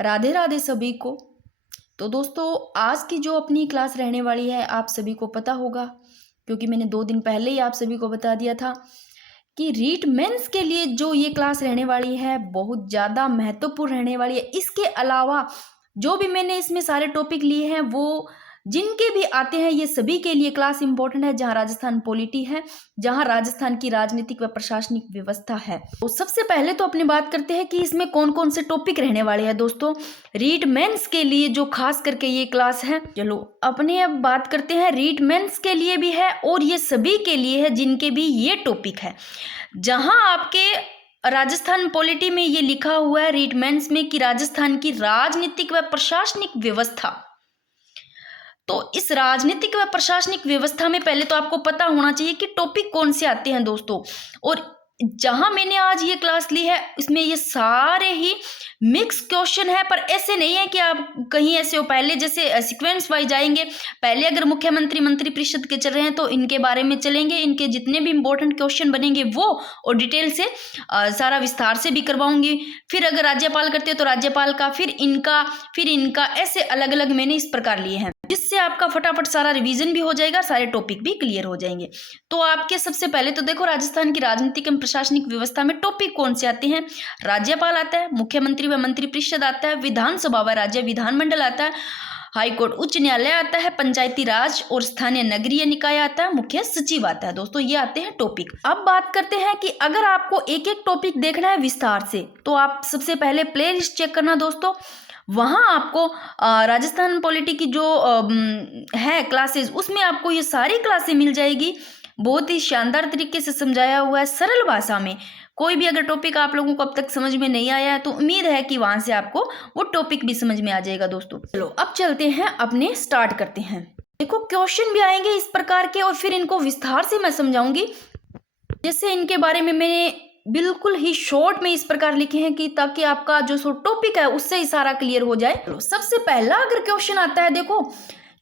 राधे राधे सभी को। तो दोस्तों, आज की जो अपनी क्लास रहने वाली है आप सभी को पता होगा, क्योंकि मैंने 2 दिन पहले ही आप सभी को बता दिया था कि रीट मेंस के लिए जो ये क्लास रहने वाली है बहुत ज़्यादा महत्वपूर्ण रहने वाली है। इसके अलावा जो भी मैंने इसमें सारे टॉपिक लिए हैं वो जिनके भी आते हैं ये सभी के लिए क्लास इंपॉर्टेंट है। जहां राजस्थान पॉलिटी है, जहां राजस्थान की राजनीतिक व प्रशासनिक व्यवस्था है। तो सबसे पहले तो अपनी बात करते हैं कि इसमें कौन कौन से टॉपिक रहने वाले हैं। दोस्तों, रीट मेंस के लिए जो खास करके ये क्लास है, चलो अपने अब बात करते हैं। रीट मेंस के लिए भी है और ये सभी के लिए है जिनके भी ये टॉपिक है। जहां आपके राजस्थान पॉलिटी में ये लिखा हुआ है रीट मेंस में कि राजस्थान की राजनीतिक व प्रशासनिक व्यवस्था। तो इस राजनीतिक व प्रशासनिक व्यवस्था में पहले तो आपको पता होना चाहिए कि टॉपिक कौन से आते हैं दोस्तों। और जहां मैंने आज ये क्लास ली है इसमें ये सारे ही मिक्स क्वेश्चन है, पर ऐसे नहीं है कि आप कहीं ऐसे हो पहले जैसे सीक्वेंस वाइज जाएंगे। पहले अगर मुख्यमंत्री मंत्री परिषद के चल रहे हैं तो इनके बारे में चलेंगे, इनके जितने भी इंपॉर्टेंट क्वेश्चन बनेंगे वो और डिटेल से सारा विस्तार से भी करवाऊंगी। फिर अगर राज्यपाल करते हो तो राज्यपाल का, फिर इनका ऐसे अलग अलग मैंने इस प्रकार लिए हैं, जिससे आपका फटाफट सारा रिवीजन भी हो जाएगा, सारे टॉपिक भी क्लियर हो जाएंगे। तो आपके सबसे पहले तो देखो राजस्थान की राजनीतिक एवं प्रशासनिक व्यवस्था में टॉपिक कौन से आते हैं। राज्यपाल आता है, मुख्यमंत्री व मंत्रिपरिषद आता है, विधानसभा व राज्य विधानमंडल आता है, हाईकोर्ट उच्च न्यायालय आता है, पंचायती राज और स्थानीय नगरीय निकाय आता है, मुख्य सचिव आता है। दोस्तों ये आते हैं टॉपिक। अब बात करते हैं कि अगर आपको एक एक टॉपिक देखना है विस्तार से तो आप सबसे पहले प्ले लिस्ट चेक करना दोस्तों। वहाँ आपको राजस्थान पॉलिटी की जो है क्लासेस, उसमें आपको ये सारी क्लासें मिल जाएगी। बहुत ही शानदार तरीके से समझाया हुआ है सरल भाषा में। कोई भी अगर टॉपिक आप लोगों को अब तक समझ में नहीं आया है तो उम्मीद है कि वहाँ से आपको वो टॉपिक भी समझ में आ जाएगा दोस्तों। चलो अब चलते हैं, अपने स्टार्ट करते हैं। देखो क्वेश्चन भी आएंगे इस प्रकार के और फिर इनको विस्तार से मैं समझाऊंगी। जैसे इनके बारे में मैंने बिल्कुल ही शॉर्ट में इस प्रकार लिखे हैं कि ताकि आपका जो सो टॉपिक है उससे ही सारा क्लियर हो जाए। तो सबसे पहला अगर क्वेश्चन आता है देखो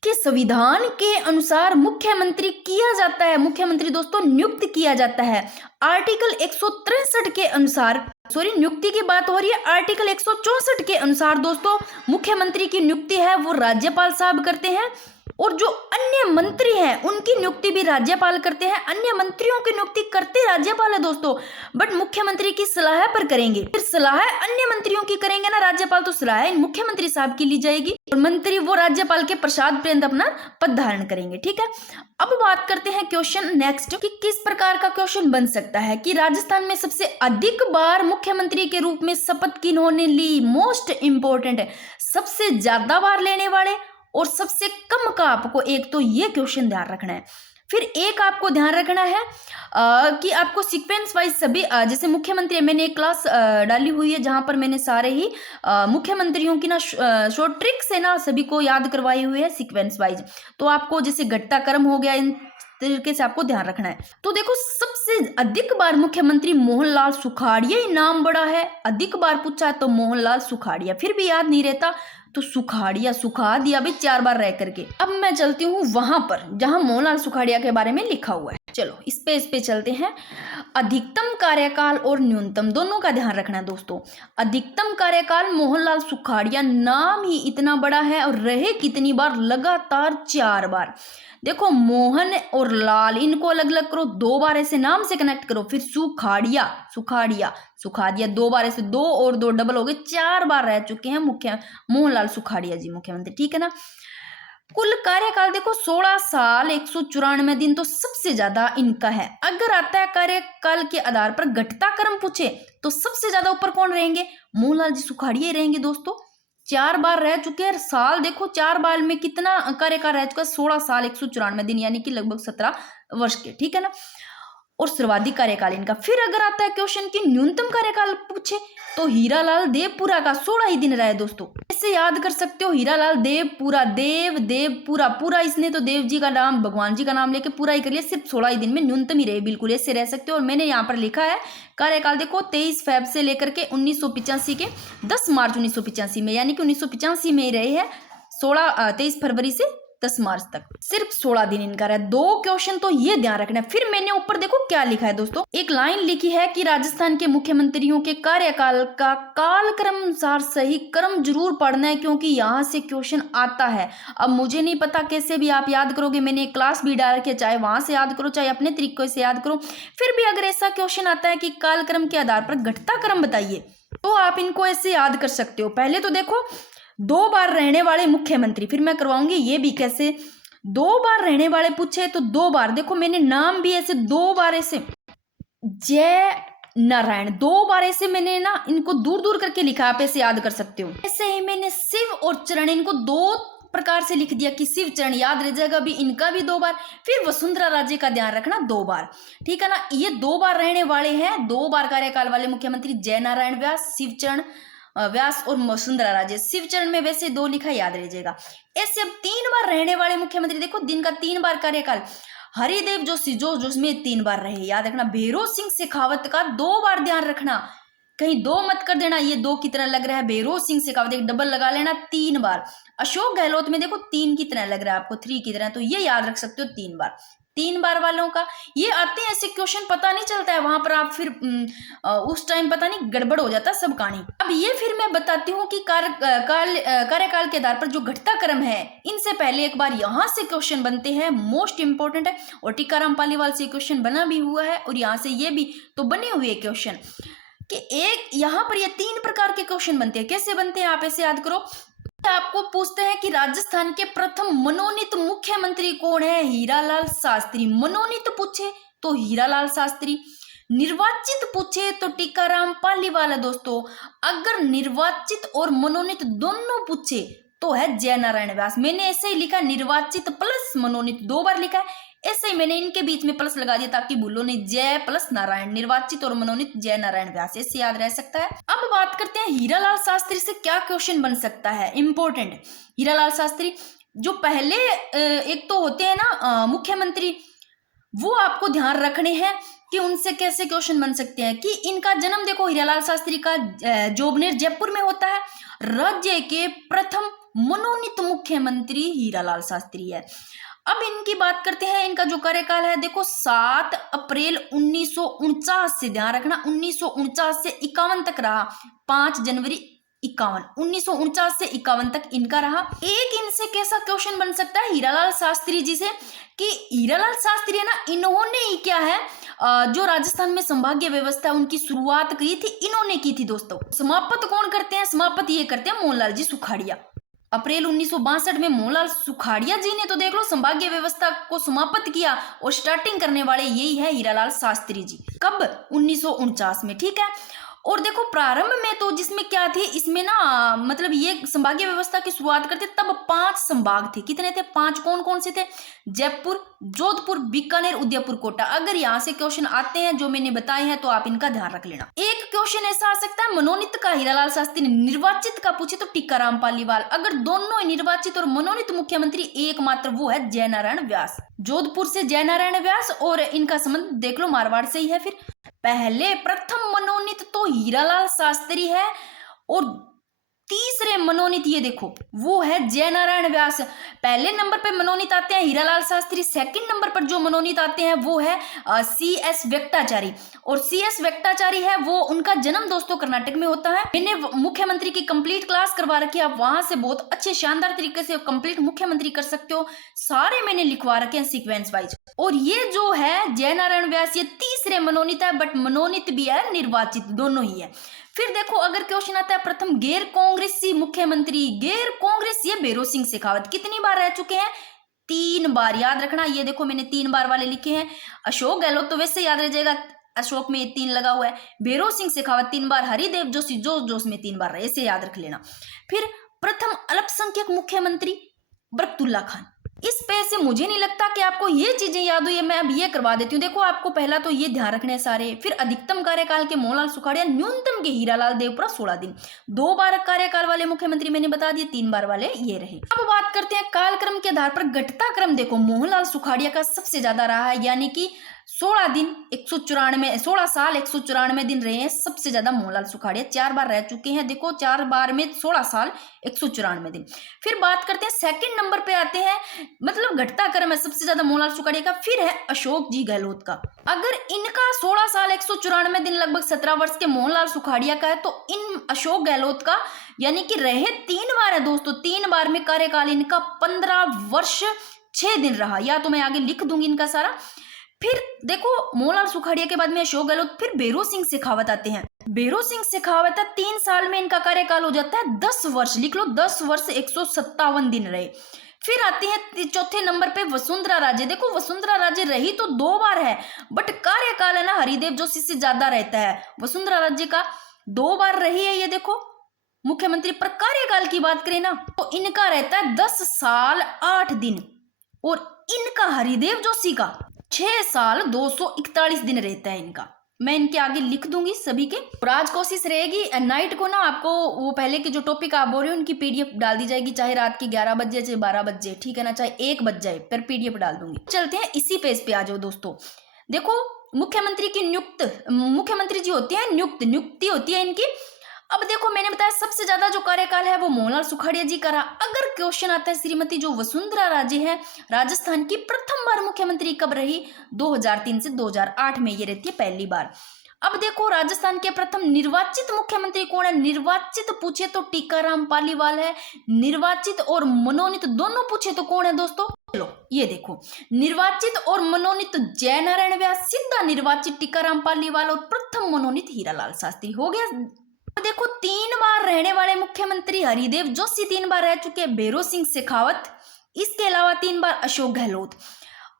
कि संविधान के अनुसार मुख्यमंत्री किया जाता है, मुख्यमंत्री दोस्तों नियुक्त किया जाता है आर्टिकल 163 के अनुसार। सॉरी, नियुक्ति की बात हो रही है। आर्टिकल 164 के अनुसार दोस्तों मुख्यमंत्री की नियुक्ति है वो राज्यपाल साहब करते हैं, और जो अन्य मंत्री हैं उनकी नियुक्ति भी राज्यपाल करते हैं। अन्य मंत्रियों की नियुक्ति करते राज्यपाल है दोस्तों, बट मुख्यमंत्री की सलाह पर करेंगे। फिर सलाह अन्य मंत्रियों की करेंगे ना राज्यपाल, तो सलाह मुख्यमंत्री साहब की ली जाएगी और मंत्री वो राज्यपाल के प्रसाद पर्यंत अपना पद धारण करेंगे। ठीक है, अब बात करते हैं क्वेश्चन नेक्स्ट कि किस प्रकार का क्वेश्चन बन सकता है कि राजस्थान में सबसे अधिक बार मुख्यमंत्री के रूप में शपथ किन्होंने ली। मोस्ट इंपोर्टेंट है, सबसे ज्यादा बार लेने वाले और सबसे कम का आपको एक तो ये क्वेश्चन ध्यान रखना है। फिर एक आपको ध्यान रखना है कि आपको सीक्वेंस वाइज सभी जैसे मुख्यमंत्री, मैंने एक क्लास डाली हुई है जहां पर मैंने सारे ही मुख्यमंत्रियों की ना शॉर्ट ट्रिक से ना सभी को याद करवाई हुई है सीक्वेंस वाइज। तो आपको जैसे घटता क्रम हो गया, इन तरीके से आपको ध्यान रखना है। तो देखो सबसे अधिक बार मुख्यमंत्री मोहनलाल सुखाड़िया ही नाम बड़ा है। अधिक बार पूछा है तो मोहनलाल सुखाड़िया, फिर भी याद नहीं रहता तो सुखाड़िया सुखा दिया भी 4 बार रह करके। अब मैं चलती हूँ वहां पर जहां मोहनलाल सुखाड़िया के बारे में लिखा हुआ है। चलो इस पे चलते हैं। अधिकतम कार्यकाल और न्यूनतम दोनों का ध्यान रखना है दोस्तों। अधिकतम कार्यकाल मोहनलाल सुखाड़िया, नाम ही इतना बड़ा है और रहे कितनी बार, लगातार 4 बार। देखो मोहन और लाल इनको अलग अलग करो, 2 बार ऐसे नाम से कनेक्ट करो, फिर सुखाड़िया सुखाड़िया सुखा दिया 2 बार, ऐसे 2 और 2 डबल हो गए, 4 बार रह चुके हैं मुख्य मोहनलाल सुखाड़िया जी मुख्यमंत्री। ठीक है ना। कुल कार्यकाल देखो 16 साल 194 दिन तो सबसे ज्यादा इनका है। अगर आता है कार्यकाल के आधार पर घटता क्रम पूछे तो सबसे ज्यादा ऊपर कौन रहेंगे, मोहनलाल जी सुखाड़िया रहेंगे दोस्तों। 4 बार रह चुके हैं। साल देखो 4 बार में कितना कार्यकाल रह चुका है, 16 साल 194 दिन यानी कि लगभग 17 वर्ष के। ठीक है ना, और सर्वाधिक कार्यकाल इनका। फिर अगर आता है क्वेश्चन की न्यूनतम कार्यकाल पूछे तो हीरालाल देवपुरा का 16 ही दिन रहे दोस्तों। इससे याद कर सकते हो, हीरालाल देवपुरा, देवपुरा पूरा, इसने तो देव जी का नाम भगवान जी का नाम लेके पूरा ही कर लिया, सिर्फ 16 ही दिन में न्यूनतम ही रहे, बिल्कुल ऐसे रह सकते हो। और मैंने यहाँ पर लिखा है कार्यकाल देखो 23 फेब से लेकर के 1985 के 10 मार्च 1985 में, यानी कि 1985 में ही रहे हैं 23 फरवरी से 10 मार्च तक, सिर्फ 16 दिन इनका रहा। 2 क्वेश्चन तो ये ध्यान रखना है। फिर मैंने ऊपर देखो क्या लिखा है दोस्तों, एक लाइन लिखी है कि राजस्थान के मुख्यमंत्रियों के कार्यकाल का कालक्रम अनुसार सही क्रम जरूर पढ़ना है, क्योंकि यहाँ से क्वेश्चन आता है। अब मुझे नहीं पता कैसे भी आप याद करोगे, मैंने एक क्लास भी डाल के, चाहे वहां से याद करो चाहे अपने तरीके से याद करो, फिर भी अगर ऐसा क्वेश्चन आता है कि कालक्रम के आधार पर घटता क्रम बताइए, तो आप इनको ऐसे याद कर सकते हो। पहले तो देखो 2 बार रहने वाले मुख्यमंत्री, फिर मैं करवाऊंगी ये भी कैसे, 2 बार रहने वाले पूछे तो 2 बार, देखो मैंने नाम भी ऐसे 2 बार ऐसे जय नारायण, 2 बार ऐसे मैंने ना इनको दूर दूर करके लिखा, आप ऐसे याद कर सकते हो। ऐसे ही मैंने शिव और चरण, इनको 2 प्रकार से लिख दिया कि शिव चरण याद रह जाएगा भी, इनका भी 2 बार। फिर वसुंधरा राजे का ध्यान रखना 2 बार, ठीक है ना। ये 2 बार रहने वाले हैं, 2 बार कार्यकाल वाले मुख्यमंत्री जय नारायण व्यास, शिवचरण व्यास और वसुंधरा राजे। शिवचरण में वैसे 2 लिखा, याद रह जाएगा। ऐसे अब 3 बार रहने वाले मुख्यमंत्री देखो, दिन का 3 बार कार्यकाल, हरिदेव जोशी जो जिसमें 3 बार रहे, याद रखना। भैरों सिंह शेखावत का 2 बार ध्यान रखना, कहीं 2 मत कर देना, ये 2 की तरह लग रहा है। भैरों सिंह शेखावत एक डबल लगा लेना, 3 बार। अशोक गहलोत में देखो 3 की तरह लग रहा है आपको, 3 की तरह, तो ये याद रख सकते हो 3 बार। 3 बार वालों का ये आते हैं ऐसे क्वेश्चन, पता नहीं चलता है वहां पर, आप फिर उस टाइम पता नहीं गड़बड़ हो जाता सब कहानी। अब ये फिर मैं बताती हूँ कि कार्यकाल के आधार पर जो घटता क्रम है, इनसे पहले एक बार यहाँ से क्वेश्चन बनते हैं, मोस्ट इंपोर्टेंट है। और टीकाराम पालीवाल से क्वेश्चन बना भी हुआ है, और यहाँ से ये भी तो बने हुए क्वेश्चन कि एक यहाँ पर ये 3 प्रकार के क्वेश्चन बनते हैं। कैसे बनते हैं आप ऐसे याद करो। आपको पूछते हैं कि राजस्थान के प्रथम मनोनीत मुख्यमंत्री कौन है, हीरालाल शास्त्री। मनोनीत पूछे तो हीरालाल शास्त्री, निर्वाचित पूछे तो टीकाराम पालीवाल है दोस्तों। अगर निर्वाचित और मनोनीत दोनों पूछे तो है जय नारायण व्यास। मैंने ऐसे ही लिखा, निर्वाचित प्लस मनोनीत 2 बार लिखा है, ऐसे ही मैंने इनके बीच में प्लस लगा दिया ताकि भूलो नहीं। जय प्लस नारायण, निर्वाचित और मनोनीत जय नारायण व्यास, ऐसे याद रह सकता है। अब बात करते हैं हीरालाल शास्त्री से क्या क्वेश्चन बन सकता है, इंपॉर्टेंट। हीरालाल शास्त्री जो पहले एक तो होते हैं ना मुख्यमंत्री, वो आपको ध्यान रखने हैं कि उनसे कैसे क्वेश्चन बन सकते हैं। कि इनका जन्म देखो, हीरालाल शास्त्री का जोबनेर जयपुर में होता है। राज्य के प्रथम मनोनीत मुख्यमंत्री हीरालाल शास्त्री है। अब इनकी बात करते हैं, इनका जो कार्यकाल है देखो 7 अप्रैल 1949 से, ध्यान रखना 1949 से 51 तक रहा। 5 जनवरी 51, 1949 से 51 तक इनका रहा। एक इनसे कैसा क्वेश्चन बन सकता है हीरालाल शास्त्री जी से, कि हीरालाल शास्त्री है ना, इन्होंने ही क्या है जो राजस्थान में संभागीय व्यवस्था उनकी शुरुआत की थी, इन्होंने की थी दोस्तों। समाप्त कौन करते हैं, समाप्त ये करते हैं मोहनलाल जी सुखाड़िया। अप्रैल 1962 में मोहनलाल सुखाड़िया जी ने तो देख लो संभागीय व्यवस्था को समाप्त किया, और स्टार्टिंग करने वाले यही है हीरालाल शास्त्री जी। कब, 1949 में, ठीक है। और देखो प्रारंभ में तो जिसमें क्या थी, इसमें ना मतलब ये संभागीय व्यवस्था की शुरुआत करते तब 5 संभाग थे। कितने थे, 5। कौन कौन से थे, जयपुर, जोधपुर, बीकानेर, उदयपुर, कोटा। अगर यहाँ से क्वेश्चन आते हैं जो मैंने बताए हैं तो आप इनका ध्यान रख लेना। एक क्वेश्चन ऐसा आ सकता है मनोनीत का हीरालाल शास्त्री, निर्वाचित का पूछे तो टीकाराम पालीवाल। अगर दोनों निर्वाचित और मनोनीत मुख्यमंत्री एकमात्र, वो है जय नारायण व्यास। जोधपुर से जय नारायण व्यास, और इनका संबंध देख लो मारवाड़ से ही है। फिर पहले प्रथम मनोनीत तो हीरालाल शास्त्री है, और तीसरे मनोनीत ये देखो वो है जय नारायण व्यास। पहले नंबर पे मनोनीत आते हैं हीरालाल शास्त्री, सेकंड नंबर पर जो मनोनीत आते हैं वो है CS वेंकटाचारी। और CS वेंकटाचारी है वो, उनका जन्म दोस्तों कर्नाटक में होता है। मैंने मुख्यमंत्री की कंप्लीट क्लास करवा रखी है, आप वहां से बहुत अच्छे शानदार तरीके से कंप्लीट मुख्यमंत्री कर सकते हो। सारे मैंने लिखवा रखे हैं सीक्वेंस वाइज। और ये जो है जय नारायण व्यास, ये तीसरे मनोनीत है, बट मनोनीत भी है, निर्वाचित दोनों ही है। फिर देखो अगर क्वेश्चन आता है प्रथम गैर कांग्रेसी मुख्यमंत्री, गैर कांग्रेस, ये भैरों सिंह शेखावत कितनी बार रह चुके हैं, 3 बार। याद रखना, ये देखो मैंने 3 बार वाले लिखे हैं। अशोक गहलोत तो वैसे याद रह जाएगा, अशोक में 3 लगा हुआ है। भैरों सिंह शेखावत 3 बार, हरिदेव जोशी जोश में 3 बार रहे, ऐसे याद रख लेना। फिर प्रथम अल्पसंख्यक मुख्यमंत्री बरकतुल्ला खान। इस पे से मुझे नहीं लगता कि आपको ये चीजें याद हुई है, मैं अब ये करवा देती हूँ। देखो आपको पहला तो ये ध्यान रखने सारे। फिर अधिकतम कार्यकाल के मोहनलाल सुखाड़िया, न्यूनतम के हीरालाल देवपुरा 16 दिन। 2 बार कार्यकाल वाले मुख्यमंत्री मैंने बता दिए, 3 बार वाले ये रहे। अब बात करते हैं कालक्रम के आधार पर घटता क्रम। देखो मोहनलाल सुखाड़िया का सबसे ज्यादा रहा है, यानी कि 16 दिन 194, 16 साल 194 दिन रहे हैं सबसे ज्यादा मोहनलाल सुखाड़िया, 4 बार रह चुके हैं। देखो 4 बार में 16 साल 194 दिन। फिर बात करते हैं सेकंड नंबर पे आते हैं, मतलब घटता क्रम है सबसे ज्यादा मोहनलाल सुखाड़िया का, फिर है अशोक जी गहलोत का। अगर इनका 16 साल 194 दिन लगभग 17 वर्ष के मोहनलाल सुखाड़िया का है, तो इन अशोक गहलोत का यानी कि रहे 3 बार है दोस्तों, 3 बार में कार्यकाल इनका 15 वर्ष 6 दिन रहा, या तो मैं आगे लिख दूंगी इनका सारा। फिर देखो मोहनलाल सुखाड़िया के बाद में अशोक गहलोत, फिर भैरों सिंह शेखावत आते हैं। भैरों सिंह शेखावत 3 साल में इनका कार्यकाल हो जाता है 10 वर्ष, लिख लो 10 वर्ष 157 दिन रहे। फिर आती है चौथे नंबर पे वसुंधरा राजे। देखो वसुंधरा राजे रही तो 2 बार है, बट कार्यकाल है ना हरिदेव जोशी से ज्यादा रहता है। वसुंधरा राजे का 2 बार रही है ये देखो मुख्यमंत्री, पर कार्यकाल की बात करें ना तो इनका रहता है 10 साल 8 दिन, और इनका हरिदेव जोशी का 6 साल 241 दिन रहता है इनका। मैं इनके आगे लिख दूंगी सभी के, और आज कोशिश रहेगी नाइट को ना आपको वो पहले के जो टॉपिक आप बोल रहे हो उनकी पीडीएफ डाल दी जाएगी, चाहे रात के 11 बजे चाहे 12 बजे, ठीक है ना, चाहे 1 बज जाए, पर पीडीएफ डाल दूंगी। चलते हैं इसी पेज पे आ जाओ दोस्तों। देखो मुख्यमंत्री की मुख्यमंत्री जी होते हैं नियुक्ति होती है इनकी। अब देखो मैंने बताया सबसे ज्यादा जो कार्यकाल है वो मोहनलाल सुखाड़िया जी का रहा। अगर क्वेश्चन आता है श्रीमती जो वसुंधरा राजे है राजस्थान की प्रथम बार मुख्यमंत्री कब रही, 2003 से 2008 में ये रहती है पहली बार। अब देखो राजस्थान के प्रथम निर्वाचित मुख्यमंत्री कौन है, निर्वाचित पूछे तो टीकाराम पालीवाल है, निर्वाचित और मनोनीत दोनों पूछे तो कौन है दोस्तों, चलो ये देखो निर्वाचित और मनोनीत जयनारायण व्यास, सीधा निर्वाचित टीकाराम पालीवाल, और प्रथम मनोनीत हीरालाल शास्त्री। हो गया। देखो 3 बार रहने वाले मुख्यमंत्री हरिदेव जोशी 3 बार रह चुके, भैरों सिंह शेखावत, इसके अलावा 3 बार अशोक गहलोत।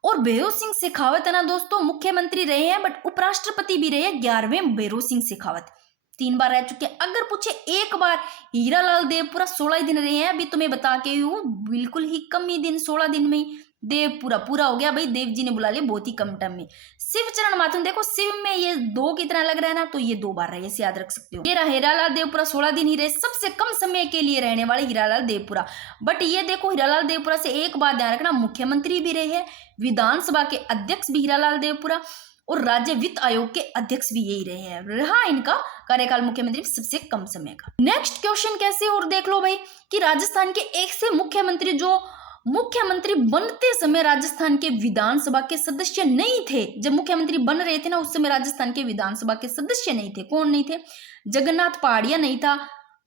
और भैरों सिंह शेखावत है ना दोस्तों मुख्यमंत्री रहे हैं बट उपराष्ट्रपति भी रहे हैं, 11वें भैरों सिंह शेखावत 3 बार रह चुके। अगर पूछे एक बार हीरालाल देवपुरा 16 दिन रहे हैं, अभी तुम्हें बता के वो बिल्कुल ही कम ही दिन, 16 दिन में ही देवपुरा पूरा हो गया भाई, देव जी ने बुला लिया बहुत ही कम टाइम में। शिवचरण माथुर, देखो शिव में ये 2 कितना लग रहा है ना, तो ये 2 बार रहे, इसे याद रख सकते हो। ये हीरालाल देवपुरा 16 दिन ही रहे, सबसे कम समय के लिए रहने वाले हीरालाल देवपुरा। बट ये देखो हीरालाल देवपुरा से एक बात ध्यान रखना, मुख्यमंत्री भी रहे हैं, विधानसभा के अध्यक्ष भी हीरालाल देवपुरा, और राज्य वित्त आयोग के अध्यक्ष भी यही रहे हैं। रहा इनका कार्यकाल मुख्यमंत्री सबसे कम समय का। नेक्स्ट क्वेश्चन कैसे और देख लो भाई कि राजस्थान के एक से मुख्यमंत्री जो मुख्यमंत्री बनते समय राजस्थान के विधानसभा के सदस्य नहीं थे, जब मुख्यमंत्री बन रहे थे ना उस समय राजस्थान के विधानसभा के सदस्य नहीं थे। कौन नहीं थे, जगन्नाथ पहाड़िया नहीं था,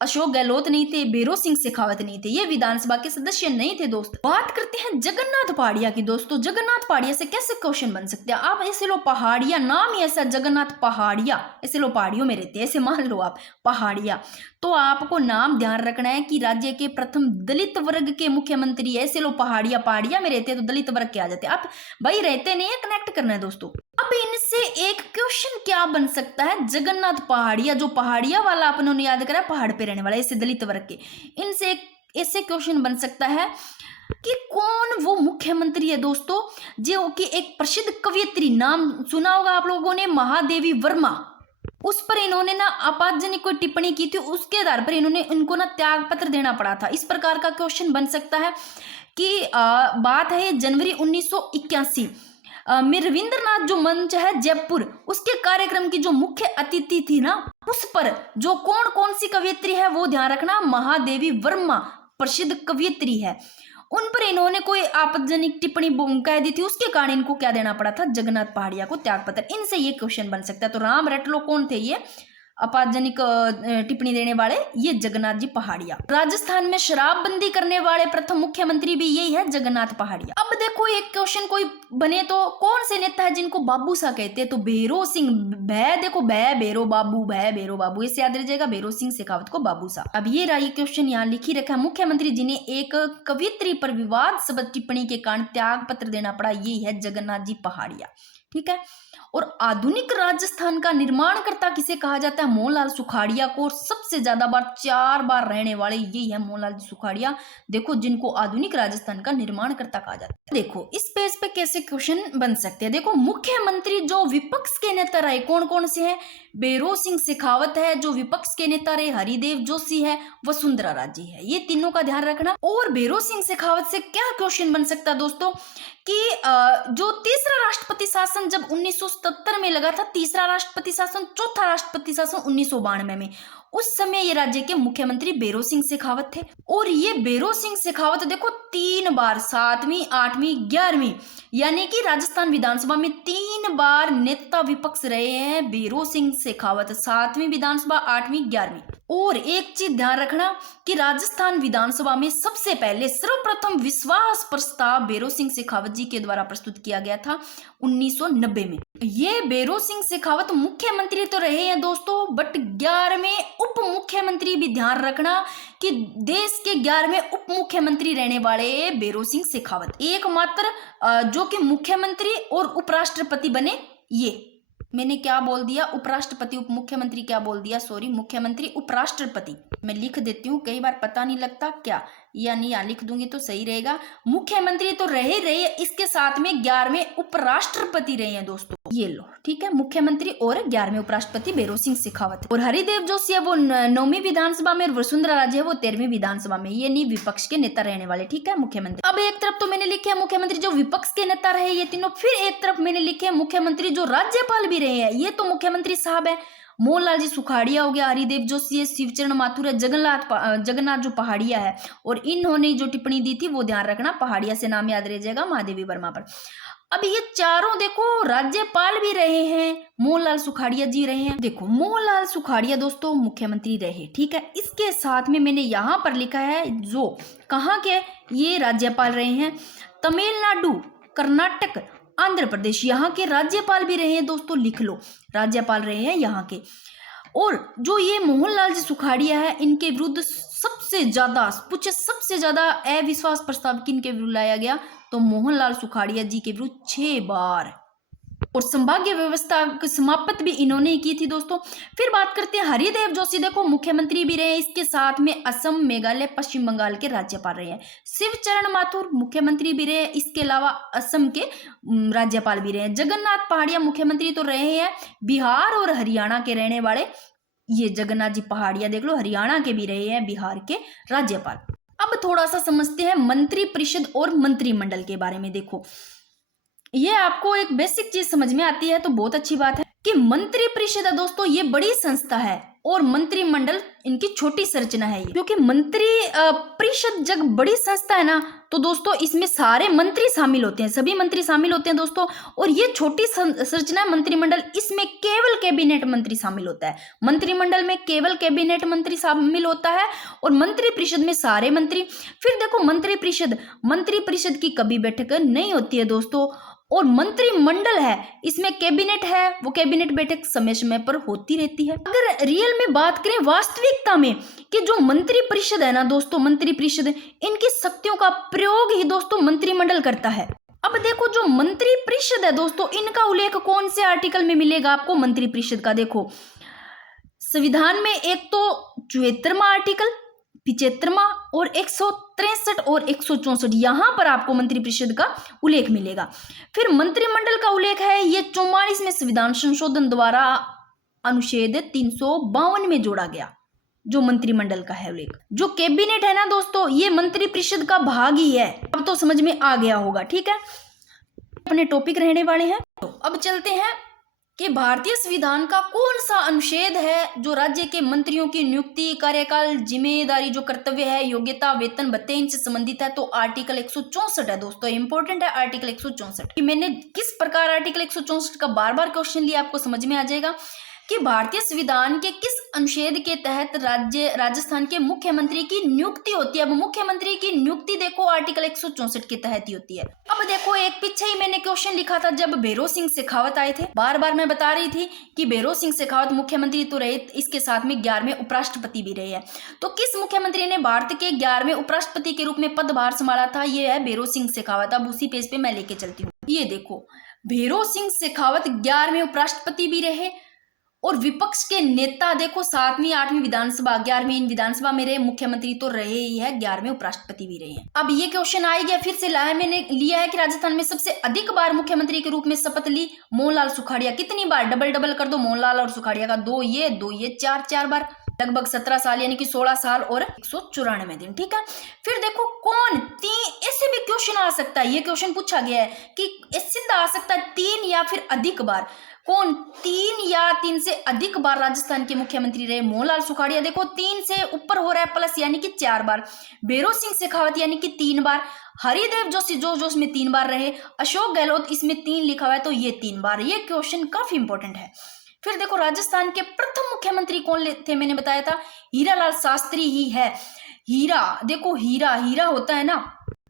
अशोक गहलोत नहीं थे, भैरों सिंह शेखावत नहीं थे, ये विधानसभा के सदस्य नहीं थे दोस्त। बात करते हैं जगन्नाथ पहाड़िया की दोस्तों। जगन्नाथ पहाड़िया से कैसे क्वेश्चन बन सकते हैं, आप ऐसे लो पहाड़िया, नाम ही ऐसा जगन्नाथ पहाड़िया, ऐसे लो पहाड़ियों में रहते हैं, ऐसे मान लो आप पहाड़िया, तो आपको नाम ध्यान रखना है कि राज्य के प्रथम दलित वर्ग के मुख्यमंत्री, ऐसे लो पहाड़िया, पहाड़िया में रहते हैं तो दलित वर्ग के आ जाते हैं, आप भाई रहते नहीं है, कनेक्ट करना है दोस्तों। अब इनसे एक क्वेश्चन क्या बन सकता है, जगन्नाथ पहाड़िया, जो पहाड़िया वाला अपने याद करा पहाड़ पे रहने वाला, ऐसे दलित वर्ग के, इनसे ऐसे क्वेश्चन बन सकता है कि कौन वो मुख्यमंत्री है दोस्तों जो कि एक प्रसिद्ध कवयित्री, नाम सुना होगा आप लोगों ने, महादेवी वर्मा, उस पर इन्होंने ना आपत्तिजनक कोई टिप्पणी की थी, उसके आधार पर इनको ना त्याग पत्र देना पड़ा था। इस प्रकार का क्वेश्चन बन सकता है कि बात है जनवरी 1981 में रविंद्रनाथ जो मंच है जयपुर, उसके कार्यक्रम की जो मुख्य अतिथि थी ना, उस पर जो कौन सी कवयित्री है वो ध्यान रखना, महादेवी वर्मा प्रसिद्ध कवयित्री है, उन पर इन्होंने कोई आपत्तिजनक टिप्पणी कह दी थी, उसके कारण इनको क्या देना पड़ा था, जगन्नाथ पहाड़िया को त्यागपत्र। इनसे ये क्वेश्चन बन सकता है। तो राम रट लो कौन थे ये आपत्तिजनक टिप्पणी देने वाले, ये जगन्नाथ जी पहाड़िया। राजस्थान में शराबबंदी करने वाले प्रथम मुख्यमंत्री भी यही है, जगन्नाथ पहाड़िया। अब देखो एक क्वेश्चन कोई बने तो कौन से नेता है जिनको बाबू सा कहते हैं, तो भैरों सिंह, भै देखो भै भैरो बाबू, भै भैरो बाबू, इसे याद रह जाएगा, भैरों सिंह शेखावत को बाबू सा। अब ये रहा क्वेश्चन यहाँ लिख ही रखा है, मुख्यमंत्री जिन्हें एक कवयित्री पर विवादास्पद टिप्पणी के कारण त्याग पत्र देना पड़ा, यही है जगन्नाथ जी पहाड़िया, ठीक है। और आधुनिक राजस्थान का निर्माणकर्ता किसे कहा जाता है, मोहनलाल सुखाड़िया को, और सबसे ज्यादा बार 4 बार रहने वाले यही है मोहनलाल सुखाड़िया, देखो जिनको आधुनिक राजस्थान का निर्माणकर्ता कहा जाता है। देखो इस पेज पे कैसे क्वेश्चन बन सकते हैं, देखो मुख्यमंत्री जो विपक्ष के नेता रहे कौन कौन से हैं, भैरों सिंह शेखावत है, जो विपक्ष के नेता रहे हरिदेव जोशी है, वसुंधरा राजे है, ये तीनों का ध्यान रखना। और भैरों सिंह शेखावत से क्या क्वेश्चन बन सकता है दोस्तों कि जो तीसरा राष्ट्रपति शासन शासन जब 1977 में लगा था, तीसरा राष्ट्रपति शासन, चौथा राष्ट्रपति शासन 1992 में, उस समय ये राज्य के मुख्यमंत्री बेरो सिंह शेखावत थे। और ये बेरो सिंह शेखावत देखो 3 बार 7वीं 8वीं 11वीं यानी कि राजस्थान विधानसभा में 3 बार नेता विपक्ष रहे हैं बेरो सिंह शेखावत, 7वीं विधानसभा 8वीं 11वीं। और एक चीज ध्यान रखना कि राजस्थान विधानसभा में सबसे पहले सर्वप्रथम विश्वास प्रस्ताव बेरो सिंह शेखावत जी के द्वारा प्रस्तुत किया गया था 1990 में। ये बेरो सिंह शेखावत मुख्यमंत्री तो रहे हैं दोस्तों, बट 11वें उप मुख्यमंत्री भी ध्यान रखना कि देश के 11वें उप मुख्यमंत्री रहने वाले बेरो सिंह शेखावत, एकमात्र जो कि मुख्यमंत्री और उपराष्ट्रपति बने। ये मैंने क्या बोल दिया, उपराष्ट्रपति उप मुख्यमंत्री क्या बोल दिया, सॉरी, मुख्यमंत्री उपराष्ट्रपति। मैं लिख देती हूँ, कई बार पता नहीं लगता क्या, यानी यहाँ लिख दूंगी तो सही रहेगा। मुख्यमंत्री तो रहे, इसके साथ में 11वें उपराष्ट्रपति रहे हैं दोस्तों, ये लो, ठीक है, मुख्यमंत्री और 11वें उपराष्ट्रपति बेरो सिंह शेखावत। और हरिदेव जोशी है वो 9वीं विधानसभा में, और वसुंधरा राजे है वो 13वीं विधानसभा में। ये नहीं विपक्ष के नेता रहने वाले, ठीक है, मुख्यमंत्री। अब एक तरफ तो मैंने लिखे है मुख्यमंत्री जो विपक्ष के नेता रहे ये तीनों, फिर एक तरफ मैंने लिखे है मुख्यमंत्री जो राज्यपाल भी रहे हैं। ये तो मुख्यमंत्री साहब है, मोहनलाल जी सुखाड़िया हो गया, हरिदेव जोशी है, शिवचरण माथुर है, जगन्नाथ जो पहाड़िया है। और इन्होंने जो टिप्पणी दी थी वो ध्यान रखना, पहाड़िया से नाम याद रह जाएगा, महादेवी वर्मा पर। अब ये चारों देखो राज्यपाल भी रहे हैं, मोहनलाल सुखाड़िया जी रहे हैं। देखो मोहनलाल सुखाड़िया दोस्तों मुख्यमंत्री रहे, ठीक है। इसके साथ में मैंने यहाँ पर लिखा है जो कहाँ के ये राज्यपाल रहे हैं, तमिलनाडु, कर्नाटक, आंध्र प्रदेश, यहाँ के राज्यपाल भी रहे हैं दोस्तों, लिख लो, राज्यपाल रहे हैं यहाँ के। और जो ये मोहनलाल जी सुखाड़िया है, इनके विरुद्ध सबसे ज्यादा अविश्वास प्रस्ताव किनके विरुद्ध लाया गया, तो मोहनलाल सुखाड़िया जी के विरुद्ध 6 बार। और संभाग्य व्यवस्था की समाप्त भी इन्होंने की थी दोस्तों। फिर बात करते हैं हरिदेव जोशी, देखो मुख्यमंत्री भी रहे, इसके साथ में असम, मेघालय, पश्चिम बंगाल के राज्यपाल रहे हैं। शिवचरण माथुर मुख्यमंत्री भी रहे, इसके अलावा असम के राज्यपाल भी रहे। जगन्नाथ पहाड़िया मुख्यमंत्री तो रहे हैं, बिहार और हरियाणा के रहने वाले। ये जगन्नाथ जी पहाड़िया देख लो, हरियाणा के भी रहे हैं, बिहार के राज्यपाल। अब थोड़ा सा समझते हैं मंत्री परिषद और मंत्रिमंडल के बारे में। देखो ये आपको एक बेसिक चीज समझ में आती है तो बहुत अच्छी बात है कि मंत्री परिषद है दोस्तों, ये बड़ी संस्था है और मंत्रिमंडल इनकी छोटी संरचना है। क्योंकि मंत्री परिषद जब बड़ी संस्था है ना, तो दोस्तों इसमें सारे मंत्री शामिल होते हैं, सभी मंत्री शामिल होते हैं दोस्तों। और ये छोटी संरचना है मंत्रिमंडल, इसमें केवल कैबिनेट मंत्री शामिल होता है। मंत्रिमंडल में केवल कैबिनेट मंत्री शामिल होता है और मंत्री परिषद में सारे मंत्री। फिर देखो मंत्री परिषद की कभी बैठक नहीं होती है दोस्तों। और मंत्रिमंडल है, इसमें कैबिनेट है, वो कैबिनेट बैठक समय समय पर होती रहती है। अगर रियल में बात करें वास्तविकता में कि जो मंत्री परिषद है ना दोस्तों, मंत्री परिषद इनकी शक्तियों का प्रयोग ही दोस्तों मंत्रिमंडल करता है। अब देखो जो मंत्री परिषद है दोस्तों, इनका उल्लेख कौन से आर्टिकल में मिलेगा आपको मंत्री परिषद का? देखो संविधान में एक तो 74वां आर्टिकल, 75वां और 163 और 164, यहाँ पर आपको मंत्रिपरिषद का उल्लेख मिलेगा। फिर मंत्रिमंडल का उल्लेख है ये 44 में संविधान संशोधन द्वारा अनुच्छेद 352 में जोड़ा गया, जो मंत्रिमंडल का है उल्लेख। जो कैबिनेट है ना दोस्तों, ये मंत्रिपरिषद का भाग ही है। अब तो समझ में आ गया होगा, ठीक है, अपने टॉपिक रहने वाले हैं। तो अब चलते हैं कि भारतीय संविधान का कौन सा अनुच्छेद है जो राज्य के मंत्रियों की नियुक्ति, कार्यकाल, जिम्मेदारी, जो कर्तव्य है, योग्यता, वेतन, भत्ते इनसे संबंधित है। तो आर्टिकल 164 है दोस्तों, इंपॉर्टेंट है आर्टिकल 164। कि मैंने किस प्रकार आर्टिकल 164 का बार बार क्वेश्चन लिया, आपको समझ में आ जाएगा कि भारतीय संविधान के किस अनुच्छेद के तहत राजस्थान के मुख्यमंत्री की नियुक्ति होती है। अब मुख्यमंत्री की नियुक्ति देखो आर्टिकल 164 के तहत ही होती है। अब देखो एक पीछे ही मैंने क्वेश्चन लिखा था जब बेरो सिंह शेखावत आए थे, बार बार मैं बता रही थी कि बेरो सिंह शेखावत मुख्यमंत्री तो रहे, इसके साथ में 11वें उपराष्ट्रपति भी रहे हैं। तो किस मुख्यमंत्री ने भारत के 11वें उपराष्ट्रपति के रूप में पदभार संभाला था? ये है बेरो सिंह शेखावत। अब उसी पेज पे मैं लेके चलती हूँ। ये देखो बेरो सिंह शेखावत 11वें उपराष्ट्रपति भी रहे और विपक्ष के नेता देखो 7वीं 8वीं विधानसभा, 11वीं विधानसभा में रहे, मुख्यमंत्री तो रहे ही है, 11वें उपराष्ट्रपति भी रहे हैं। अब ये क्वेश्चन आ गया, फिर से मैंने लिया है कि राजस्थान में सबसे अधिक बार मुख्यमंत्री के रूप में शपथ ली मोहनलाल सुखाड़िया। कितनी बार? डबल कर दो, मोहनलाल और सुखाड़िया का 2 ये 4 बार। लगभग 17 साल यानी कि 16 साल और 194 दिन। ठीक है, फिर देखो कौन तीन, ऐसे भी क्वेश्चन आ सकता है, ये क्वेश्चन पूछा गया है कि सीधा आ सकता है 3 या फिर अधिक बार, कौन 3 या 3 से अधिक बार राजस्थान के मुख्यमंत्री रहे। मोहनलाल सुखाड़िया देखो 3 से ऊपर हो रहा है प्लस यानी कि 4 बार, भैरों सिंह शेखावत यानी कि 3 बार, हरिदेव जोशी जो इसमें 3 बार रहे, अशोक गहलोत इसमें 3 लिखा हुआ है तो ये 3 बार। ये क्वेश्चन काफी इंपॉर्टेंट है। फिर देखो राजस्थान के प्रथम मुख्यमंत्री कौन थे, मैंने बताया था हीरालाल शास्त्री ही है। हीरा देखो, हीरा होता है ना,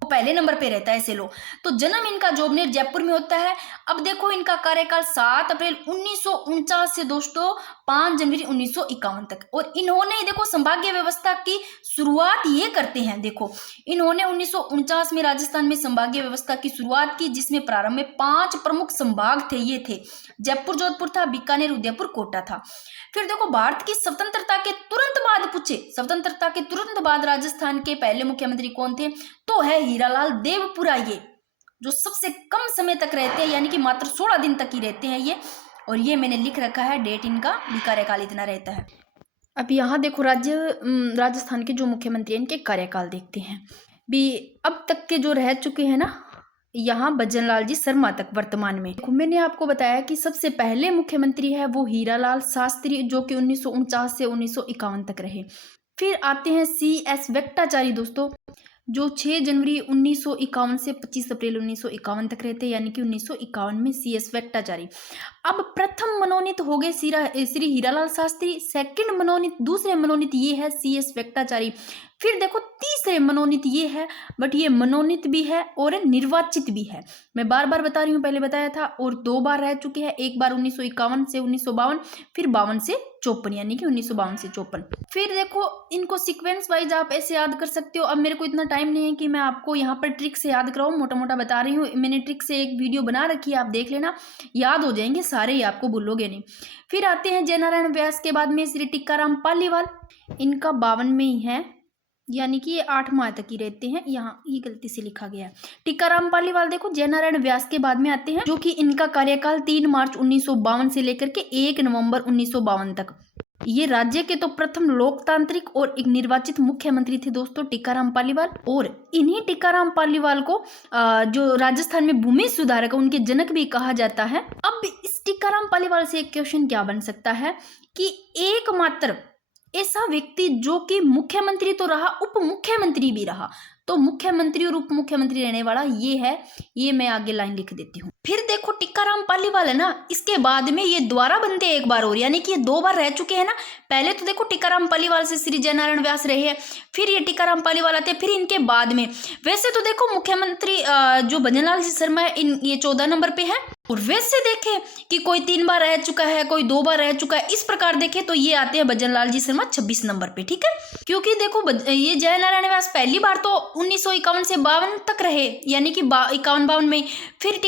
वो पहले नंबर पे रहता है ऐसे लो। तो जन्म इनका जोबनेर जयपुर में होता है। अब देखो इनका कार्यकाल 7 अप्रैल 1949 से दोस्तों 5 जनवरी 1951 तक। और इन्होंने देखो संभागीय व्यवस्था की शुरुआत ये करते हैं। देखो इन्होंने 1949 में राजस्थान में संभागीय व्यवस्था की शुरुआत की, जिसमें प्रारंभ में 5 प्रमुख संभाग थे। ये थे जयपुर जोधपुर था, बीकानेर उदयपुर कोटा था। फिर देखो भारत की स्वतंत्रता के तुरंत बाद पूछे, स्वतंत्रता के तुरंत बाद राजस्थान के पहले मुख्यमंत्री कौन थे, तो है हीरालाल देवपुरा। ये जो सबसे कम समय तक रहते हैं यानी कि मात्र 16 दिन तक ही रहते हैं ये। और ये मैंने लिख रखा है डेट, इनका कार्यकाल इतना रहता है। अब यहाँ देखो राजस्थान के जो मुख्यमंत्री हैं इनके कार्यकाल देखते हैं भी। अब तक के जो रह चुके हैं ना, यहाँ भजनलाल जी शर्मा तक वर्तमान में। मैंने आपको बताया कि सबसे पहले मुख्यमंत्री है वो हीरालाल शास्त्री, जो कि 1949 से 1951 तक रहे। फिर आते हैं CS वेंकटाचारी दोस्तों, जो 6 जनवरी 1951 से 25 अप्रैल 1951 तक रहते हैं, यानी कि 1951 में CS वेंकटाचारी। अब प्रथम मनोनीत हो गए श्री हीरालाल शास्त्री, सेकंड मनोनीत, दूसरे मनोनीत ये है CS वेंकटाचारी। फिर देखो तीसरे मनोनीत ये है, बट ये मनोनीत भी है और निर्वाचित भी है। मैं बार बार बता रही हूँ, पहले बताया था। और 2 बार रह चुके हैं, एक बार 1951 से 1952, फिर 52 से 54, यानी कि 1952 से 54। फिर देखो इनको सीक्वेंस वाइज आप ऐसे याद कर सकते हो। अब मेरे को इतना टाइम नहीं है कि मैं आपको यहाँ पर ट्रिक से याद कराऊँ, मोटा मोटा बता रही हूँ। मैंने ट्रिक से एक वीडियो बना रखी है, आप देख लेना, याद हो जाएंगे सारे ही, आपको भूलोगे नहीं। फिर आते हैं जयनारायण व्यास के बाद में श्री टिक्काराम पालीवाल, इनका 52 में ही है, यानी कि ये 8 माह तक ही रहते हैं। यहाँ ये गलती से लिखा गया है। टिक्काराम पालीवाल देखो जयनारायण व्यास के बाद में आते हैं, जो कि इनका कार्यकाल 3 मार्च 1952 से लेकर के 1 नवंबर 1952 तक। ये राज्य के तो प्रथम लोकतांत्रिक और एक निर्वाचित मुख्यमंत्री थे दोस्तों, टिक्काराम पालीवाल। और इन्हीं टिक्काराम पालीवाल को जो राजस्थान में भूमि सुधारक, उनके जनक भी कहा जाता है। अब इस टिक्काराम पालीवाल से एक क्वेश्चन क्या बन सकता है कि एकमात्र ऐसा व्यक्ति जो कि मुख्यमंत्री तो रहा, उप मुख्यमंत्री भी रहा, तो मुख्यमंत्री और उप मुख्यमंत्री रहने वाला ये है। ये मैं आगे लाइन लिख देती हूँ। फिर देखो टिक्काराम पालीवाल है ना, इसके बाद में ये दोबारा बनते एक बार और, यानी कि ये 2 बार रह चुके हैं ना। पहले तो देखो टिक्काराम पालीवाल से श्री जयनारायण व्यास रहे हैं, फिर ये टिक्काराम पालीवाल आते हैं, फिर इनके बाद में। वैसे तो देखो मुख्यमंत्री जो भजनलाल जी शर्मा है, ये 14 नंबर पे है। और वैसे देखे कि कोई 3 बार रह चुका है, कोई 2 बार रह चुका है, इस प्रकार देखे तो ये आते हैं भजनलाल जी शर्मा 26 नंबर पे। ठीक है, क्योंकि देखो ये जयनारायण व्यास पहली बार तो 1951 से 52 तक रहे, यानी कि 51-52 में। फिर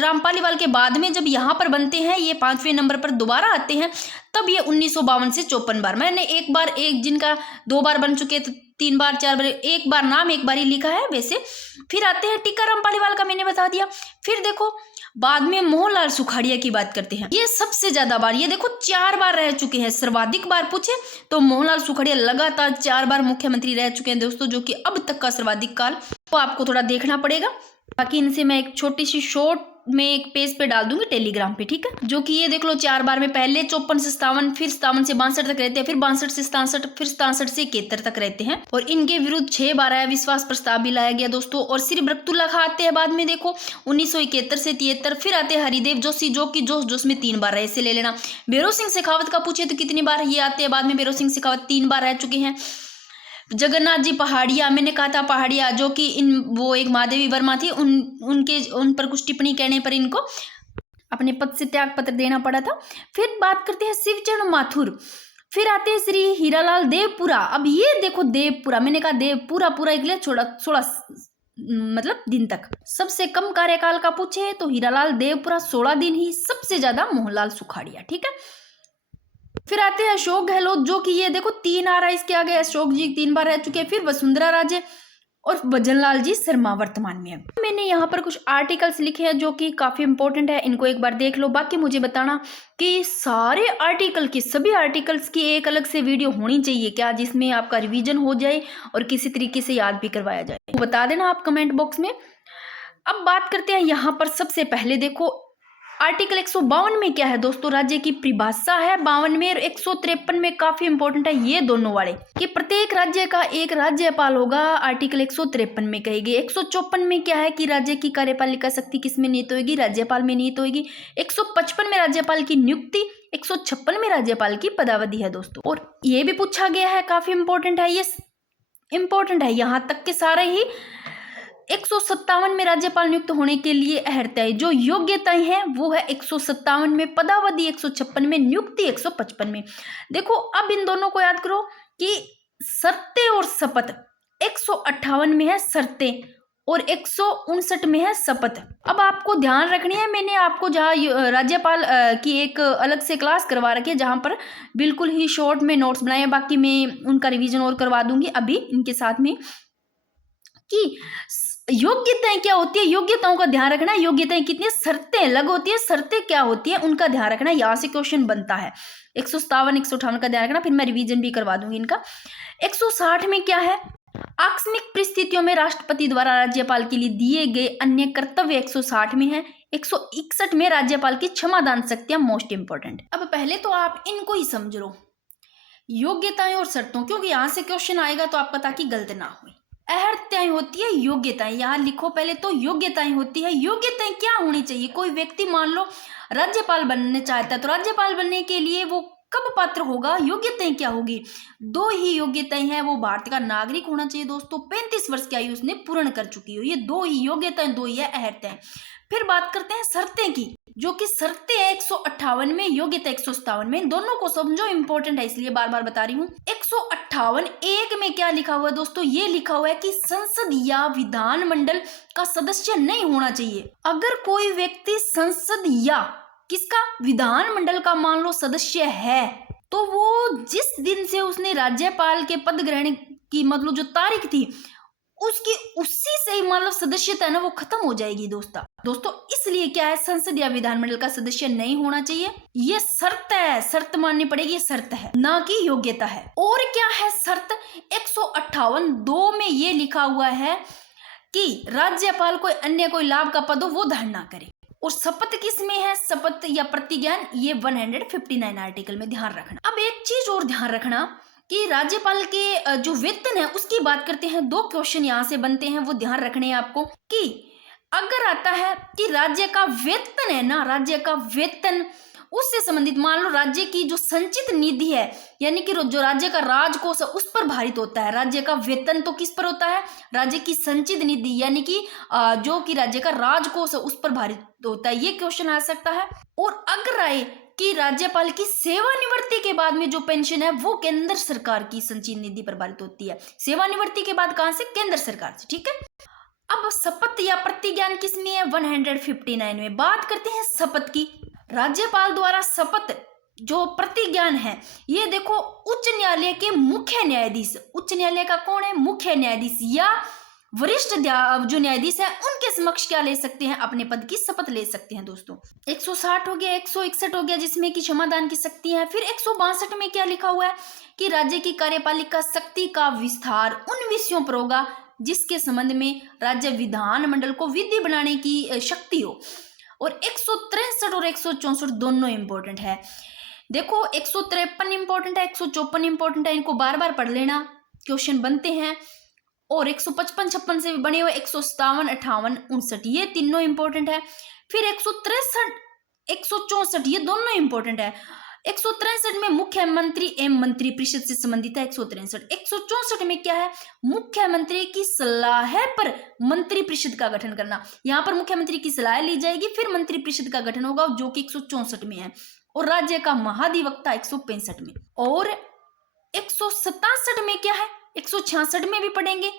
राम पालीवाल के बाद में जब यहाँ पर बनते हैं, ये 5वें नंबर पर दोबारा आते हैं, तब ये 1952 से 54 बार। मैंने एक बार जिनका 2 बार बन चुके तो 3 बार 4 बार, एक बार नाम एक बार ही लिखा है वैसे। फिर आते हैं टिक्काराम पालीवाल का मैंने बता दिया। फिर देखो बाद में मोहनलाल सुखाड़िया की बात करते हैं। ये सबसे ज्यादा बार, ये देखो 4 बार रह चुके हैं। सर्वाधिक बार पूछे तो मोहनलाल सुखाड़िया लगातार 4 बार मुख्यमंत्री रह चुके हैं दोस्तों, जो कि अब तक का सर्वाधिक काल। तो आपको थोड़ा देखना पड़ेगा। बाकी इनसे मैं एक छोटी सी शॉर्ट में एक पेज पे डाल दूंगी टेलीग्राम पे, ठीक है। जो कि ये देख लो 4 बार में पहले 54 से 57, फिर 57 से 62 तक रहते हैं, फिर 62 से 67, फिर 67 से 71 तक रहते हैं। और इनके विरुद्ध 6 बार अविश्वास प्रस्ताव भी लाया गया दोस्तों। और श्री बरकतुल्ला खां आते हैं बाद में, देखो 1971 से 73। फिर आते हैं हरिदेव जोशी, जो कि जोश में 3 बार रहे, इसे ले लेना। भैरों सिंह शेखावत का पूछे तो कितनी बार, ये आते हैं बाद में। भैरों सिंह शेखावत 3 बार रह चुके हैं। जगन्नाथ जी पहाड़िया, मैंने कहा था पहाड़िया, जो कि वो एक महादेवी वर्मा थी, उन पर कुछ टिप्पणी कहने पर इनको अपने पद से त्याग पत्र देना पड़ा था। फिर बात करते हैं शिवचरण माथुर। फिर आते हैं श्री हीरालाल देवपुरा। अब ये देखो देवपुरा, मैंने कहा देवपुरा पूरा एक लिए 16 मतलब दिन तक। सबसे कम कार्यकाल का पूछे तो हीरालाल देवपुरा 16 दिन ही, सबसे ज्यादा मोहनलाल सुखाड़िया। ठीक है। फिर आते हैं अशोक गहलोत, जो कि ये देखो 3 आ रहा है इसके आगे, अशोक जी 3 बार रह चुके हैं। फिर वसुंधरा राजे, और भजनलाल जी शर्मा वर्तमान में है। मैंने यहाँ पर कुछ आर्टिकल्स लिखे हैं जो कि काफ़ी इंपॉर्टेंट है, इनको एक बार देख लो। बाकी मुझे बताना कि सारे आर्टिकल की, सभी आर्टिकल्स की एक अलग से वीडियो होनी चाहिए क्या, जिसमें आपका रिवीजन हो जाए और किसी तरीके से याद भी करवाया जाए, तो बता देना आप कमेंट बॉक्स में। अब बात करते हैं यहाँ पर सबसे पहले देखो आर्टिकल 152 में क्या है दोस्तों, राज्य की परिभाषा है 52 में, और 153 में काफी इंपॉर्टेंट है ये दोनों वाले, कि प्रत्येक राज्य का एक राज्यपाल होगा, आर्टिकल 153 में कहेगी। 154 में क्या है कि राज्य की कार्यपालिका शक्ति किसमें निहित होगी, राज्यपाल में निहित होगी। 155 में राज्यपाल की नियुक्ति, 156 में राज्यपाल की पदावधि है दोस्तों। और ये भी पूछा गया है, काफी इंपॉर्टेंट है ये, इंपॉर्टेंट है यहाँ तक के सारे ही। 157 में राज्यपाल नियुक्त होने के लिए अहर्ताएं, जो योग्यताएं हैं वो है 157 में, पदावधि 156 में, नियुक्ति 155 में। देखो अब इन दोनों को याद करो कि शर्तें और शपथ 158 में है शर्तें और 159 में है शपथ। अब आपको ध्यान रखनी है, मैंने आपको जहाँ राज्यपाल की एक अलग से क्लास करवा रखी है जहाँ पर बिल्कुल ही शॉर्ट में नोट्स बनाए हैं, बाकी मैं उनका रिवीजन और करवा दूंगी अभी इनके साथ में, कि योग्यताएं क्या होती है, योग्यताओं का ध्यान रखना। योग्यताएं कितनी, शर्तें अलग होती है, शर्तें क्या होती है उनका ध्यान रखना, यहाँ से क्वेश्चन बनता है। 157 158 का ध्यान रखना, फिर मैं रिवीजन भी करवा दूंगी इनका। 160 में क्या है, आकस्मिक परिस्थितियों में राष्ट्रपति द्वारा राज्यपाल के लिए दिए गए अन्य कर्तव्य 160 में है। 161 में राज्यपाल की क्षमादान शक्तियां मोस्ट इंपोर्टेंट। अब पहले तो आप इनको ही समझ लो, योग्यताएं और शर्तों, क्योंकि यहाँ से क्वेश्चन आएगा तो आपका, ताकि गलत ना हो। अहर्ताएं होती है योग्यताएं, यहाँ लिखो पहले तो योग्यताएं होती है। योग्यताएं क्या होनी चाहिए, कोई व्यक्ति मान लो राज्यपाल बनने चाहता है तो राज्यपाल बनने के लिए वो कब पात्र होगा, योग्यताएं क्या होगी, दो ही योग्यताएं हैं, वो भारत का नागरिक होना चाहिए दोस्तों, 35 वर्ष की आयु उसने पूर्ण कर चुकी हो, ये दो ही योग्यताएं, दो ही है अहर्ताएं। फिर बात करते हैं शर्तें की, जो कि शर्तें है 158 में, योग्यता 157 में, इन दोनों को समझो, इंपॉर्टेंट है इसलिए बार बार बता रही हूँ। 158 एक में क्या लिखा हुआ है दोस्तों, ये लिखा हुआ है कि संसद या विधान मंडल का सदस्य नहीं होना चाहिए। अगर कोई व्यक्ति संसद या किसका, विधान मंडल का मान लो सदस्य है, तो वो जिस दिन से उसने राज्यपाल के पद ग्रहण की, मतलब जो तारीख थी उसकी, उसी से ही मतलब सदस्यता है ना वो खत्म हो जाएगी दोस्तों। इसलिए क्या है, संसद या विधानमंडल का सदस्य नहीं होना चाहिए, ये शर्त है, शर्त माननी पड़ेगी, ये शर्त है ना कि योग्यता है। और क्या है शर्त, 158 2 में ये लिखा हुआ है कि राज्यपाल कोई अन्य कोई लाभ का पद हो वो धारण ना करे। और शपथ किस में है, शपथ या प्रतिज्ञान, ये 159 आर्टिकल में ध्यान रखना। अब एक चीज और ध्यान रखना कि राज्यपाल के जो वेतन है उसकी बात करते हैं, दो क्वेश्चन यहाँ से बनते हैं, वो ध्यान रखने हैं आपको। कि अगर आता है कि राज्य का वेतन है ना, राज्य का वेतन उससे संबंधित, मान लो राज्य की जो संचित निधि है, यानी कि जो राज्य का राजकोष है उस पर भारित होता है। राज्य का वेतन तो किस पर होता है, राज्य की संचित निधि, यानी कि जो कि राज्य का राजकोष है उस पर भारित होता है, ये क्वेश्चन आ सकता है। और अगर आए कि राज्यपाल की सेवानिवृत्ति के बाद में जो पेंशन है वो केंद्र सरकार की संचित निधि पर भारित होती है, सेवानिवृत्ति के बाद कहां से, केंद्र सरकार से, ठीक है। अब शपथ या प्रतिज्ञान किसमें है, 159 में। बात करते हैं शपथ की, राज्यपाल द्वारा शपथ जो प्रतिज्ञान है, ये देखो उच्च न्यायालय के मुख्य न्यायाधीश, उच्च न्यायालय का कौन है, मुख्य न्यायाधीश या वरिष्ठ जो न्यायाधीश है उनके समक्ष क्या ले सकते हैं, अपने पद की शपथ ले सकते हैं दोस्तों। 160 हो गया, 161 हो गया जिसमें कि क्षमादान की शक्ति है। फिर 162 में क्या लिखा हुआ है कि राज्य की कार्यपालिका शक्ति का विस्तार उन विषयों पर होगा जिसके संबंध में राज्य विधान मंडल को विधि बनाने की शक्ति हो। और 163 और 164 दोनों इंपॉर्टेंट है। देखो 153 इंपॉर्टेंट है, 154 इंपॉर्टेंट है, इनको बार बार पढ़ लेना, क्वेश्चन बनते हैं। और 155 56 से भी बने हुए 157 58 59 ये तीनों इंपॉर्टेंट है। फिर 163 164 ये दोनों इंपॉर्टेंट है। 163 में मुख्यमंत्री एवं मंत्री परिषद से संबंधित है। 163 164 में क्या है, मुख्यमंत्री की सलाह पर मंत्री परिषद का गठन करना। यहाँ पर मुख्यमंत्री की सलाह ली जाएगी, फिर मंत्री परिषद का गठन होगा, जो कि 164 में है। और राज्य का महाधिवक्ता 165 में। और 167 में क्या है, 166 में भी पढ़ेंगे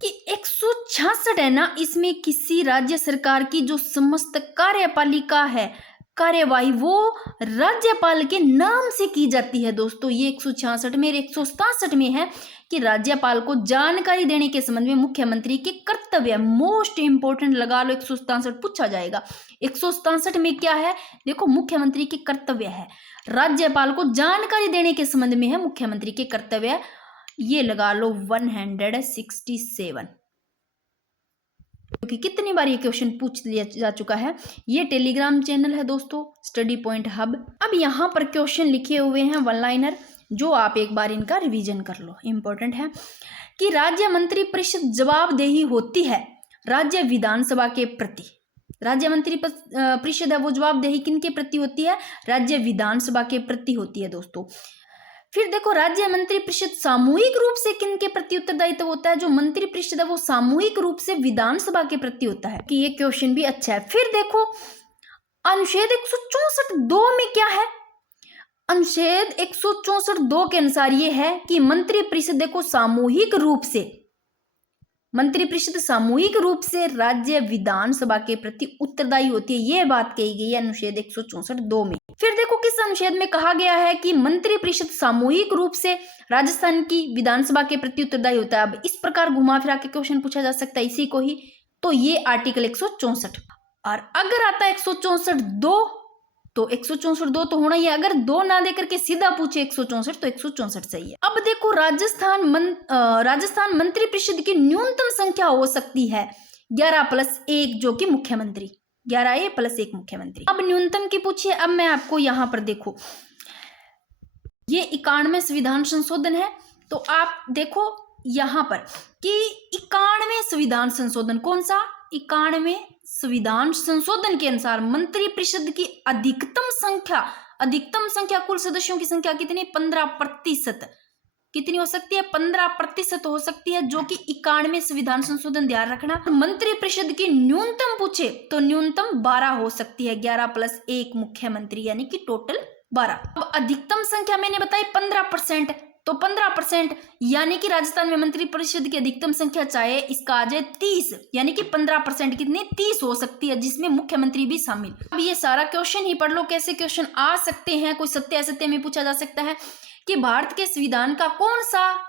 कि 166 है ना, इसमें किसी राज्य सरकार की जो समस्त कार्यपालिका है, कार्यवाही वो राज्यपाल के नाम से की जाती है दोस्तों। ये 166 में 167 में है कि राज्यपाल को जानकारी देने के संबंध में मुख्यमंत्री के कर्तव्य, मोस्ट इंपोर्टेंट लगा लो, 167 पूछा जाएगा। 167 में क्या है देखो, मुख्यमंत्री के कर्तव्य है, राज्यपाल को जानकारी देने के संबंध में है मुख्यमंत्री के कर्तव्य, ये लगा लो 167, क्योंकि कितनी बार ये क्वेश्चन पूछ लिया जा चुका है। ये टेलीग्राम चैनल है दोस्तों, स्टडी पॉइंट हब। अब यहाँ पर क्वेश्चन लिखे हुए हैं वन लाइनर, जो आप एक बार इनका रिवीजन कर लो, इंपॉर्टेंट है कि राज्य मंत्री परिषद जवाबदेही होती है राज्य विधानसभा के प्रति। राज्य मंत्री परिषद है वो जवाबदेही किनके प्रति होती है, राज्य विधानसभा के प्रति होती है दोस्तों। फिर देखो, राज्य मंत्री परिषद सामूहिक रूप से किनके प्रति उत्तरदायित्व होता है, जो मंत्री परिषद है वो सामूहिक रूप से विधानसभा के प्रति होता है, कि ये क्वेश्चन भी अच्छा है। फिर देखो, अनुच्छेद 164(2) में क्या है, अनुच्छेद 164(2) के अनुसार ये है कि मंत्री परिषद देखो सामूहिक रूप से, मंत्री परिषद सामूहिक रूप से राज्य विधानसभा के प्रति उत्तरदायी होती है, ये बात कही गई है अनुच्छेद 164(2) में। फिर देखो, किस अनुच्छेद में कहा गया है कि मंत्री परिषद सामूहिक रूप से राजस्थान की विधानसभा के प्रति उत्तरदायी होता है। अब इस प्रकार घुमा फिरा के क्वेश्चन पूछा जा सकता है इसी को ही, तो ये आर्टिकल 164। और अगर आता है 164(2), तो 164(2) तो होना ही है। अगर 2 ना देकर के सीधा पूछे 164, तो 164 सही है। अब देखो, राजस्थान मंत्री परिषद की न्यूनतम संख्या हो सकती है 11+1, जो कि मुख्यमंत्री, 11A+1 मुख्यमंत्री। अब न्यूनतम की पूछिए। अब मैं आपको यहाँ पर देखो, ये 91 संविधान संशोधन है, तो आप देखो यहाँ पर कि 91 संविधान संशोधन, कौन सा, 91 संविधान संशोधन के अनुसार मंत्री परिषद की अधिकतम संख्या कुल सदस्यों की संख्या कितनी, 15%। कितनी हो सकती है, 15% हो सकती है, जो कि 91 संविधान संशोधन, ध्यान रखना। मंत्री परिषद की न्यूनतम पूछे तो न्यूनतम 12 हो सकती है, 11+1 मुख्यमंत्री, यानी कि टोटल 12। अब अधिकतम संख्या मैंने बताई 15%, तो 15%, यानी कि राजस्थान में मंत्री परिषद की अधिकतम संख्या चाहे इसका आ जाए 30, यानी कि 15% कितनी, 30 हो सकती है, जिसमें मुख्यमंत्री भी शामिल। अब ये सारा क्वेश्चन ही पढ़ लो, कैसे क्वेश्चन आ सकते हैं। कोई सत्य असत्य में पूछा जा सकता है कि भारत के संविधान का कौन सा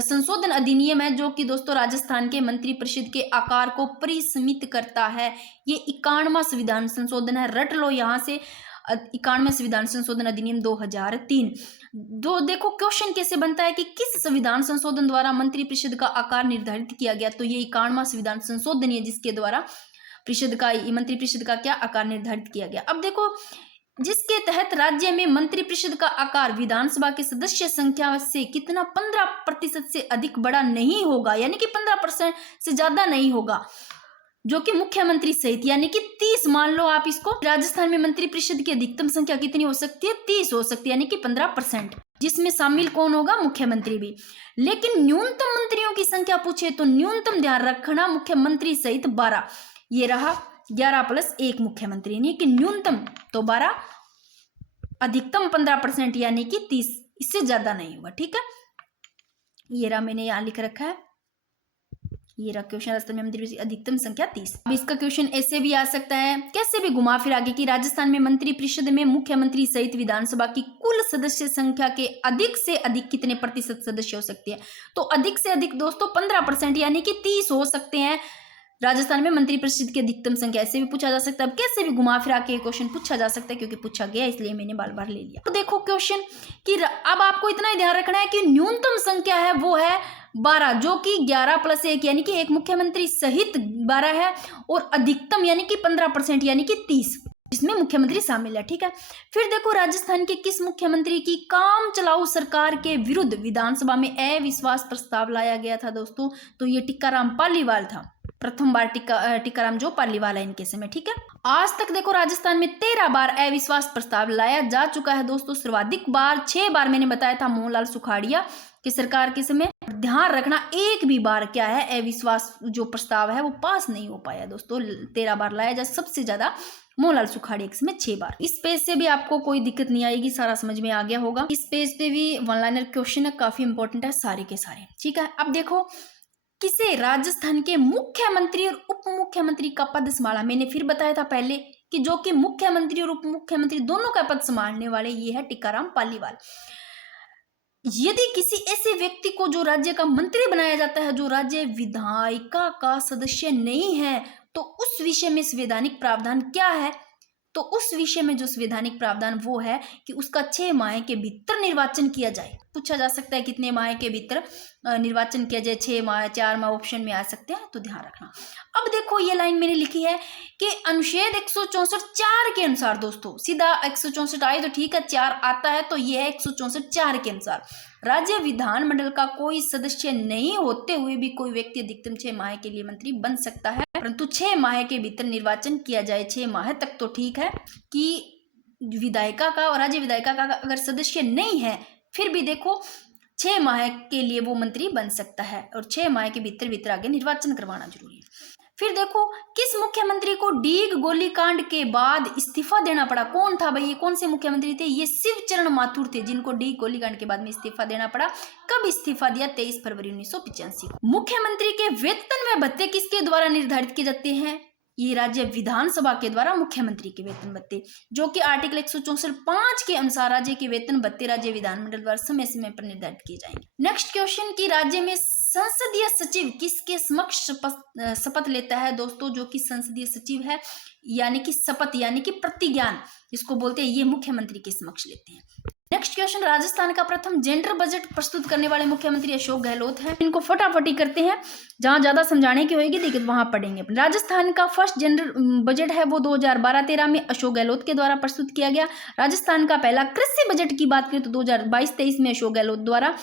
संशोधन अधिनियम है जो कि दोस्तों राजस्थान के मंत्री परिषद के आकार को परिसीमित करता है। ये 91वां संविधान संशोधन है, रट लो यहाँ से, 91वें संविधान संशोधन अधिनियम 2003। जो देखो क्वेश्चन कैसे बनता है कि किस संविधान संशोधन द्वारा मंत्री परिषद का आकार निर्धारित किया गया, तो ये 91वां संविधान संशोधन है जिसके द्वारा मंत्री परिषद का क्या आकार निर्धारित किया गया। अब देखो, जिसके तहत राज्य में मंत्री परिषद का आकार विधानसभा के सदस्य संख्या से कितना, 15% से अधिक बड़ा नहीं होगा, यानी कि 15% से ज्यादा नहीं होगा, जो कि मुख्यमंत्री सहित, यानी कि 30 मान लो आप इसको। राजस्थान में मंत्री परिषद की अधिकतम संख्या कितनी हो सकती है, 30 हो सकती है, यानी कि 15%, जिसमें शामिल कौन होगा, मुख्यमंत्री भी। लेकिन न्यूनतम मंत्रियों की संख्या पूछे तो न्यूनतम ध्यान रखना, मुख्यमंत्री सहित 12, ये रहा 11+1 मुख्यमंत्री, यानी कि न्यूनतम तो 12, अधिकतम 15%, यानी कि 30, इससे ज्यादा नहीं होगा, ठीक है। ये रहा, मैंने यहाँ लिख रखा है, ये रहा क्वेश्चन, राजस्थान में मंत्री अधिकतम संख्या 30। अब इसका क्वेश्चन ऐसे भी आ सकता है, कैसे भी घुमा फिरा के, कि राजस्थान में मंत्री परिषद में मुख्यमंत्री सहित विधानसभा की कुल सदस्य संख्या के अधिक से अधिक कितने प्रतिशत सदस्य हो सकते हैं, तो अधिक से अधिक दोस्तों 15%, यानी कि 30 हो सकते हैं राजस्थान में मंत्री परिषद की अधिकतम संख्या। ऐसे भी पूछा जा सकता है, कैसे भी घुमा फिरा के क्वेश्चन पूछा जा सकता है, क्योंकि पूछा गया इसलिए मैंने बार बार ले लिया। तो देखो क्वेश्चन कि अब आपको इतना ही ध्यान रखना है कि न्यूनतम संख्या है वो है 12, जो कि 11+1, यानी कि एक मुख्यमंत्री सहित 12 है, और अधिकतम यानी कि 15%, यानी कि 30, जिसमें मुख्यमंत्री शामिल है, ठीक है। फिर देखो, राजस्थान के किस मुख्यमंत्री की काम चलाऊ सरकार के विरुद्ध विधानसभा में अविश्वास प्रस्ताव लाया गया था दोस्तों, तो ये टिक्काराम पालीवाल था, प्रथम बार टिक्काराम जो पालीवाल है इनके समय, ठीक है। आज तक देखो राजस्थान में 13 बार अविश्वास प्रस्ताव लाया जा चुका है दोस्तों, सर्वाधिक बार 6 बार मैंने बताया था मोहनलाल सुखाड़िया की सरकार के समय। ध्यान रखना, एक भी बार क्या है अविश्वास जो प्रस्ताव है वो पास नहीं हो पाया दोस्तों, 13 बार लाया जा, सबसे ज्यादा मोहनलाल सुखाड़िया के समय 6 बार। इस पेज से भी आपको कोई दिक्कत नहीं आएगी, सारा समझ में आ गया होगा। इस पेज पे भी वन लाइनर क्वेश्चन है, काफी इंपॉर्टेंट है सारे के सारे, ठीक है। अब देखो, किसे राजस्थान के मुख्यमंत्री और उप मुख्यमंत्री का पद संभाला, मैंने फिर बताया था पहले कि जो कि मुख्यमंत्री और उप मुख्यमंत्री दोनों का पद संभालने वाले, ये है टीकाराम पालीवाल। यदि किसी ऐसे व्यक्ति को जो राज्य का मंत्री बनाया जाता है, जो राज्य विधायिका का सदस्य नहीं है, तो उस विषय में संवैधानिक प्रावधान क्या है? तो उस विषय में जो संवैधानिक प्रावधान वो है कि उसका 6 माह के भीतर निर्वाचन किया जाए। पूछा जा सकता है कितने माह के भीतर निर्वाचन किया जाए, 6 माह, 4 माह ऑप्शन में आ सकते हैं, तो ध्यान रखना। अब देखो ये लाइन मैंने लिखी है कि अनुच्छेद 164(4) के अनुसार, दोस्तों सीधा 164 आए तो ठीक है, 4 आता है तो ये है 164(4) के अनुसार, राज्य विधानमंडल का कोई सदस्य नहीं होते हुए भी कोई व्यक्ति अधिकतम 6 माह के लिए मंत्री बन सकता है, परंतु 6 माह के भीतर निर्वाचन किया जाए। 6 माह तक तो ठीक है कि विधायिका का और राज्य विधायिका का अगर सदस्य नहीं है, फिर भी देखो 6 माह के लिए वो मंत्री बन सकता है, और 6 माह के भीतर भीतर आगे निर्वाचन करवाना जरूरी है। फिर देखो किस मुख्यमंत्री को डीग गोलीकांड के बाद इस्तीफा देना पड़ा? कौन था भाई, ये कौन से मुख्यमंत्री थे? ये शिवचरण माथुर थे, जिनको डीग गोलीकांड के बाद में इस्तीफा देना पड़ा। कब इस्तीफा दिया? 23 फरवरी 1985 को। मुख्यमंत्री के वेतन व भत्ते किसके द्वारा निर्धारित किए जाते हैं? ये राज्य विधानसभा के द्वारा मुख्यमंत्री के वेतन भत्ते, जो कि आर्टिकल 164(5) के अनुसार राज्य के वेतन भत्ते राज्य विधानमंडल द्वारा समय समय पर निर्धारित किए जाएंगे। नेक्स्ट क्वेश्चन कि राज्य में संसदीय सचिव किसके समक्ष शपथ लेता है? दोस्तों जो कि संसदीय सचिव है, यानी कि शपथ यानी कि प्रतिज्ञान इसको बोलते हैं, ये मुख्यमंत्री के समक्ष लेते हैं। नेक्स्ट क्वेश्चन, राजस्थान का प्रथम जेंडर बजट प्रस्तुत करने वाले मुख्यमंत्री अशोक गहलोत हैं। इनको फटाफटी करते हैं, जहां ज्यादा समझाने की होगी देखिए वहां पढ़ेंगे। राजस्थान का फर्स्ट जेंडर बजट है वो 2012-13 में अशोक गहलोत के द्वारा प्रस्तुत किया गया। राजस्थान का पहला कृषि बजट की बात करें तो 2022-23 में अशोक गहलोत द्वारा।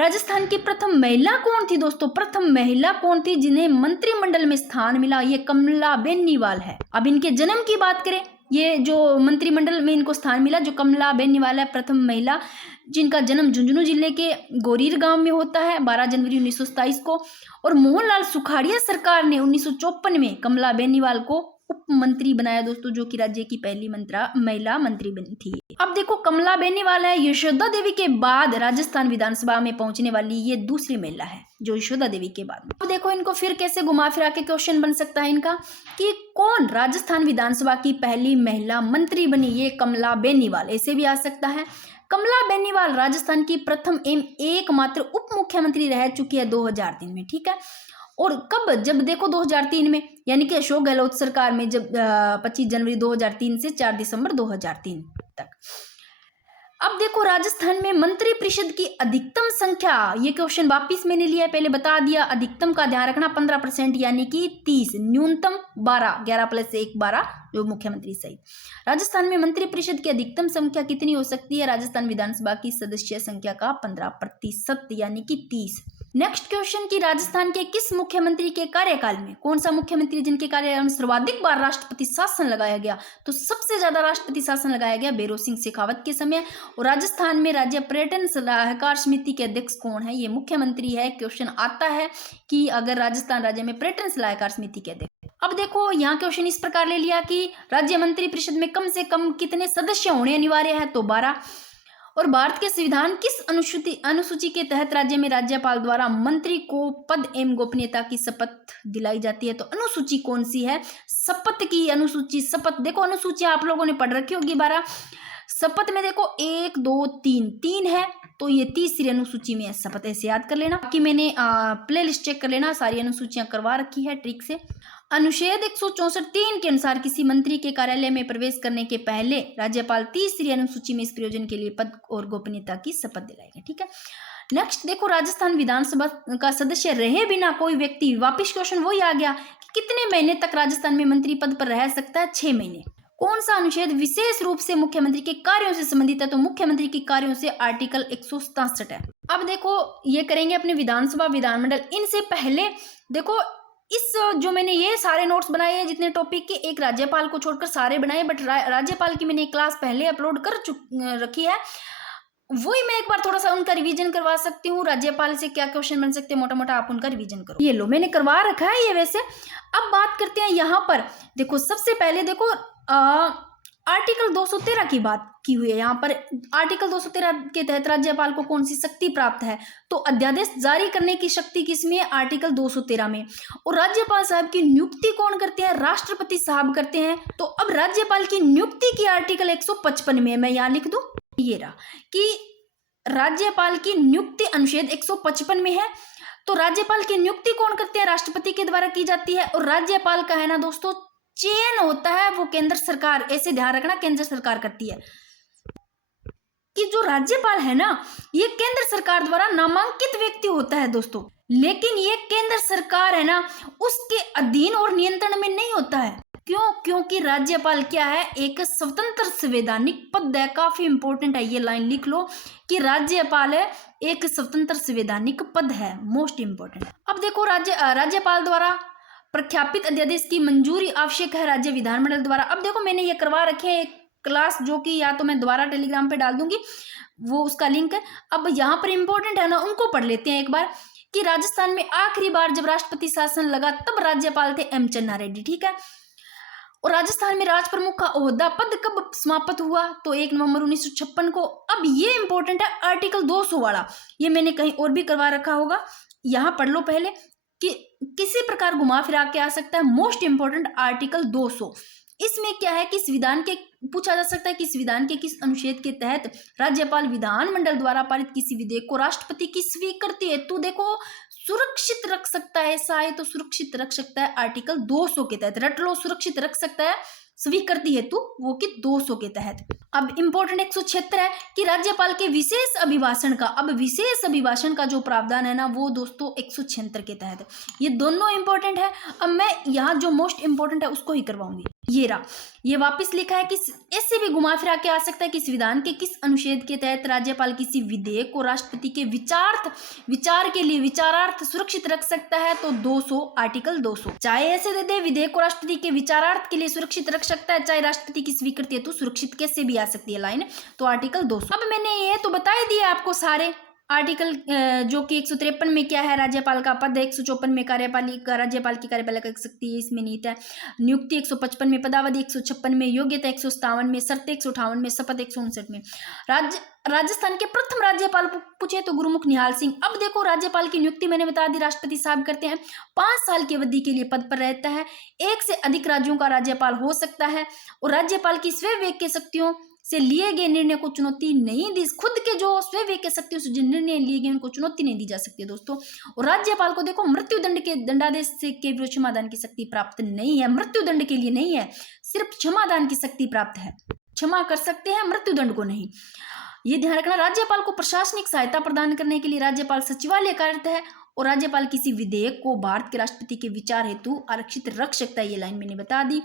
राजस्थान की प्रथम महिला कौन थी दोस्तों? प्रथम महिला कौन थी जिन्हें मंत्रिमंडल में स्थान मिला? ये कमला बेनीवाल है। अब इनके जन्म की बात करें, ये जो मंत्रिमंडल में इनको स्थान मिला, जो कमला बेनीवाल है, प्रथम महिला जिनका जन्म झुंझुनू जिले के गोरीर गांव में होता है 12 जनवरी 1927 को। और मोहनलाल सुखाड़िया सरकार ने 1954 में कमला बेनीवाल को उप मंत्री बनाया दोस्तों, जो कि राज्य की पहली महिला मंत्री बनी थी। अब देखो कमला बेनीवाल है, यशोदा देवी के बाद राजस्थान विधानसभा में पहुंचने वाली ये दूसरी महिला है, जो यशोदा देवी के बाद। अब देखो इनको फिर कैसे घुमा फिरा के क्वेश्चन बन सकता है इनका कि कौन राजस्थान विधानसभा की पहली महिला मंत्री बनी? ये कमला बेनीवाल, ऐसे भी आ सकता है। कमला बेनीवाल राजस्थान की प्रथम एवं एकमात्र उप मुख्यमंत्री रह चुकी है 2003 में, ठीक है। और कब? जब देखो 2003 में, यानी कि अशोक गहलोत सरकार में, जब 25 जनवरी 2003 से 4 दिसंबर 2003 तक। अब देखो राजस्थान में मंत्री परिषद की अधिकतम संख्या, ये क्वेश्चन वापिस मैंने लिया है, पहले बता दिया। अधिकतम का ध्यान रखना 15% यानी कि 30, न्यूनतम 12, 11 + 1 12, जो मुख्यमंत्री सहित। राजस्थान में मंत्री परिषद की अधिकतम संख्या कितनी हो सकती है? राजस्थान विधानसभा की सदस्य संख्या का 15% यानी कि 30। नेक्स्ट क्वेश्चन की राजस्थान के किस मुख्यमंत्री के कार्यकाल में, कौन सा मुख्यमंत्री जिनके कार्यकाल में सर्वाधिक बार राष्ट्रपति शासन लगाया गया? तो सबसे ज्यादा राष्ट्रपति शासन लगाया गया भैरों सिंह शेखावत के समय। और राजस्थान में राज्य पर्यटन सलाहकार समिति के अध्यक्ष कौन है? ये मुख्यमंत्री है। क्वेश्चन आता है कि अगर राजस्थान राज्य में पर्यटन सलाहकार समिति के अध्यक्ष। अब देखो यहाँ क्वेश्चन इस प्रकार ले लिया कि राज्य मंत्री परिषद में कम से कम कितने सदस्य होने अनिवार्य है? तो 12। और भारत के संविधान किस अनुसूची के तहत राज्य में राज्यपाल द्वारा मंत्री को पद एवं गोपनीयता की शपथ दिलाई जाती है? तो अनुसूची कौन सी है? शपथ की अनुसूची। शपथ देखो अनुसूची आप लोगों ने पढ़ रखी होगी 12। शपथ में देखो 1 2 3 है, तो ये तीसरी अनुसूची में है शपथ, ऐसे याद कर लेना। बाकी मैंने प्ले लिस्ट चेक कर लेना, सारी अनुसूचियां करवा रखी है ट्रिक से। अनुच्छेद 164(3) के अनुसार किसी मंत्री के कार्यालय में प्रवेश करने के पहले राज्यपाल तीसरी अनुसूची में इस प्रयोजन के लिए पद और गोपनीयता की शपथ दिलाएंगे, ठीक है। नेक्स्ट देखो राजस्थान विधानसभा का सदस्य रहे बिना कोई व्यक्ति, वापिस क्वेश्चन वही आ गया कि कितने महीने तक राजस्थान में मंत्री पद पर रह सकता है? 6 महीने। कौन सा अनुच्छेद विशेष रूप से मुख्यमंत्री के कार्यों से संबंधित है? तो मुख्यमंत्री के कार्यों से आर्टिकल 167 है। अब देखो ये करेंगे अपने विधानसभा विधानमंडल। इनसे पहले देखो इस जो मैंने ये सारे नोट्स बनाए हैं जितने टॉपिक के, एक राज्यपाल को छोड़कर सारे बनाए, बट राज्यपाल की मैंने एक क्लास पहले अपलोड कर रखी है, वही मैं एक बार थोड़ा सा उनका रिवीजन करवा सकती हूँ। राज्यपाल से क्या क्वेश्चन बन सकते हैं, मोटा मोटा आप उनका रिवीजन करो। ये लो मैंने करवा रखा है ये वैसे। अब बात करते हैं यहाँ पर, देखो सबसे पहले देखो आर्टिकल 213 की बात की हुई है यहाँ पर। आर्टिकल 213 के तहत राज्यपाल को कौन सी शक्ति प्राप्त है? तो अध्यादेश जारी करने की शक्ति किसमें है? आर्टिकल 213 में। और राज्यपाल साहब की नियुक्ति कौन करते हैं? राष्ट्रपति साहब करते हैं। तो अब राज्यपाल की नियुक्ति की आर्टिकल 155 में, मैं यहाँ लिख दूं, ये रहा कि राज्यपाल की नियुक्ति अनुच्छेद 155 में है। तो राज्यपाल की नियुक्ति कौन करते हैं? राष्ट्रपति के द्वारा की जाती है। और राज्यपाल का है ना दोस्तों, चयन होता है वो केंद्र सरकार, ऐसे ध्यान रखना, केंद्र सरकार करती है। कि जो राज्यपाल है ना, ये केंद्र सरकार द्वारा नामांकित व्यक्ति होता है दोस्तों, लेकिन ये केंद्र सरकार है ना, उसके अधीन और नियंत्रण में नहीं होता है। क्यों? क्योंकि राज्यपाल क्या है? एक स्वतंत्र संवैधानिक पद है। काफी इंपॉर्टेंट है, ये लाइन लिख लो कि राज्यपाल है एक स्वतंत्र संवैधानिक पद है, मोस्ट इंपॉर्टेंट। अब देखो, राज्यपाल द्वारा प्रख्यापित अध्यादेश की मंजूरी आवश्यक है राज्य विधानमंडल द्वारा। अब देखो, मैंने ये करवा रखे हैं एक क्लास, जो कि या तो मैं दोबारा टेलीग्राम पे डाल दूंगी, वो उसका लिंक है। अब यहाँ पर इंपॉर्टेंट है ना, उनको पढ़ लेते हैं एक बार। कि राजस्थान में आखिरी बार जब राष्ट्रपति शासन लगा तब राज्यपाल थे एम चन्ना रेड्डी, ठीक है। और राजस्थान में राज प्रमुख का ओहदा पद कब समाप्त हुआ? तो 1 नवंबर 1956 को। अब ये इंपॉर्टेंट है आर्टिकल 200 वाला, ये मैंने कहीं और भी करवा रखा होगा, यहाँ पढ़ लो पहले कि किसी प्रकार घुमा फिरा के आ सकता है। मोस्ट इंपॉर्टेंट आर्टिकल 200, इसमें क्या है कि संविधान के पूछा जा सकता है कि संविधान के किस अनुच्छेद के तहत राज्यपाल विधानमंडल द्वारा पारित किसी विधेयक को राष्ट्रपति की स्वीकृति हेतु देखो सुरक्षित रख सकता है। ऐसा है तो सुरक्षित रख सकता है आर्टिकल 200 के तहत, रट लो, सुरक्षित रख सकता है स्वीकृति हेतु, वो कि 200 के तहत। अब इंपॉर्टेंट 176 है कि राज्यपाल के विशेष अभिभाषण का, अब विशेष अभिभाषण का जो प्रावधान है ना, वो दोस्तों 176 के तहत। ये दोनों इंपॉर्टेंट है। अब मैं यहाँ जो मोस्ट इंपॉर्टेंट है उसको ही करवाऊंगी। ये रहा, ये वापस लिखा है कि ऐसे भी घुमा फिरा के आ सकता है कि संविधान के किस अनुच्छेद के तहत राज्यपाल किसी विधेयक को राष्ट्रपति के विचार के लिए विचारार्थ सुरक्षित रख सकता है। तो 200, आर्टिकल 200। चाहे ऐसे दे दे, विधेयक को राष्ट्रपति के विचारार्थ के लिए सुरक्षित रख सकता है, चाहे राष्ट्रपति की स्वीकृति हेतु सुरक्षित कैसे भी आ सकती है लाइन। तो आर्टिकल 200। अब मैंने ये तो बता ही दिया आपको सारे आर्टिकल, जो कि 153 में क्या है, राज्यपाल का पद है। 154 में कार्यपालिका, राज्यपाल की कार्यपालिका शक्ति है, इसमें नीति है। नियुक्ति 155 में, पदावधि 156 में, योग्यता 157 में, शर्तें 158 में, शपथ 159 में। राजस्थान के प्रथम राज्यपाल पूछे तो गुरुमुख निहाल सिंह। अब देखो, राज्यपाल की नियुक्ति मैंने बता दी राष्ट्रपति साहब करते हैं। 5 साल की अवधि के लिए पद पर रहता है। 1 से अधिक राज्यों का राज्यपाल हो सकता है। और राज्यपाल की स्वविवेक के शक्तियों से लिए गए निर्णय को चुनौती नहीं दी, खुद के जो स्वविवेक के शक्तियों से जो निर्णय लिए गए उनको चुनौती नहीं दी जा सकती है दोस्तों। और राज्यपाल को देखो मृत्युदंड के दंडादेश के विरुद्ध क्षमादान की शक्ति प्राप्त नहीं है, मृत्युदंड के लिए नहीं है, सिर्फ क्षमादान की शक्ति प्राप्त है। क्षमा कर सकते हैं, मृत्युदंड को नहीं। ये ध्यान रखना। राज्यपाल को प्रशासनिक सहायता प्रदान करने के लिए राज्यपाल सचिवालय कार्यरत है। और राज्यपाल किसी विधेयक को भारत के राष्ट्रपति के विचार हेतु आरक्षित रख सकता है, ये लाइन मैंने बता दी।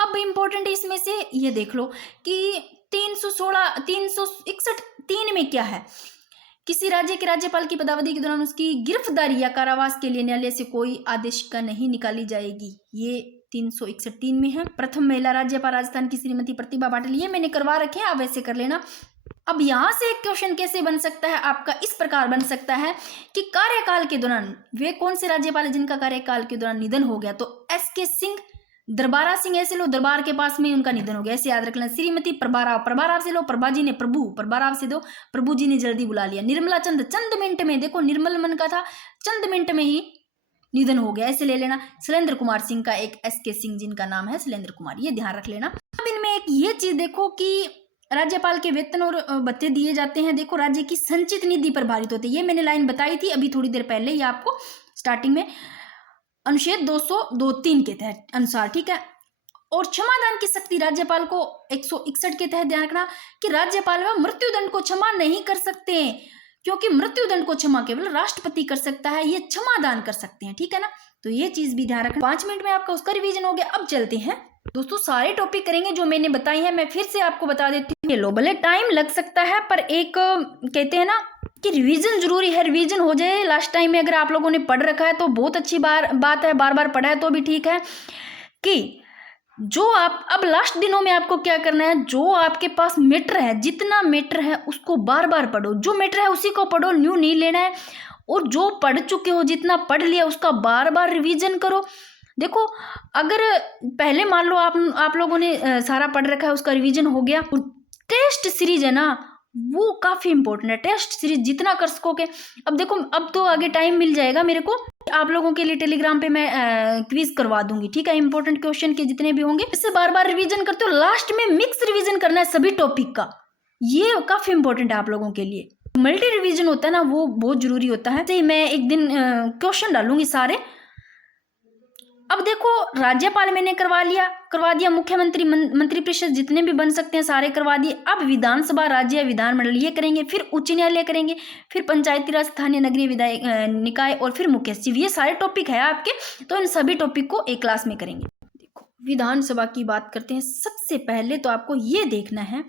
अब इंपॉर्टेंट इसमें से ये देख लो कि 361(3) में क्या है, किसी राज्य के राज्यपाल की पदावधि के दौरान उसकी गिरफ्तारी या कारावास के लिए न्यायालय से कोई आदेशिका नहीं निकाली जाएगी, ये 361(3) में है। प्रथम महिला राज्यपाल राजस्थान की श्रीमती प्रतिभा पाटिल, ये मैंने करवा रखे हैं, आप ऐसे कर लेना। अब यहां से एक क्वेश्चन कैसे बन सकता है आपका, इस प्रकार बन सकता है कि कार्यकाल के दौरान वे कौन से राज्यपाल है जिनका कार्यकाल के दौरान निधन हो गया? तो एस.के. सिंह, दरबारा सिंह, ऐसे लो, दरबार के पास में उनका निधन हो गया, ऐसे याद रख लेना। श्रीमती प्रभाराव, प्रभाराव से लो, प्रभाजी ने प्रभु, प्रभाराव से दो, प्रभु जी ने जल्दी बुला लिया। निर्मला चंद, चंद मिनट में, देखो निर्मल मन का था, चंद मिनट में ही निधन हो गया, ऐसे ले लेना। शैलेंद्र कुमार सिंह का एक एस.के. सिंह जिनका नाम है शैलेंद्र कुमार, ये ध्यान रख लेना। अब इनमें एक ये चीज देखो कि राज्यपाल के वेतन और भत्ते दिए जाते हैं, देखो राज्य की संचित निधि पर भारित होते हैं, ये मैंने लाइन बताई थी अभी थोड़ी देर पहले ही आपको स्टार्टिंग में, अनुच्छेद 202(3) के तहत अनुसार, ठीक है। और क्षमादान की शक्ति राज्यपाल को 161 के तहत ध्यान रखना कि राज्यपाल व मृत्युदंड को क्षमा नहीं कर सकते हैं, क्योंकि मृत्युदंड को क्षमा केवल राष्ट्रपति कर सकता है, ये क्षमादान कर सकते हैं, ठीक है ना। तो ये चीज भी ध्यान रखना। 5 मिनट में आपका उसका रिवीजन हो गया। अब चलते हैं दोस्तों, सारे टॉपिक करेंगे जो मैंने बताई है, मैं फिर से आपको बता देती हूँ। लो, भले टाइम लग सकता है पर एक कहते हैं ना कि रिवीजन जरूरी है, रिवीजन हो जाए। लास्ट टाइम में अगर आप लोगों ने पढ़ रखा है तो बहुत अच्छी बात है, बार बार पढ़ा है तो भी ठीक है। कि जो आप अब लास्ट दिनों में आपको क्या करना है, जो आपके पास मैटर है, जितना मैटर है उसको बार बार पढ़ो, जो मैटर है उसी को पढ़ो, न्यू नहीं लेना है। और जो पढ़ चुके हो, जितना पढ़ लिया उसका बार बार रिवीजन करो। देखो, अगर पहले मान लो आप लोगों ने सारा पढ़ रखा है, उसका रिवीजन हो गया, टेस्ट सीरीज है ना वो काफी इंपॉर्टेंट है। टेस्ट सीरीज जितना कर सकोगे। अब देखो, अब तो आगे टाइम मिल जाएगा मेरे को, आप लोगों के लिए टेलीग्राम पे मैं क्विज करवा दूंगी, ठीक है, इंपॉर्टेंट क्वेश्चन के जितने भी होंगे। इससे बार बार रिवीजन करते हो, लास्ट में मिक्स रिवीजन करना है सभी टॉपिक का, ये काफी इंपॉर्टेंट है आप लोगों के लिए। मल्टी रिवीजन होता है ना, वो बहुत जरूरी होता है। तो मैं एक दिन क्वेश्चन डालूंगी सारे। अब देखो, राज्यपाल मैंने करवा दिया, मुख्यमंत्री मंत्रिपरिषद जितने भी बन सकते हैं सारे करवा दिए। अब विधानसभा, राज्य विधानमंडल ये करेंगे, फिर उच्च न्यायालय करेंगे, फिर पंचायती राज, स्थानीय नगरीय विधायक निकाय, और फिर मुख्य सचिव। ये सारे टॉपिक है आपके, तो इन सभी टॉपिक को एक क्लास में करेंगे। देखो, विधानसभा की बात करते हैं। सबसे पहले तो आपको ये देखना है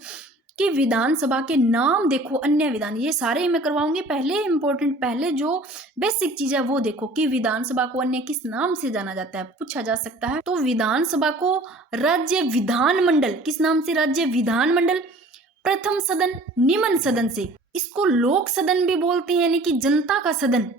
कि विधानसभा के नाम देखो, अन्य विधान, ये सारे ही मैं करवाऊंगी। पहले इंपॉर्टेंट, पहले जो बेसिक चीज है वो देखो कि विधानसभा को अन्य किस नाम से जाना जाता है, पूछा जा सकता है। तो विधानसभा को राज्य विधानमंडल, किस नाम से? राज्य विधानमंडल। प्रथम सदन, निम्न सदन से, इसको लोक सदन भी बोलते हैं, यानी कि जनता का सदन,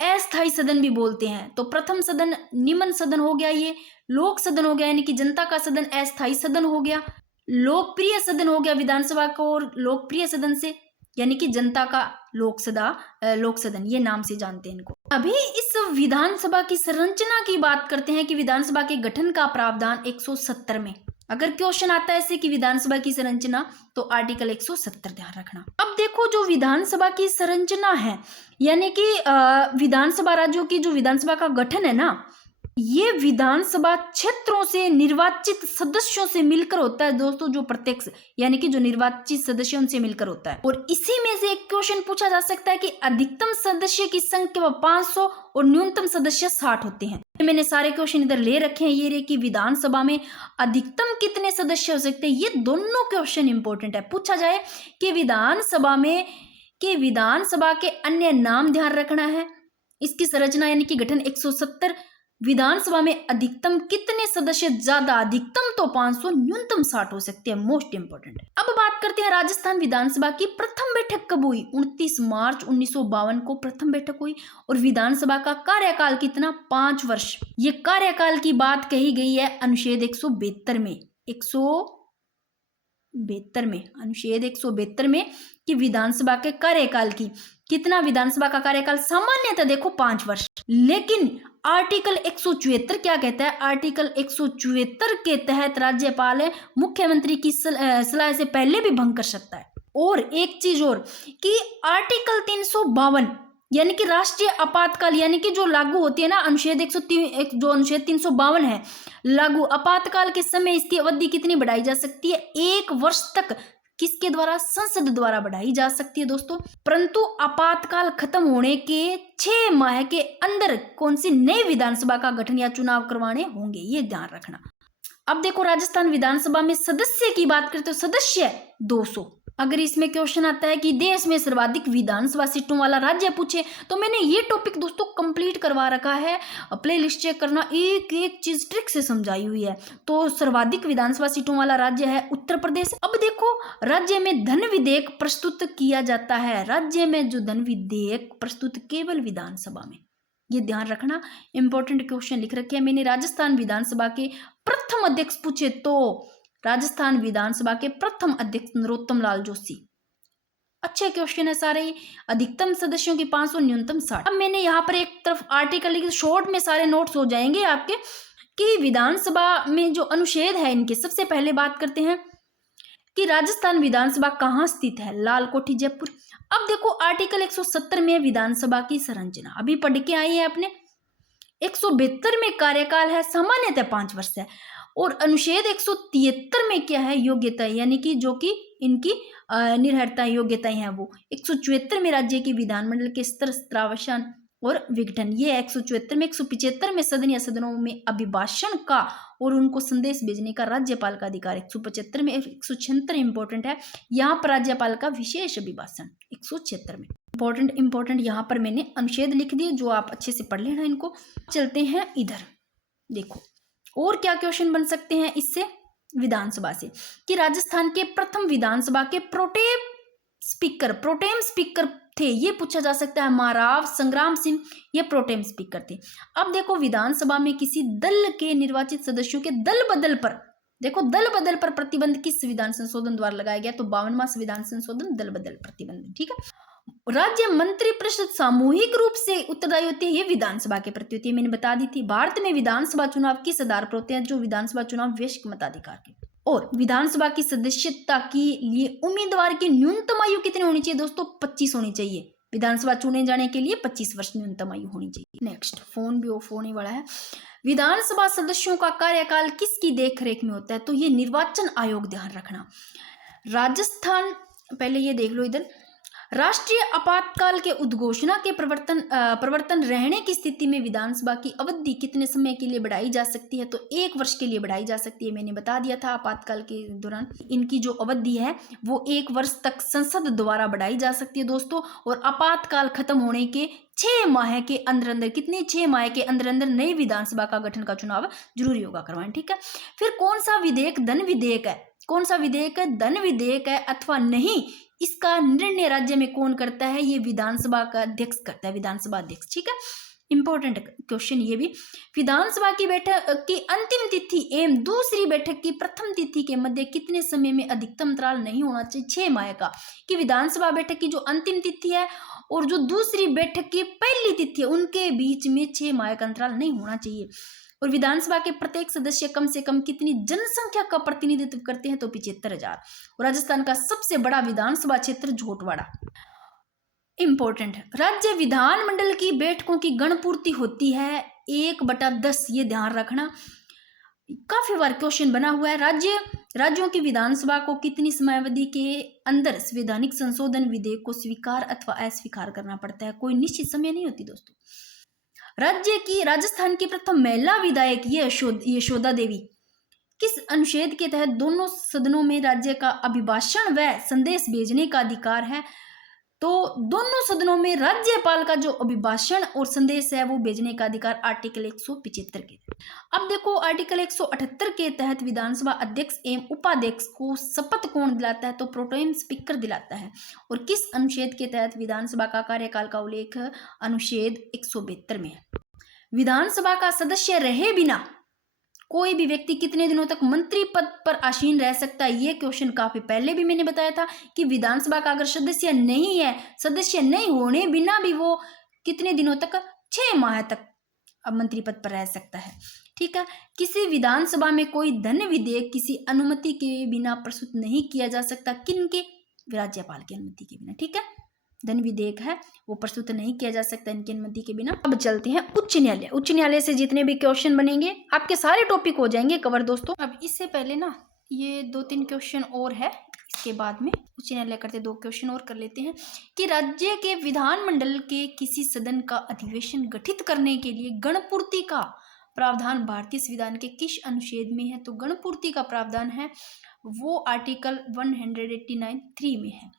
अस्थायी सदन भी बोलते हैं। तो प्रथम सदन, निम्न सदन हो गया, ये लोक सदन हो गया, यानी कि जनता का सदन, अस्थायी सदन हो गया। लोकप्रिय सदन हो गया विधानसभा को, और लोकप्रिय सदन से यानी कि जनता का लोक सदन, ये नाम से जानते हैं इनको। अभी इस विधानसभा की संरचना की बात करते हैं कि विधानसभा के गठन का प्रावधान 170 में। अगर क्वेश्चन आता है ऐसे कि विधानसभा की संरचना, तो आर्टिकल 170 ध्यान रखना। अब देखो, जो विधानसभा की संरचना है, यानी कि विधानसभा राज्यों की जो विधानसभा का गठन है ना, ये विधानसभा क्षेत्रों से निर्वाचित सदस्यों से मिलकर होता है दोस्तों, जो प्रत्यक्ष यानी कि जो निर्वाचित सदस्यों से मिलकर होता है। और इसी में से एक क्वेश्चन पूछा जा सकता है कि अधिकतम सदस्य की संख्या 500 और न्यूनतम सदस्य 60 होते हैं। मैंने सारे क्वेश्चन इधर ले रखे हैं। ये रे कि विधानसभा में अधिकतम कितने सदस्य हो सकते हैं, ये दोनों क्वेश्चन इंपॉर्टेंट है। पूछा जाए कि विधानसभा के अन्य नाम ध्यान रखना है। इसकी संरचना यानी कि गठन 170। विधानसभा में अधिकतम कितने सदस्य? ज्यादा, अधिकतम तो 500, न्यूनतम 60 हो सकते हैं। मोस्ट इंपोर्टेंट है। अब बात करते हैं राजस्थान विधानसभा की प्रथम बैठक कब हुई? 29 मार्च 1952 को प्रथम बैठक हुई। और विधानसभा का कार्यकाल कितना? 5 वर्ष। ये कार्यकाल की बात कही गई है अनुच्छेद 172 में, 172 में, अनुच्छेद 172 में, कि विधानसभा के कार्यकाल की कितना? विधानसभा का कार्यकाल सामान्यतः देखो 5 वर्ष, लेकिन आर्टिकल 174 क्या कहता है? आर्टिकल 174 के तहत राज्यपाल मुख्यमंत्री की सलाह से पहले भी भंग कर सकता है। और एक चीज और कि आर्टिकल 352 यानी कि राष्ट्रीय आपातकाल, यानी कि जो लागू होती है ना, अनुच्छेद 103, जो अनुच्छेद 352 है लागू, आपातकाल के समय इसकी अवधि कितनी बढ़ाई जा सकती है? 1 वर्ष तक। किसके द्वारा? संसद द्वारा बढ़ाई जा सकती है दोस्तों। परंतु आपातकाल खत्म होने के 6 माह के अंदर कौन सी नई विधानसभा का गठन या चुनाव करवाने होंगे, ये ध्यान रखना। अब देखो, राजस्थान विधानसभा में सदस्य की बात करते हो, सदस्य 200। अगर इसमें क्वेश्चन आता है कि देश में सर्वाधिक विधानसभा सीटों वाला राज्य पूछे, तो मैंने ये टॉपिक दोस्तों कंप्लीट करवा रखा है। प्ले लिस्ट चेक करना, एक एक चीज ट्रिक से समझाई हुई है। तो सर्वाधिक विधानसभा सीटों वाला राज्य है उत्तर प्रदेश। अब देखो, राज्य में धन विधेयक प्रस्तुत किया जाता है। राज्य में जो धन विधेयक प्रस्तुत केवल विधानसभा में, ये ध्यान रखना। इंपॉर्टेंट क्वेश्चन लिख रखे हैं मैंने। राजस्थान विधानसभा के प्रथम अध्यक्ष पूछे तो राजस्थान विधानसभा के प्रथम अध्यक्ष नरोत्तम लाल जोशी। अच्छे क्वेश्चन है सारे। अधिकतम सदस्यों की 500, न्यूनतम 60। अब मैंने यहाँ पर एक तरफ आर्टिकल लिखे, शॉर्ट में सारे नोट्स हो जाएंगे आपके, कि विधानसभा में जो अनुच्छेद है इनके। सबसे पहले बात करते हैं कि राजस्थान विधानसभा कहाँ स्थित है? लाल कोठी, जयपुर। अब देखो, आर्टिकल 170 में विधानसभा की संरचना अभी पढ़ के आई है आपने। 172 में कार्यकाल है सामान्यतः 5 वर्ष है। और अनुच्छेद 173 में क्या है? योग्यता, यानी कि जो कि इनकी निर्हरता योग्यताएं हैं वो। 174 में राज्य की विधानमंडल के स्तर, स्त्रावसान और विघटन, ये 174 में। 175 में सदन या सदनों में अभिभाषण का और उनको संदेश भेजने का राज्यपाल का अधिकार। 175 में। 176 इंपॉर्टेंट है, यहाँ पर राज्यपाल का विशेष अभिभाषण 176 में। इंपॉर्टेंट यहाँ पर मैंने अनुच्छेद लिख दिए, जो आप अच्छे से पढ़ लेना इनको। चलते हैं इधर, देखो और क्या क्वेश्चन बन सकते हैं इससे, विधानसभा से, कि राजस्थान के प्रथम विधानसभा के प्रोटेम स्पीकर थे, ये पूछा जा सकता है। महाराव संग्राम सिंह ये प्रोटेम स्पीकर थे। अब देखो विधानसभा में किसी दल के निर्वाचित सदस्यों के दल बदल पर, देखो दल बदल पर प्रतिबंध किस संविधान संशोधन द्वारा लगाया गया, तो 52वां संविधान संशोधन दल बदल प्रतिबंध। ठीक है। राज्य मंत्री परिषद सामूहिक रूप से उत्तरदायी होती है, ये विधानसभा के प्रति होती है, मैंने बता दी थी। भारत में विधानसभा चुनाव किस आधार पर होते हैं, जो विधानसभा चुनाव वयस्क मताधिकार के। और विधानसभा की सदस्यता के लिए उम्मीदवार की न्यूनतम आयु कितनी होनी चाहिए दोस्तों, 25 होनी चाहिए। विधानसभा चुने जाने के लिए 25 वर्ष न्यूनतम आयु होनी चाहिए। नेक्स्ट, फोन भी ऑफ होने वाला है। विधानसभा सदस्यों का कार्यकाल किसकी देखरेख में होता है, तो ये निर्वाचन आयोग, ध्यान रखना। राजस्थान, पहले ये देख लो इधर, राष्ट्रीय आपातकाल के उद्घोषणा के प्रवर्तन रहने की स्थिति में विधानसभा की अवधि कितने समय के लिए बढ़ाई जा सकती है, तो 1 वर्ष के लिए बढ़ाई जा सकती है। मैंने बता दिया था आपातकाल के दौरान इनकी जो अवधि है वो 1 वर्ष तक संसद द्वारा बढ़ाई जा सकती है दोस्तों। और आपातकाल खत्म होने के 6 माह के अंदर अंदर, कितने 6 माह के अंदर अंदर नई विधानसभा का गठन का चुनाव जरूरी होगा करवाएं। ठीक है। फिर कौन सा विधेयक धन विधेयक है, कौन सा विधेयक है धन विधेयक है अथवा नहीं, इसका निर्णय राज्य में कौन करता है, ये विधानसभा का अध्यक्ष करता है, विधानसभा अध्यक्ष। ठीक है। इंपॉर्टेंट क्वेश्चन ये भी। विधानसभा की बैठक की अंतिम तिथि एवं दूसरी बैठक की प्रथम तिथि के मध्य कितने समय में अधिकतम अंतराल नहीं होना चाहिए, 6 माह का। कि विधानसभा बैठक की जो अंतिम तिथि है और जो दूसरी बैठक की पहली तिथि है उनके बीच में 6 माह का अंतराल नहीं होना चाहिए। और विधानसभा के प्रत्येक सदस्य कम से कम कितनी जनसंख्या का प्रतिनिधित्व करते हैं, तो 75,000। और राजस्थान का सबसे बड़ा विधानसभा क्षेत्र झोटवाड़ा। इंपॉर्टेंट, राज्य विधानमंडल की बैठकों की गणपूर्ति होती है 1/10, ये ध्यान रखना। काफी बार क्वेश्चन बना हुआ है। राज्यों की विधानसभा को कितनी समयावधि के अंदर संवैधानिक संशोधन विधेयक को स्वीकार अथवा अस्वीकार करना पड़ता है, कोई निश्चित समय नहीं होती दोस्तों। राजस्थान की प्रथम महिला विधायक ये यशोदा देवी किस अनुच्छेद के तहत दोनों सदनों में राज्य का अभिभाषण व संदेश भेजने का अधिकार है, तो दोनों सदनों में राज्यपाल का जो अभिभाषण और संदेश है वो भेजने का अधिकार आर्टिकल 175 के। अब देखो आर्टिकल 178 के तहत विधानसभा अध्यक्ष एवं उपाध्यक्ष को शपथ कौन दिलाता है, तो प्रोटेम स्पीकर दिलाता है। और किस अनुच्छेद के तहत विधानसभा का कार्यकाल का उल्लेख अनुच्छेद 172 में है। विधानसभा का सदस्य रहे बिना कोई भी व्यक्ति कितने दिनों तक मंत्री पद पर आसीन रह सकता है, ये क्वेश्चन काफी पहले भी मैंने बताया था कि विधानसभा का अगर सदस्य नहीं है, सदस्य नहीं होने बिना भी वो कितने दिनों तक, 6 माह तक अब मंत्री पद पर रह सकता है। ठीक है। किसी विधानसभा में कोई धन विधेयक किसी अनुमति के बिना प्रस्तुत नहीं किया जा सकता, किनके, राज्यपाल की अनुमति के बिना। ठीक है। धन विधेयक है वो प्रस्तुत नहीं किया जा सकता इनकी अनुमति के बिना। अब चलते हैं उच्च न्यायालय। उच्च न्यायालय से जितने भी क्वेश्चन बनेंगे आपके सारे टॉपिक हो जाएंगे कवर दोस्तों। अब इससे पहले ना ये 2-3 क्वेश्चन और है, इसके बाद में उच्च न्यायालय करते 2 क्वेश्चन और कर लेते हैं कि राज्य के विधानमंडल के किसी सदन का अधिवेशन गठित करने के लिए गणपूर्ति का प्रावधान भारतीय संविधान के किस अनुच्छेद में है, तो गणपूर्ति का प्रावधान है वो आर्टिकल 189(3) में है।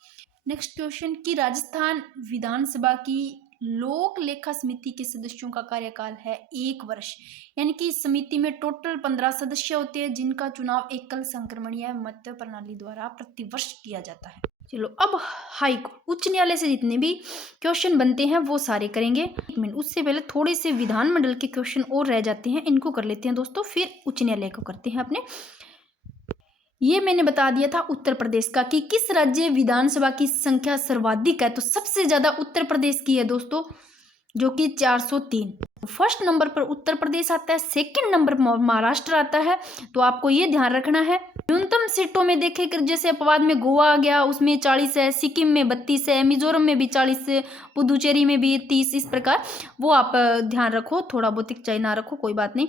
नेक्स्ट क्वेश्चन कि राजस्थान विधानसभा की लोक लेखा समिति के सदस्यों का कार्यकाल है 1 वर्ष, यानी कि इस समिति में टोटल 15 सदस्य होते हैं जिनका चुनाव एकल संक्रमणीय मत प्रणाली द्वारा प्रतिवर्ष किया जाता है। चलो अब हाई कोर्ट, उच्च न्यायालय से जितने भी क्वेश्चन बनते हैं वो सारे करेंगे। उससे पहले थोड़े से विधानमंडल के क्वेश्चन और रह जाते हैं, इनको कर लेते हैं दोस्तों, फिर उच्च न्यायालय को करते हैं अपने। ये मैंने बता दिया था उत्तर प्रदेश का कि किस राज्य विधानसभा की संख्या सर्वाधिक है, तो सबसे ज्यादा उत्तर प्रदेश की है दोस्तों, जो कि 403। फर्स्ट नंबर पर उत्तर प्रदेश आता है, सेकंड नंबर पर महाराष्ट्र आता है। तो आपको ये ध्यान रखना है न्यूनतम सीटों में देखे कि जैसे अपवाद में गोवा आ गया, उसमें 40 है, सिक्किम में 32 है, मिजोरम में भी 40 है, पुदुचेरी में भी 30, इस प्रकार वो आप ध्यान रखो, थोड़ा बहुत चाहे ना रखो कोई बात नहीं,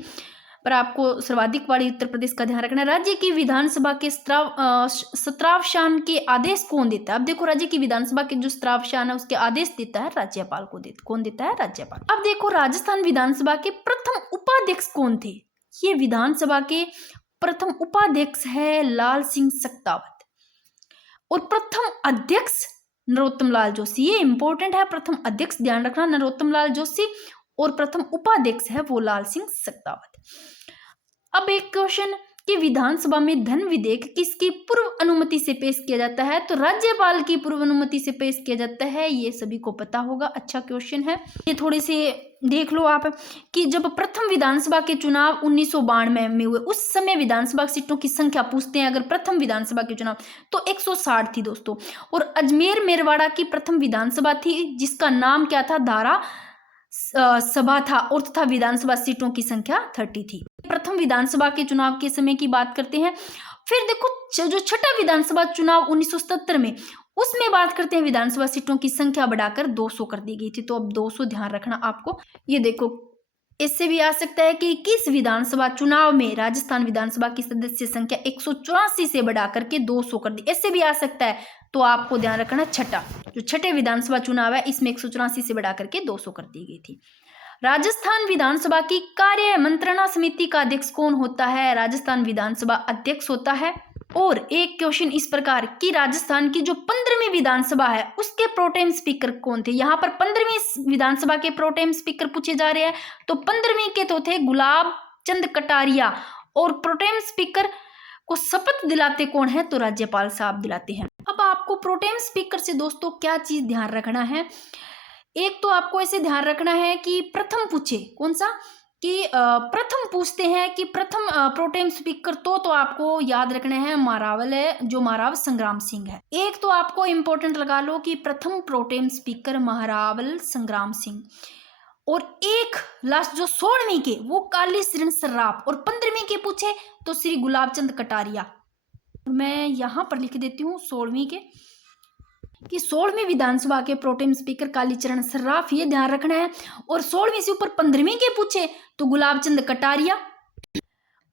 पर आपको सर्वाधिक वाली उत्तर प्रदेश का ध्यान रखना है। राज्य की विधानसभा के सत्रावसान के आदेश कौन देता है? अब देखो राज्य की विधानसभा के जो सत्रावसान है उसके आदेश देता है राज्यपाल को कौन देता है? राज्यपाल। अब देखो राजस्थान विधानसभा के प्रथम उपाध्यक्ष कौन थे? ये विधानसभा के प्रथम उपाध्यक्ष है लाल सिंह सख्तावत और प्रथम अध्यक्ष नरोत्तम लाल जोशी। ये इंपॉर्टेंट है, प्रथम अध्यक्ष ध्यान रखना नरोत्तम लाल जोशी और प्रथम उपाध्यक्ष है वो लाल सिंह सख्तावत। अब एक क्वेश्चन कि विधानसभा में धन विधेयक किसकी पूर्व अनुमति से पेश किया जाता है? तो राज्यपाल की पूर्व अनुमति से पेश किया जाता है। ये सभी को पता होगा, अच्छा क्वेश्चन है। ये थोड़े से देख लो आप कि जब प्रथम विधानसभा के चुनाव 1992 में हुए, उस समय विधानसभा सीटों की संख्या पूछते हैं अगर प्रथम विधानसभा के चुनाव, तो 160 थी दोस्तों। और अजमेर मेरवाड़ा की प्रथम विधानसभा थी जिसका नाम क्या था? धारा सभा था, और तथा विधानसभा सीटों की संख्या 30 थी। प्रथम विधानसभा के चुनाव के समय की बात करते हैं। फिर देखो जो छठा विधानसभा चुनाव 1977 में, उसमें बात करते हैं विधानसभा सीटों की संख्या बढ़ाकर 200 कर दी गई थी। तो अब 200 ध्यान रखना आपको। ये देखो, इससे भी आ सकता है कि किस विधानसभा चुनाव में राजस्थान विधानसभा की सदस्य संख्या 184 से बढ़ाकर के 200 कर दी, ऐसे भी आ सकता है। तो आपको ध्यान रखना, जो छठे विधानसभा चुनाव है इसमें 184 से बढ़ाकर के 200 कर दी गई थी। राजस्थान विधानसभा की कार्य मंत्रणा समिति का अध्यक्ष कौन होता है? राजस्थान विधानसभा अध्यक्ष होता है। और एक क्वेश्चन इस प्रकार कि राजस्थान की जो 15वीं विधानसभा है उसके प्रोटेम स्पीकर कौन थे? यहाँ पर 15वीं विधानसभा के प्रोटेम स्पीकर पूछे जा रहे हैं। तो 15वीं के तो थे गुलाब चंद कटारिया, और प्रोटेम स्पीकर को शपथ दिलाते कौन है? तो राज्यपाल साहब दिलाते हैं। अब आपको प्रोटेम स्पीकर से दोस्तों क्या चीज ध्यान रखना है? एक तो आपको ऐसे ध्यान रखना है कि प्रथम पूछे, कौन सा? कि प्रथम पूछते हैं कि प्रथम प्रोटेम स्पीकर तो आपको याद रखना है मारावल है, जो महाराव संग्राम सिंह है। एक तो आपको इंपॉर्टेंट लगा लो कि प्रथम प्रोटेम स्पीकर महारावल संग्राम सिंह, और एक लास्ट जो 16वीं के वो काली शरण सर्राफ, और 15वीं के पूछे तो श्री गुलाब चंद कटारिया। मैं यहाँ पर लिख देती हूँ 16वीं के, कि 16वीं विधानसभा के प्रोटेम स्पीकर कालीचरण सर्राफ, ये ध्यान रखना है। और 16वीं से ऊपर 15वीं के पूछे तो गुलाब चंद कटारिया,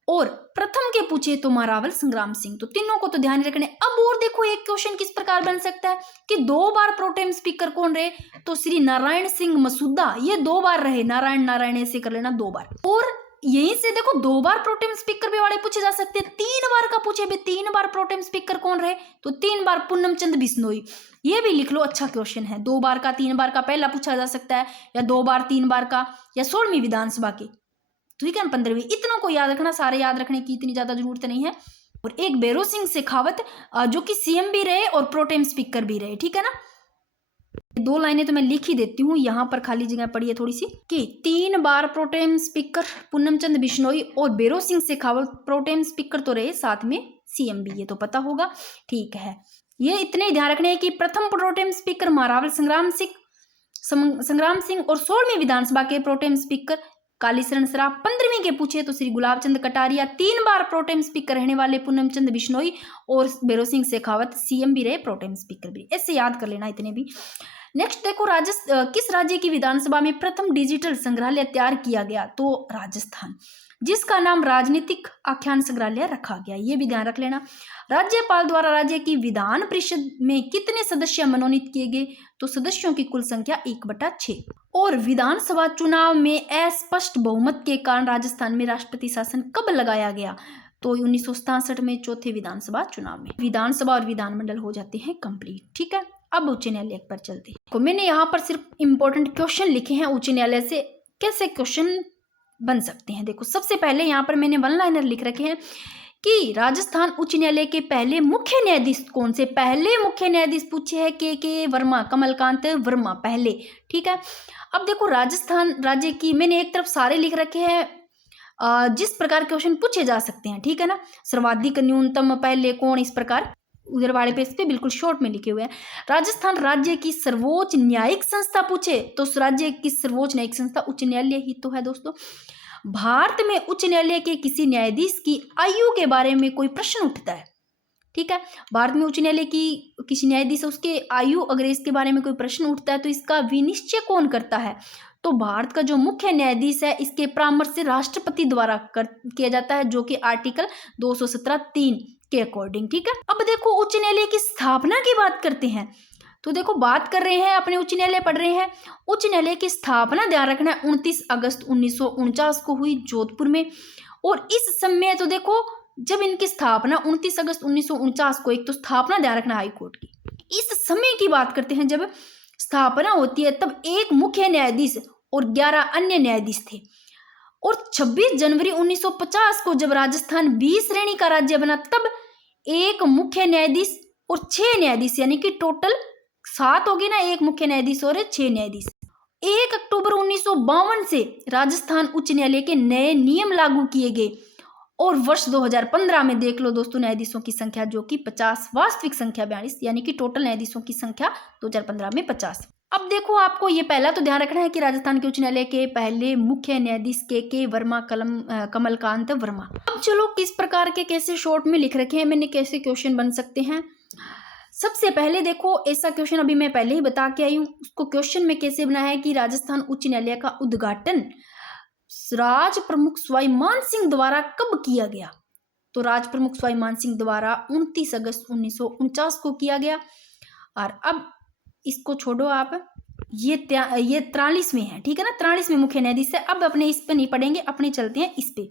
और प्रथम के पूछे तो महारावल संग्राम सिंह। तो तीनों को तो ध्यान रखना है। अब और देखो एक क्वेश्चन किस प्रकार बन सकता है कि 2 बार प्रोटेम स्पीकर कौन रहे? तो श्री नारायण सिंह मसूदा, ये 2 बार रहे। नारायण ऐसे कर लेना 2 बार। और यहीं से देखो 2 बार प्रोटेम स्पीकर भी वाले पूछे जा सकते हैं। 3 बार का पूछे भी, 3 बार प्रोटेम स्पीकर कौन रहे? तो 3 बार पूनम चंद बिश्नोई, ये भी लिख लो, अच्छा क्वेश्चन है। 2 बार का, 3 बार का पहला पूछा जा सकता है, या 2 बार 3 बार का, या 16वीं विधानसभा के, ठीक है, 15वीं। इतनों को याद रखना, सारे याद रखने की इतनी ज्यादा जरूरत नहीं है। और एक भैरों सिंह शेखावत जो कि सीएम भी रहे और प्रोटेम स्पीकर भी रहे, ठीक है ना। 2 लाइनें तो मैं लिख ही देती हूँ, यहाँ पर खाली जगह पड़ी है थोड़ी सी, कि 3 बार प्रोटेम स्पीकर पूनम चंद बिश्नोई और भैरों सिंह शेखावत प्रोटेम स्पीकर तो रहे, साथ में सीएम भी, ये तो पता होगा, ठीक है। ये इतने ही ध्यान रखने हैं कि प्रथम प्रोटेम स्पीकर महारावल संग्राम सिंह और 16वीं विधानसभा के प्रोटेम स्पीकर कालीशरण सराफ, 15वीं के पूछे तो श्री गुलाब चंद कटारिया, 3 बार प्रोटेम स्पीकर रहने वाले पूनम चंद बिश्नोई और भैरों सिंह शेखावत सीएम भी रहे, प्रोटेम स्पीकर भी। ऐसे याद कर लेना इतने भी। नेक्स्ट देखो, किस राज्य की विधानसभा में प्रथम डिजिटल संग्रहालय तैयार किया गया? तो राजस्थान, जिसका नाम राजनीतिक आख्यान संग्रहालय रखा गया, ये भी ध्यान रख लेना। राज्यपाल द्वारा राज्य की विधान परिषद में कितने सदस्य मनोनीत किए गए? तो सदस्यों की कुल संख्या 1/6। और विधानसभा चुनाव में अस्पष्ट बहुमत के कारण राजस्थान में राष्ट्रपति शासन कब लगाया गया? तो 1967 में, चौथे विधानसभा चुनाव में। विधानसभा और विधानमंडल हो जाते हैं कंप्लीट, ठीक है। अब उच्च न्यायालय पर चलते हैं। तो मैंने यहाँ पर सिर्फ इंपॉर्टेंट क्वेश्चन लिखे हैं उच्च न्यायालय से कैसे क्वेश्चन बन सकते हैं। देखो, सबसे पहले यहाँ पर मैंने 1 लाइनर लिख रखे हैं कि राजस्थान उच्च न्यायालय के पहले मुख्य न्यायाधीश कौन से? पहले मुख्य न्यायाधीश पूछे हैं के वर्मा, कमलकांत वर्मा पहले, ठीक है। अब देखो, राजस्थान राज्य की मैंने एक तरफ सारे लिख रखे हैं जिस प्रकार क्वेश्चन पूछे जा सकते हैं, ठीक है ना। सर्वाधिक न्यूनतम पहले कौन, इस प्रकार उधर वाले पेज पे बिल्कुल शॉर्ट में लिखे हुए हैं। राजस्थान राज्य की सर्वोच्च न्यायिक संस्था पूछे तो राज्य की सर्वोच्च न्यायिक संस्था उच्च न्यायालय ही तो है दोस्तों। भारत में उच्च न्यायालय के किसी न्यायाधीश की आयु के बारे में कोई प्रश्न उठता है, ठीक है। भारत में उच्च न्यायालय की किसी न्यायाधीश, उसके आयु अगर इसके बारे में कोई प्रश्न उठता है तो इसका विनिश्चय कौन करता है? तो भारत का जो मुख्य न्यायाधीश है, इसके परामर्श से राष्ट्रपति द्वारा किया जाता है, जो कि आर्टिकल 217(3) के अकॉर्डिंग, ठीक है। अब देखो, उच्च न्यायालय की स्थापना की बात करते हैं। तो देखो, बात कर रहे हैं, अपने उच्च न्यायालय पढ़ रहे हैं। उच्च न्यायालय की स्थापना ध्यान रखना 29 अगस्त 1949 को हुई जोधपुर में। और इस समय तो देखो, जब इनकी स्थापना 29 अगस्त 1949 को, एक तो स्थापना ध्यान रखना हाई कोर्ट की, इस समय की बात करते हैं जब स्थापना होती है, तब एक मुख्य न्यायाधीश और 11 अन्य न्यायाधीश थे। और 26 जनवरी 1950 को जब राजस्थान 20 श्रेणी का राज्य बना तब एक मुख्य न्यायाधीश और 6 न्यायाधीश, यानी कि टोटल 7 हो गए ना, एक मुख्य न्यायाधीश और 6 न्यायाधीश। 1 अक्टूबर 1952 से राजस्थान उच्च न्यायालय के नए नियम लागू किए गए और वर्ष 2015 में देख लो दोस्तों न्यायाधीशों की संख्या जो कि 50, वास्तविक संख्या 42, यानी कि टोटल न्यायाधीशों की संख्या 2015 में 50। अब देखो आपको ये पहला तो ध्यान रखना है कि राजस्थान के उच्च न्यायालय के पहले मुख्य न्यायाधीश के वर्मा, कमलकांत वर्मा। अब चलो किस प्रकार के कैसे शॉर्ट में लिख रखे हैं मैंने, कैसे क्वेश्चन बन सकते हैं। सबसे पहले देखो ऐसा क्वेश्चन अभी मैं पहले ही बता के आई हूँ, उसको क्वेश्चन में कैसे बना है कि राजस्थान उच्च न्यायालय का उद्घाटन राज प्रमुख सवाई मान सिंह द्वारा कब किया गया। तो राज प्रमुख सवाई मान सिंह द्वारा 29 अगस्त 1949 को किया गया। और अब इसको छोड़ो आप, ये 43 में है, ठीक है ना, 43 में मुख्य न्यायाधीश है। अब अपने इस पे नहीं पढ़ेंगे, अपने चलते हैं इस पे।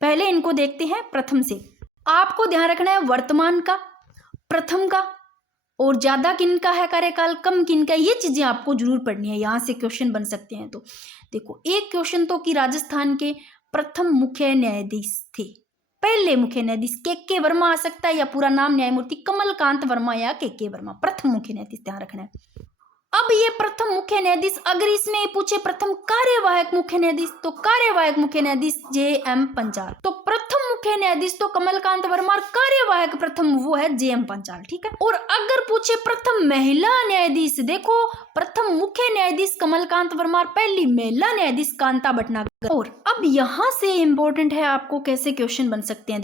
पहले इनको देखते हैं प्रथम से। आपको ध्यान रखना है वर्तमान का, प्रथम का, और ज्यादा किन का है कार्यकाल, कम किन का, ये चीजें आपको जरूर पढ़नी है, यहां से क्वेश्चन बन सकते हैं। तो देखो एक क्वेश्चन तो कि राजस्थान के प्रथम मुख्य न्यायाधीश थे, पहले मुख्य न्यायाधीश के वर्मा आ सकता है, या पूरा नाम न्यायमूर्ति कमलकांत वर्मा या के वर्मा, प्रथम मुख्य न्यायाधीश, ध्यान रखना है। अब ये प्रथम मुख्य न्यायाधीश, अगर इसमें पूछे प्रथम कार्यवाहक मुख्य न्यायाधीश, तो कार्यवाहक मुख्य न्यायाधीश JM पंचाल। तो प्रथम मुख्य न्यायाधीश तो कमलकांत वर्मा, और कार्यवाहक प्रथम वो है JM पंचाल, ठीक है। और अगर पूछे प्रथम महिला न्यायाधीश, देखो प्रथम मुख्य न्यायाधीश कमलकांत वर्मा और पहली महिला न्यायाधीश कांता भटनागर। और अब यहां से इंपॉर्टेंट है आपको कैसे क्वेश्चन बन सकते हैं।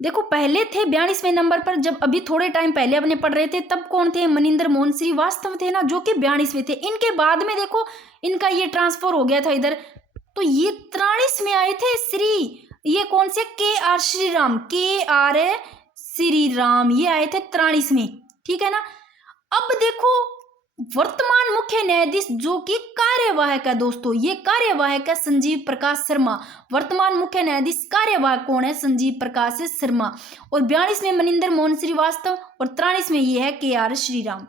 देखो पहले थे 42वें नंबर पर, जब अभी थोड़े टाइम पहले अपने पढ़ रहे थे तब कौन थे, मनिंदर मोहन श्रीवास्तव थे ना, जो कि 42वें थे। इनके बाद में देखो इनका ये ट्रांसफर हो गया था इधर, तो ये 43 में आए थे ये कौन से, KR श्रीराम, ये आए थे 43 में, ठीक है ना। अब देखो वर्तमान मुख्य न्यायाधीश जो कि कार्यवाहक है दोस्तों, ये कार्यवाहक है संजीव प्रकाश शर्मा। वर्तमान मुख्य न्यायाधीश कार्यवाहक कौन है, संजीव प्रकाश शर्मा। और 42 में मनिंदर मोहन श्रीवास्तव और 43 में ये है KR श्रीराम।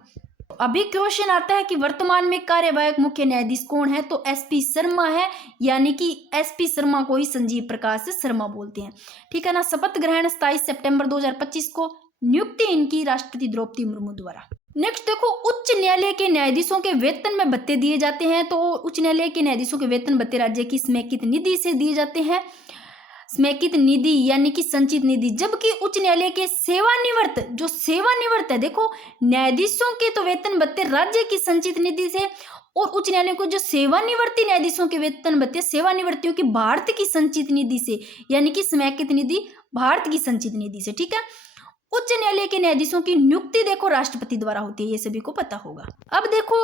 अभी क्वेश्चन आता है कि वर्तमान में कार्यवाहक मुख्य न्यायाधीश कौन है, तो SP शर्मा है, यानी कि SP शर्मा को ही संजीव प्रकाश शर्मा बोलते हैं, ठीक है ना। शपथ ग्रहण 27 सितंबर 2025 को, नियुक्ति इनकी राष्ट्रपति द्रौपदी मुर्मू द्वारा। नेक्स्ट देखो उच्च न्यायालय के न्यायाधीशों के वेतन में भत्ते दिए जाते हैं। तो उच्च न्यायालय के न्यायाधीशों के वेतन भत्ते राज्य की स्मेकित निधि से दिए जाते हैं, स्मेकित निधि यानी कि संचित निधि। जबकि उच्च न्यायालय के सेवानिवृत्त है, देखो न्यायाधीशों के तो वेतन भत्ते राज्य की संचित निधि से, और उच्च न्यायालय को जो सेवानिवृत्ति न्यायाधीशों के वेतन भत्ते सेवानिवृत्तियों की भारत की संचित निधि से, यानी कि स्मेकित निधि भारत की संचित निधि से, ठीक है। उच्च न्यायालय के न्यायाधीशों की नियुक्ति देखो राष्ट्रपति द्वारा होती है, ये सभी को पता होगा। अब देखो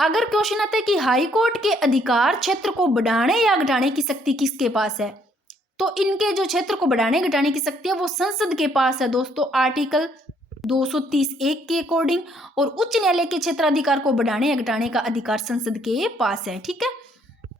अगर क्वेश्चन आता है कि हाई कोर्ट के अधिकार क्षेत्र को बढ़ाने या घटाने की शक्ति किसके पास है, तो इनके जो क्षेत्र को बढ़ाने घटाने की शक्ति है वो संसद के पास है दोस्तों, आर्टिकल 230(1) के अकॉर्डिंग। और उच्च न्यायालय के क्षेत्राधिकार को बढ़ाने या घटाने का अधिकार संसद के पास है, ठीक है।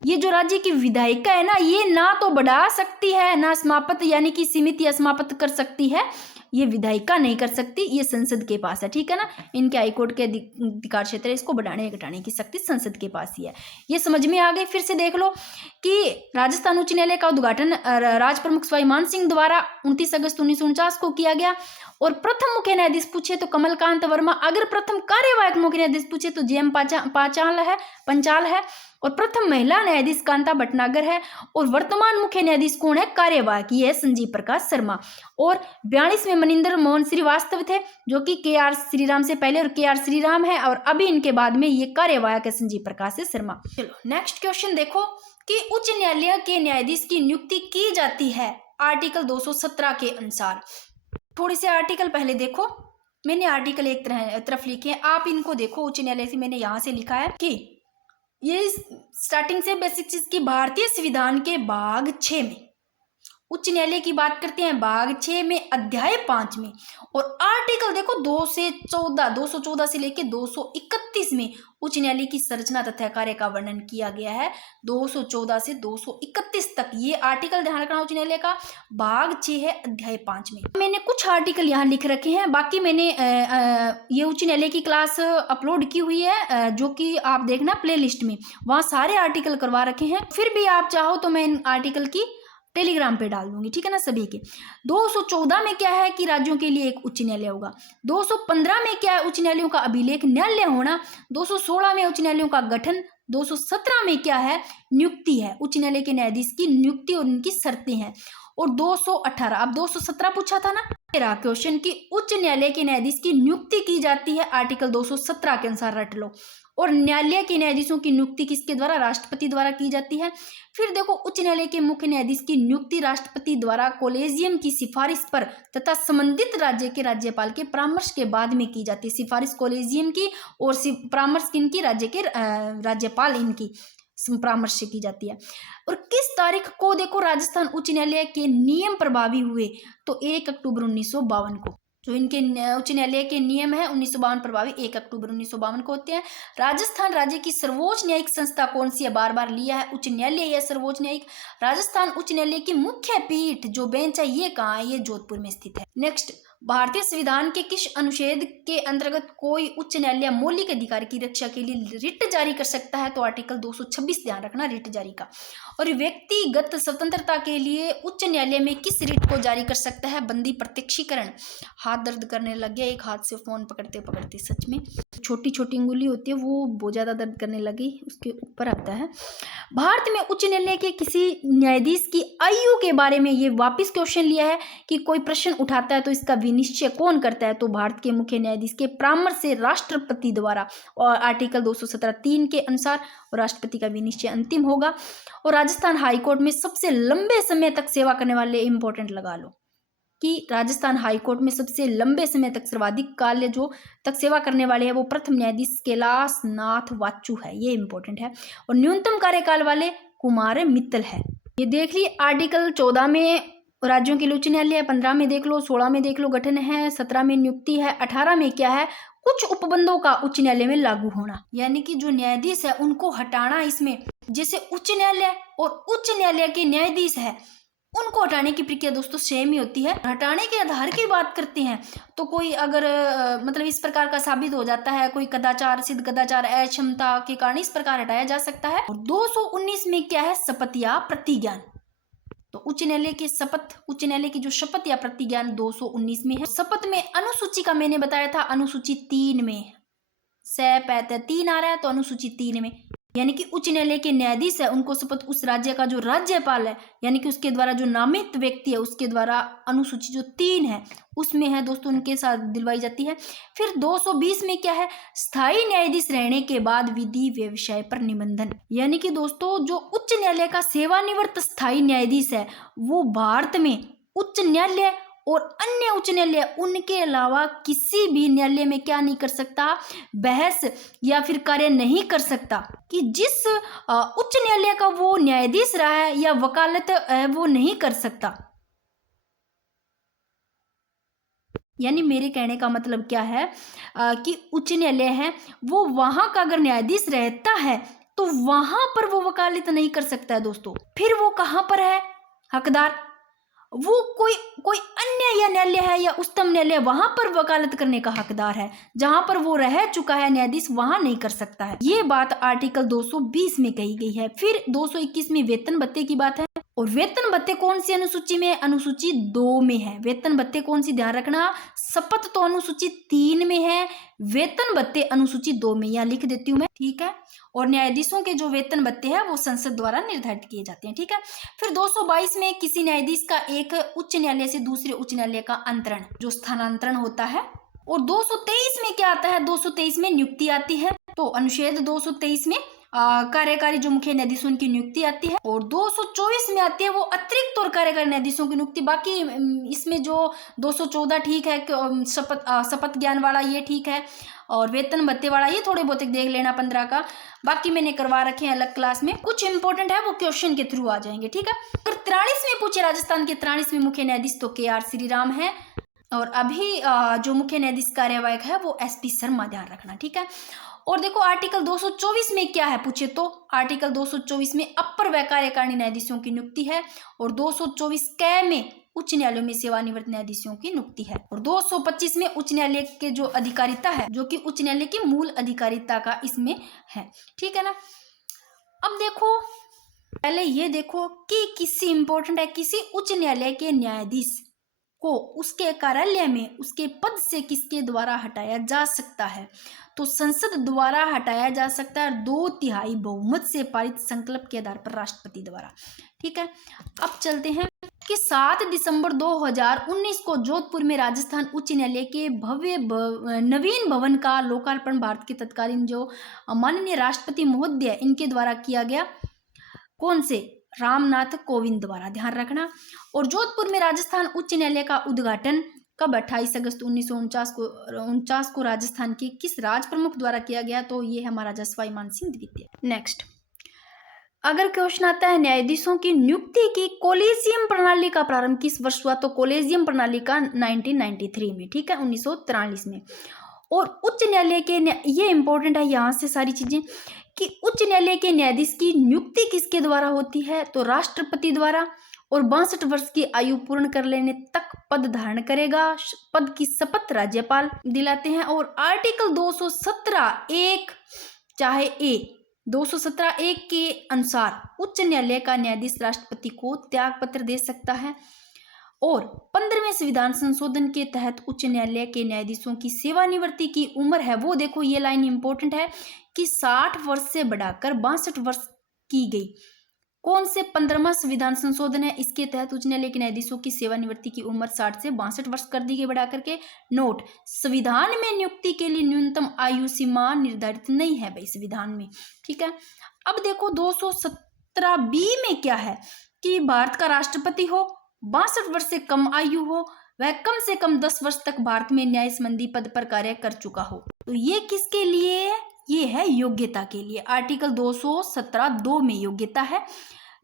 ये जो राज्य की विधायिका है ना, ये ना तो बढ़ा सकती है ना समाप्त यानी कि सीमित या समाप्त कर सकती है, ये विधायिका नहीं कर सकती, ये संसद के पास है, ठीक है ना। इनके हाईकोर्ट के अधिकार क्षेत्र है, इसको बढ़ाने या घटाने की शक्ति संसद के पास ही है। ये समझ में आ गई। फिर से देख लो कि राजस्थान उच्च न्यायालय का उद्घाटन राज प्रमुख सवाई मान सिंह द्वारा 29 अगस्त 1949 को किया गया। और प्रथम मुख्य न्यायाधीश पूछे तो कमलकांत वर्मा, अगर प्रथम कार्यवाहक मुख्य न्यायाधीश पूछे तो JM पंचाल है, और प्रथम महिला न्यायाधीश कांता भटनागर है। और वर्तमान मुख्य न्यायाधीश कौन है, कार्यवाहक, ये है संजीव प्रकाश शर्मा। और 42 में मनिंदर मोहन श्रीवास्तव थे, जो कि KR श्रीराम से पहले, और KR श्रीराम है, और अभी इनके बाद में ये कार्यवाहक है संजीव प्रकाश शर्मा। चलो नेक्स्ट क्वेश्चन देखो कि उच्च न्यायालय के न्यायाधीश की नियुक्ति की जाती है आर्टिकल 217 के अनुसार। थोड़ी से आर्टिकल पहले देखो, मैंने आर्टिकल एक तरफ लिखे हैं, आप इनको देखो। उच्च न्यायालय से मैंने यहाँ से लिखा है कि ये स्टार्टिंग से बेसिक चीज की भारतीय संविधान के भाग 6 में उच्च न्यायालय की बात करते हैं भाग 6 में अध्याय 5 में। और आर्टिकल देखो 214 से लेके 231 में उच्च न्यायालय की संरचना तथा कार्य का वर्णन किया गया है। 214 से 231 तक ये आर्टिकल ध्यान रखना उच्च न्यायालय का। भाग 6 है अध्याय 5 में। मैंने कुछ आर्टिकल यहाँ लिख रखे हैं, बाकी मैंने ये उच्च न्यायालय की क्लास अपलोड की हुई है, जो कि आप देखना प्ले लिस्ट में, वहाँ सारे आर्टिकल करवा रखे हैं। फिर भी आप चाहो तो मैं इन आर्टिकल की टेलीग्राम पे डाल दूंगी, ठीक है ना सभी के। 214 में क्या है कि राज्यों के लिए एक उच्च न्यायालय होगा। 215 में क्या है, उच्च न्यायालयों का अभिलेख न्यायालय होना। 216 में उच्च न्यायालयों का गठन। 217 में क्या है, नियुक्ति है, उच्च न्यायालय के न्यायाधीश की नियुक्ति और उनकी शर्तें हैं। और 218, अब 217 पूछा था ना मेरा क्वेश्चन कि उच्च न्यायालय के न्यायाधीश की नियुक्ति की जाती है आर्टिकल 217 के अनुसार, रट लो। और न्यायालय के न्यायाधीशों की नियुक्ति किसके द्वारा, राष्ट्रपति द्वारा की जाती है। फिर देखो उच्च न्यायालय के मुख्य न्यायाधीश की नियुक्ति राष्ट्रपति द्वारा कॉलेजियम की सिफारिश पर तथा संबंधित राज्य के राज्यपाल के परामर्श के बाद में की जाती है। सिफारिश कॉलेजियम की और परामर्श किनकी, राज्य के राज्यपाल इनकी परामर्श से की जाती है। और किस तारीख को देखो राजस्थान उच्च न्यायालय के नियम प्रभावी हुए, तो 1 अक्टूबर 1952 को। जो इनके उच्च न्यायालय के नियम है 1952 प्रभावी 1 अक्टूबर 1952 को होते हैं। राजस्थान राज्य की सर्वोच्च न्यायिक संस्था कौन सी है, बार बार लिया है, उच्च न्यायालय या सर्वोच्च न्यायिक। राजस्थान उच्च न्यायालय की मुख्य पीठ जो बेंच है ये कहाँ है, ये जोधपुर में स्थित है। नेक्स्ट, भारतीय संविधान के किस अनुच्छेद के अंतर्गत कोई उच्च न्यायालय मौलिक अधिकार की रक्षा के लिए रिट जारी कर सकता है, तो आर्टिकल 226 ध्यान रखना रिट जारी का। और व्यक्तिगत स्वतंत्रता के लिए उच्च न्यायालय में किस रिट को जारी कर सकता है, बंदी प्रत्यक्षीकरण। हाथ दर्द करने लग गया, एक हाथ से फोन पकड़ते पकड़ते, सच में छोटी छोटी उंगली होती है वो बहुत ज्यादा दर्द करने लगी, उसके ऊपर आता है। भारत में उच्च न्यायालय के किसी न्यायाधीश की आयु के बारे में ये वापस क्वेश्चन लिया है कि कोई प्रश्न उठाता है तो इसका विनिश्चय कौन करता है, तो भारत के मुख्य न्यायाधीश के परामर्श से राष्ट्रपति द्वारा, और आर्टिकल 217(3) के अनुसार राष्ट्रपति का विनिश्चय अंतिम होगा। और राजस्थान हाईकोर्ट में सबसे लंबे समय तक सेवा करने वाले, इंपॉर्टेंट लगा लो कि राजस्थान हाईकोर्ट में सबसे लंबे समय तक सर्वाधिक काल जो तक सेवा करने वाले हैं वो प्रथम न्यायाधीश कैलाश नाथ वाचु है, ये इंपॉर्टेंट है। और न्यूनतम कार्यकाल वाले कुमार मित्तल है। ये देख लिए आर्टिकल 14 में राज्यों के लिए उच्च न्यायालय है, 15 में देख लो, 16 में देख लो गठन है, 17 में नियुक्ति है, 18 में क्या है, कुछ उपबंधों का उच्च न्यायालय में लागू होना, यानी कि जो न्यायाधीश है उनको हटाना। इसमें जैसे उच्च न्यायालय और उच्च न्यायालय के न्यायाधीश है उनको हटाने की प्रक्रिया दोस्तों सेम ही होती है। हटाने के आधार की बात करते हैं तो कोई अगर मतलब इस प्रकार का साबित हो जाता है, कोई कदाचार, सिद्ध कदाचार, अक्षमता के कारण इस प्रकार हटाया जा सकता है। और 219 में क्या है, शपथ या प्रतिज्ञान। तो उच्च न्यायालय की शपथ, उच्च न्यायालय की जो शपथ या प्रतिज्ञान 219 में है। शपथ में अनुसूची का मैंने बताया था, अनुसूची 3 में 3 आ रहा है, तो अनुसूची 3 में यानी कि उच्च न्यायालय के न्यायाधीश है उनको शपथ उस राज्य का जो राज्यपाल है यानी कि उसके द्वारा जो नामित व्यक्ति है उसके द्वारा अनुसूची जो 3 है उसमें है दोस्तों उनके साथ दिलवाई जाती है। फिर 220 में क्या है, स्थायी न्यायाधीश रहने के बाद विधि व्यवसाय पर निबंधन, यानी कि दोस्तों जो उच्च न्यायालय का सेवानिवृत्त स्थायी न्यायाधीश है वो भारत में उच्च न्यायालय और अन्य उच्च न्यायालय उनके अलावा किसी भी न्यायालय में क्या नहीं कर सकता, बहस या फिर कार्य नहीं कर सकता कि जिस उच्च न्यायालय का वो न्यायाधीश रहा है या वकालत वो नहीं कर सकता। यानी मेरे कहने का मतलब क्या है कि उच्च न्यायालय है वो वहां का अगर न्यायाधीश रहता है तो वहां पर वो वकालत नहीं कर सकता है दोस्तों। फिर वो कहां पर है हकदार, वो कोई अन्य या न्यायालय है या उच्चतम न्यायालय वहां पर वकालत करने का हकदार है, जहां पर वो रह चुका है न्यायाधीश वहां नहीं कर सकता है। ये बात आर्टिकल 220 में कही गई है। फिर 221 में वेतन भत्ते की बात है और वेतन भत्ते कौन सी अनुसूची में, अनुसूची 2 में है। वेतन भत्ते कौन सी, ध्यान रखना, शपथ तो अनुसूची 3 में है, वेतन भत्ते अनुसूची 2 में, यहाँ लिख देती हूँ मैं, ठीक है। और न्यायाधीशों के जो वेतन भत्ते हैं वो संसद द्वारा निर्धारित किए जाते हैं, ठीक है। फिर 222 में किसी न्यायाधीश का एक उच्च न्यायालय से दूसरे उच्च न्यायालय का अंतरण, जो स्थानांतरण होता है। और 223 में क्या आता है, 223 में नियुक्ति आती है। तो अनुच्छेद 223 में कार्यकारी जो मुख्य न्यायाधीश उनकी नियुक्ति आती है। और 224 में आती है वो अतिरिक्त और कार्यकारी न्यायाधीशों की नियुक्ति। बाकी इसमें जो 214 ठीक है, शपथ ज्ञान वाला ये ठीक है, और वेतन भत्ते वाला ये थोड़े बहुत देख लेना 15 का, बाकी मैंने करवा रखे हैं अलग क्लास में। कुछ इंपॉर्टेंट है वो क्वेश्चन के थ्रू आ जाएंगे, ठीक है। अगर 1943 में पूछे राजस्थान के 43वें मुख्य न्यायाधीश तो KR श्रीराम है, और अभी जो मुख्य न्यायाधीश कार्यवाहक है वो SP शर्मा, ध्यान रखना, ठीक है। और देखो आर्टिकल 224 में क्या है पूछे तो आर्टिकल 224 में अपर व कार्यकारिणी न्यायाधीशों की नियुक्ति है, और 224 क में उच्च न्यायालयों में सेवानिवृत्त न्यायाधीशों की नियुक्ति है, और 225 में उच्च न्यायालय के जो अधिकारिता है, जो कि उच्च न्यायालय की मूल अधिकारिता का इसमें है, ठीक है ना। अब देखो पहले ये देखो कि किसी इंपॉर्टेंट है, किसी उच्च न्यायालय के न्यायाधीश को उसके कार्यालय में उसके पद से किसके द्वारा हटाया जा सकता है, तो संसद द्वारा हटाया जा सकता है, 2/3 बहुमत से पारित संकल्प के आधार पर राष्ट्रपति द्वारा, ठीक है। अब चलते हैं कि 7 दिसंबर 2019 को जोधपुर में राजस्थान उच्च न्यायालय के भव्य नवीन भवन का लोकार्पण भारत के तत्कालीन जो माननीय राष्ट्रपति महोदय इनके द्वारा किया गया, कौन से, रामनाथ कोविंद द्वारा, ध्यान रखना। और जोधपुर में राजस्थान उच्च न्यायालय का उद्घाटन कब 28 अगस्त 1949 को राजस्थान के किस राज प्रमुख द्वारा किया गया, तो ये है महाराजा सवाई मानसिंह द्वितीय। नेक्स्ट, अगर क्वेश्चन आता है न्यायाधीशों की नियुक्ति की कोलेजियम प्रणाली का प्रारंभ किस वर्ष हुआ, तो कोलेजियम प्रणाली का 1993 में, ठीक है, 1943 में। और उच्च न्यायालय के ये इंपॉर्टेंट है यहाँ से सारी चीजें कि उच्च न्यायालय के न्यायाधीश की नियुक्ति किसके द्वारा होती है, तो राष्ट्रपति द्वारा, और 62 वर्ष की आयु पूर्ण कर लेने तक पद धारण करेगा, पद की शपथ राज्यपाल दिलाते हैं। और आर्टिकल 217(1) चाहे ए 217(1) के अनुसार उच्च न्यायालय का न्यायाधीश राष्ट्रपति को त्याग पत्र दे सकता है। और 15वें संविधान संशोधन के तहत उच्च न्यायालय के न्यायाधीशों की सेवानिवृत्ति की उम्र है, वो देखो ये लाइन इंपॉर्टेंट है कि 60 वर्ष से बढ़ाकर 62 वर्ष की गई। कौन से 15वां संविधान संशोधन है, इसके तहत उच्च न्यायालय के न्यायाधीशों की सेवानिवृत्ति की उम्र 60 से 62 वर्ष कर दी गई बढ़ा करके। नोट, संविधान में नियुक्ति के लिए न्यूनतम आयु सीमा निर्धारित नहीं है भाई संविधान में, ठीक है। अब देखो 217(b) में क्या है कि भारत का राष्ट्रपति हो, 62 वर्ष से कम आयु हो, वह कम से कम 10 वर्ष तक भारत में न्याय संबंधी पद पर कार्य कर चुका हो। तो ये किसके लिए है, ये है योग्यता के लिए। आर्टिकल 217(2) में योग्यता है,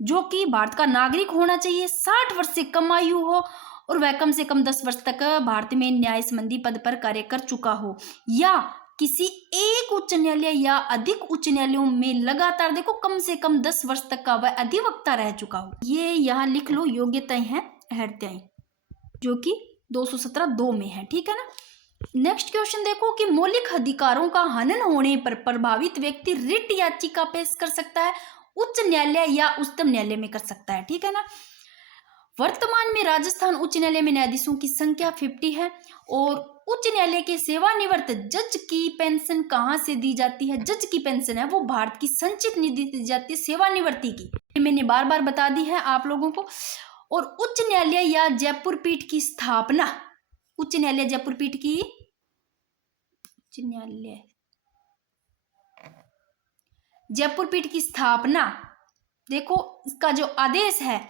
जो कि भारत का नागरिक होना चाहिए, 60 वर्ष से कम आयु हो, और वह कम से कम 10 वर्ष तक भारत में न्याय संबंधी पद पर कार्य कर चुका हो, या किसी एक उच्च न्यायालय या अधिक उच्च न्यायालयों में लगातार देखो कम से कम 10 वर्ष तक का वह अधिवक्ता रह चुका हो। ये यहाँ लिख लो, योग्यताएं हैं, अहर्ताएं, जो कि 217(2) में है, ठीक है ना। नेक्स्ट क्वेश्चन देखो कि मौलिक अधिकारों का हनन होने पर प्रभावित व्यक्ति रिट याचिका पेश कर सकता है, उच्च न्यायालय या उच्चतम न्यायालय में कर सकता है, ठीक है ना। वर्तमान में राजस्थान उच्च न्यायालय में न्यायाधीशों की संख्या 50 है। और उच्च न्यायालय के सेवानिवृत्त जज की पेंशन कहाँ से दी जाती है, जज की पेंशन है वो भारत की संचित निधि दी जाती है सेवानिवृत्ति की, ये मैंने बार बार बता दी है आप लोगों को। और उच्च न्यायालय या जयपुर पीठ की स्थापना, उच्च न्यायालय जयपुर पीठ की, उच्च न्यायालय जयपुर पीठ की स्थापना, देखो इसका जो आदेश है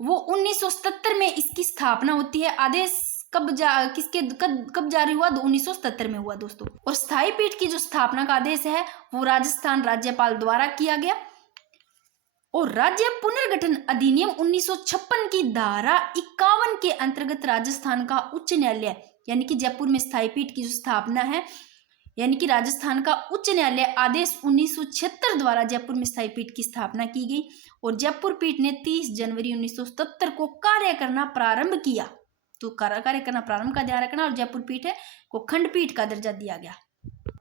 वो 1977 में इसकी स्थापना होती है। आदेश कब जारी हुआ, 1977 में हुआ दोस्तों। और स्थायी पीठ की जो स्थापना का आदेश है वो राजस्थान राज्यपाल द्वारा किया गया। और राज्य पुनर्गठन अधिनियम 1956 की धारा 51 के अंतर्गत राजस्थान का उच्च न्यायालय यानी कि जयपुर में स्थायी पीठ की जो स्थापना है, यानी कि राजस्थान का उच्च न्यायालय आदेश 1976 द्वारा जयपुर में स्थायी पीठ की स्थापना की गई। और जयपुर पीठ ने 30 जनवरी 1977 को कार्य करना प्रारंभ किया। तो कार्य करना प्रारंभ का ध्यान रखना। और जयपुर पीठ है को खंडपीठ का दर्जा दिया गया।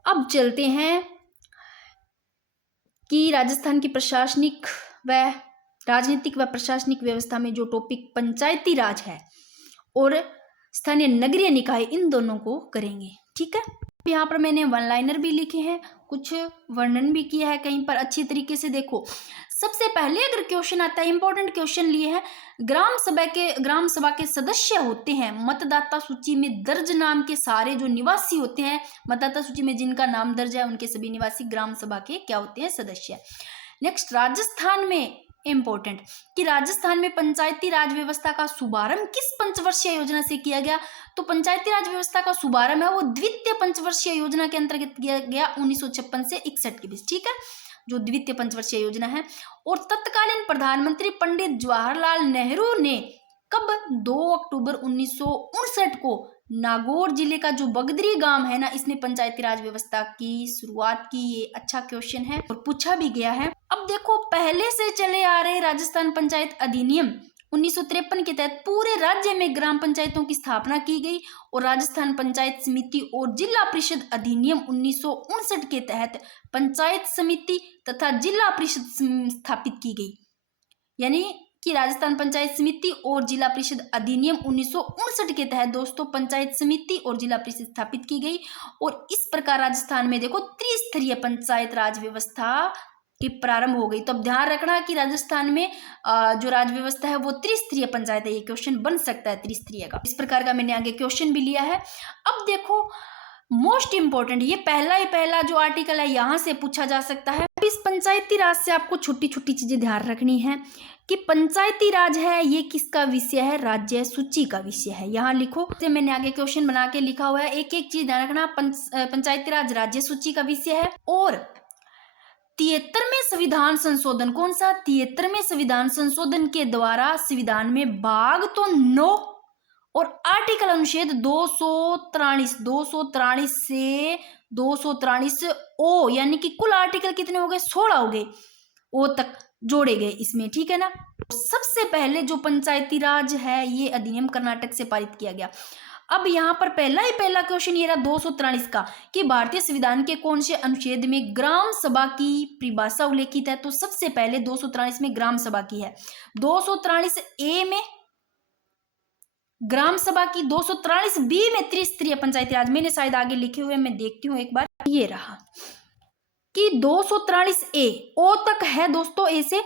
अब चलते हैं कि राजस्थान की प्रशासनिक व राजनीतिक व प्रशासनिक व्यवस्था में जो टॉपिक पंचायती राज है और स्थानीय नगरीय निकाय, इन दोनों को करेंगे, ठीक है। यहाँ पर मैंने वन लाइनर भी लिखे हैं, कुछ वर्णन भी किया है कहीं पर, अच्छी तरीके से देखो। सबसे पहले अगर क्वेश्चन आता है, इंपॉर्टेंट क्वेश्चन लिए हैं, ग्राम सभा के सदस्य होते हैं मतदाता सूची में दर्ज नाम के सारे जो निवासी होते हैं, मतदाता सूची में जिनका नाम दर्ज है उनके सभी निवासी ग्राम सभा के क्या होते हैं, सदस्य। नेक्स्ट, राजस्थान में इंपॉर्टेंट कि राजस्थान में पंचायती राज व्यवस्था का शुभारंभ किस पंचवर्षीय योजना से किया गया, तो पंचायती राज व्यवस्था का शुभारंभ है वो द्वितीय पंचवर्षीय योजना के अंतर्गत किया गया 1956 से 61 के बीच, ठीक है। जो द्वितीय पंचवर्षीय योजना है। और तत्कालीन प्रधानमंत्री पंडित जवाहरलाल नेहरू ने कब 2 अक्टूबर 1959 को नागौर जिले का जो बगदरी गांव है ना, इसमें पंचायती राज व्यवस्था की शुरुआत की। ये अच्छा क्वेश्चन है और पूछा भी गया है। अब देखो, पहले से चले आ रहे राजस्थान पंचायत अधिनियम 1953 के तहत पूरे राज्य में ग्राम पंचायतों की स्थापना की गई और राजस्थान पंचायत समिति और जिला परिषद अधिनियम 1959 के तहत पंचायत समिति तथा जिला परिषद स्थापित की गई। यानी कि राजस्थान पंचायत समिति और जिला परिषद अधिनियम 1959 के तहत दोस्तों पंचायत समिति और जिला परिषद स्थापित की गई। और इस प्रकार राजस्थान में देखो त्रिस्तरीय पंचायत राज व्यवस्था की प्रारंभ हो गई। तो अब ध्यान रखना कि राजस्थान में जो राज व्यवस्था है वो त्रिस्तरीय पंचायत है। ये क्वेश्चन बन सकता है त्रिस्तरीय का। इस प्रकार का मैंने आगे क्वेश्चन भी लिया है। अब देखो, मोस्ट इंपॉर्टेंट, ये पहला जो आर्टिकल है यहाँ से पूछा जा सकता है। इस पंचायती राज से आपको छोटी छोटी चीजें ध्यान रखनी है कि पंचायती राज है ये किसका विषय है, राज्य सूची का विषय है। यहाँ लिखो, तो मैंने आगे क्वेश्चन बना के लिखा हुआ है। एक एक चीज ध्यान रखना, पंचायती राज राज्य सूची का विषय है। और 73वें संविधान संशोधन, कौन सा, 73वें संविधान संशोधन के द्वारा संविधान में भाग तो 9 और आर्टिकल अनुच्छेद 243 से 243 ओ, यानी कि कुल आर्टिकल कितने हो गए, 16 हो गए, ओ तक जोड़े गए इसमें, ठीक है ना। सबसे पहले जो पंचायती राज है ये अधिनियम कर्नाटक से पारित किया गया। अब यहाँ पर पहला क्वेश्चन ये रहा 243 का कि भारतीय संविधान के कौन से अनुच्छेद में ग्राम सभा की परिभाषा उल्लेखित है। तो सबसे पहले 243 में ग्राम सभा की है, 243 ए में ग्राम सभा की, 243 बी में त्रिस्तरीय पंचायती राज। मैंने शायद आगे लिखे हुए, मैं देखती हूँ एक बार, ये रहा कि 243 ए ओ तक है दोस्तों, ए से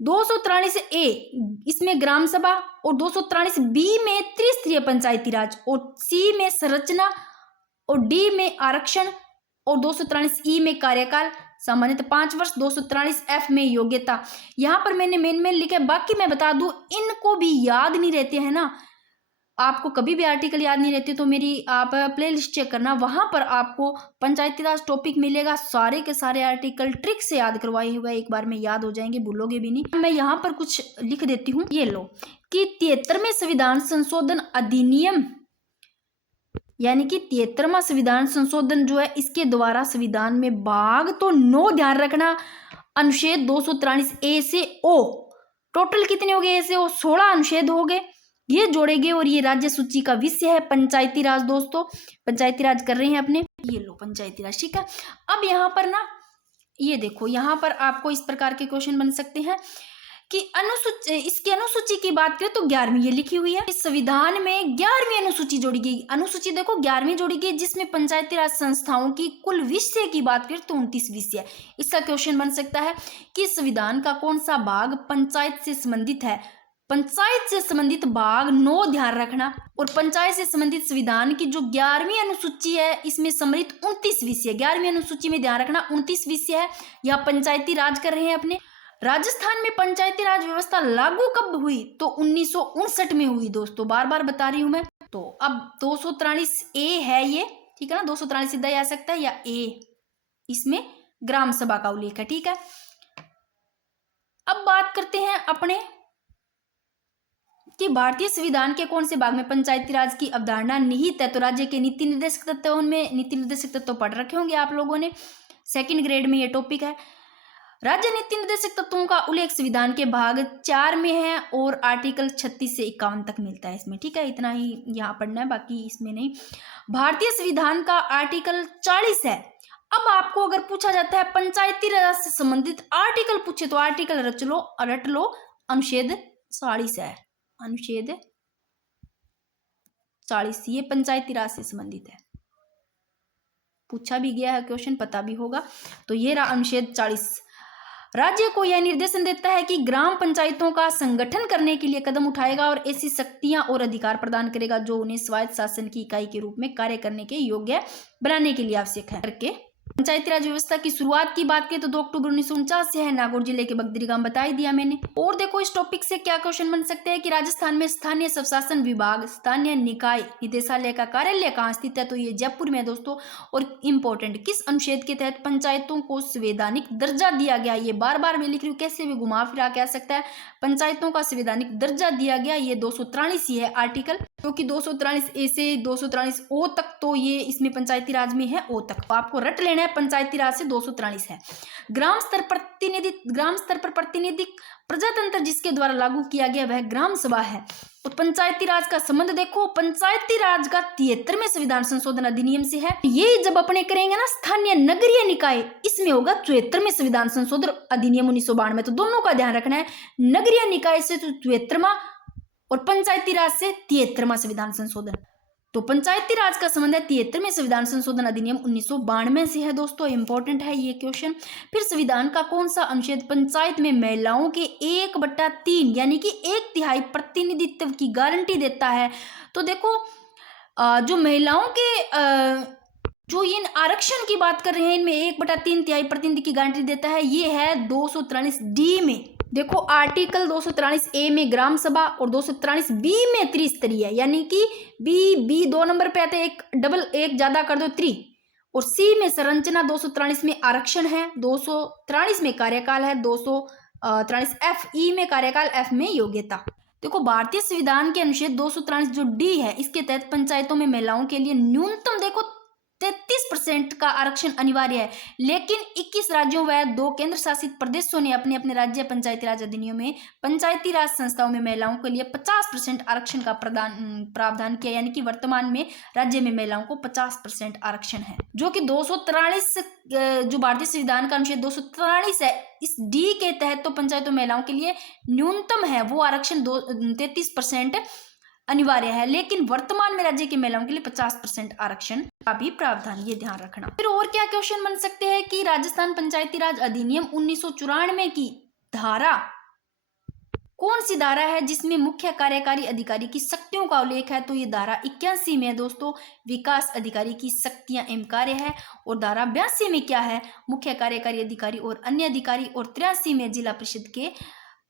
243 ए इसमें ग्राम सभा और 243 बी में त्रिस्तरीय पंचायती राज और सी में संरचना और डी में आरक्षण और 243 ई में कार्यकाल सामान्यतः 5 वर्ष, 243 एफ में योग्यता। यहाँ पर मैंने मेन लिखा है, बाकी मैं बता दूं इनको भी याद नहीं रहते हैं ना, आपको कभी भी आर्टिकल याद नहीं रहते तो मेरी आप प्लेलिस्ट चेक करना, वहां पर आपको पंचायती राज टॉपिक मिलेगा। सारे के सारे आर्टिकल ट्रिक से याद करवाए हुए एक बार में याद हो जाएंगे, भूलोगे भी नहीं। मैं यहाँ पर कुछ लिख देती हूँ, ये लो कि 73वें संविधान संशोधन अधिनियम, यानी कि 73वां संविधान संशोधन जो है इसके द्वारा संविधान में भाग तो 9, ध्यान रखना, अनुच्छेद 243 ए से ओ, टोटल कितने हो गए, ए से ओ 16 अनुच्छेद हो गए, ये जोड़ेंगे। और ये राज्य सूची का विषय है पंचायती राज। दोस्तों पंचायती राज कर रहे हैं अपने, ये लो पंचायती राज, ठीक है। अब यहाँ पर ना ये देखो, यहाँ पर आपको इस प्रकार के क्वेश्चन बन सकते हैं कि अनुसूची, इसकी अनुसूची की बात करें तो 11वीं ये लिखी हुई है। इस संविधान में 11वीं अनुसूची जोड़ी गई, अनुसूची देखो 11वीं जोड़ी गई, जिसमें पंचायती राज संस्थाओं की कुल विषय की बात करें तो 29 विषय। इसका क्वेश्चन बन सकता है कि संविधान का कौन सा भाग पंचायत से संबंधित है। पंचायत से संबंधित भाग 9 ध्यान रखना, और पंचायत से संबंधित संविधान की जो 11वीं अनुसूची है इसमें सम्मिलित 29 विषय। 11वीं अनुसूची में ध्यान रखना 29 विषय है। यहाँ पंचायती राज कर रहे हैं अपने। राजस्थान में पंचायती राज व्यवस्था लागू कब हुई, तो 1959 में हुई दोस्तों, बार बार बता रही हूं मैं। तो अब 243 ए है ये, ठीक है ना, 243 सीधा आ सकता है, या ए, इसमें ग्राम सभा का उल्लेख है, ठीक है। अब बात करते हैं अपने कि भारतीय संविधान के कौन से भाग में पंचायती राज की अवधारणा निहित है। तो राज्य के नीति निर्देशक तत्व, उनमें नीति निर्देशक तत्व पढ़ रखे होंगे आप लोगों ने, 2nd ग्रेड में ये टॉपिक है। राज्य नीति निर्देशक तत्वों का उल्लेख संविधान के भाग 4 में है और आर्टिकल 36 से 51 तक मिलता है इसमें, ठीक है। इतना ही यहाँ पढ़ना है, बाकी इसमें नहीं। भारतीय संविधान का आर्टिकल 40 है। अब आपको अगर पूछा जाता है पंचायती राज से संबंधित आर्टिकल पूछे तो आर्टिकल रट लो, अनुच्छेद 40 है, अनुच्छेद 40 ये पंचायती राज से संबंधित है, पूछा भी गया है क्वेश्चन, पता भी होगा। तो ये रहा अनुच्छेद 40। राज्य को यह निर्देशन देता है कि ग्राम पंचायतों का संगठन करने के लिए कदम उठाएगा और ऐसी शक्तियां और अधिकार प्रदान करेगा जो उन्हें स्वायत्त शासन की इकाई के रूप में कार्य करने के योग्य बनाने के लिए आवश्यक है। करके पंचायती राज व्यवस्था की शुरुआत की बात करें तो 2 अक्टूबर 1949 से है। नागौर जिले के बगदरी गांव बता ही दिया मैंने। और देखो इस टॉपिक से क्या क्वेश्चन बन सकते हैं कि राजस्थान में स्थानीय स्वशासन विभाग, स्थानीय निकाय निदेशालय का कार्यालय कहाँ स्थित है, तो ये जयपुर में है दोस्तों। और इम्पोर्टेंट, किस अनुच्छेद के तहत पंचायतों को संवैधानिक दर्जा दिया गया, ये बार बार मैं लिख रही हूँ, कैसे भी घुमा फिरा के आ सकता है। पंचायतों का संवैधानिक दर्जा दिया गया, ये 243 ही है आर्टिकल, क्योंकि 243 ए से 243 ओ तक तो ये इसमें पंचायती राज में है, ओ तक तो आपको रट लेना है, पंचायती राज से 243 है। ग्राम स्तर पर प्रतिनिधिक प्रजातंत्र जिसके द्वारा लागू किया गया वह ग्राम सभा है। और पंचायती राज का संबंध देखो, पंचायती राज का 73वें संविधान संशोधन अधिनियम से है। ये जब अपने करेंगे ना स्थानीय नगरीय निकाय, इसमें होगा 74वें संविधान संशोधन अधिनियम 1992। तो दोनों का ध्यान रखना है, नगरीय निकाय से तो 74वां और पंचायती राज से 73वां संविधान संशोधन। तो पंचायती राज का संबंध है 73वें संविधान संशोधन अधिनियम 1992 से है दोस्तों, इंपॉर्टेंट है ये क्वेश्चन। फिर संविधान का कौन सा अनुच्छेद पंचायत में महिलाओं के 1/3 यानी कि 1/3 प्रतिनिधित्व की गारंटी देता है। तो देखो जो महिलाओं के जो इन आरक्षण की बात कर रहे हैं, इनमें 1/3 प्रतिनिधि की गारंटी देता है, ये है 243 डी में। देखो आर्टिकल 243 ए में ग्राम सभा और 243 बी में त्रिस्तरीय, यानी कि बी 2 नंबर पे आते हैं, एक डबल एक ज्यादा कर दो त्रि। और सी में संरचना, 243 में आरक्षण है, 243 में कार्यकाल है, 243 एफ ई में कार्यकाल, एफ में योग्यता। देखो भारतीय संविधान के अनुच्छेद 243 जो डी है, इसके तहत पंचायतों में महिलाओं के लिए न्यूनतम देखो 33% का आरक्षण अनिवार्य है। लेकिन 21 राज्यों व 2 केंद्र शासित प्रदेशों ने अपने अपने राज्य पंचायती राज अधिनियम में पंचायती राज संस्थाओं में महिलाओं के लिए 50% आरक्षण का प्रावधान किया, यानी कि वर्तमान में राज्य में महिलाओं को 50% आरक्षण है, जो कि 243 जो भारतीय संविधान का अनुच्छेद 243 है, इस डी के तहत तो पंचायतों महिलाओं के लिए न्यूनतम है वो आरक्षण 33% अनिवार्य है। लेकिन वर्तमान में राज्य की महिलाओं के लिए 50% आरक्षण का भी प्रावधान, ये ध्यान रखना। फिर और क्या क्वेश्चन बन सकते हैं कि राजस्थान पंचायती राज अधिनियम 1994 की धारा कौन सी धारा है जिसमें मुख्य कार्यकारी अधिकारी की शक्तियों का उल्लेख है, तो ये धारा 81 में दोस्तों विकास अधिकारी की शक्तियां एवं कार्य है। और धारा 82 में क्या है, मुख्य कार्यकारी अधिकारी और अन्य अधिकारी। और 83 में जिला परिषद के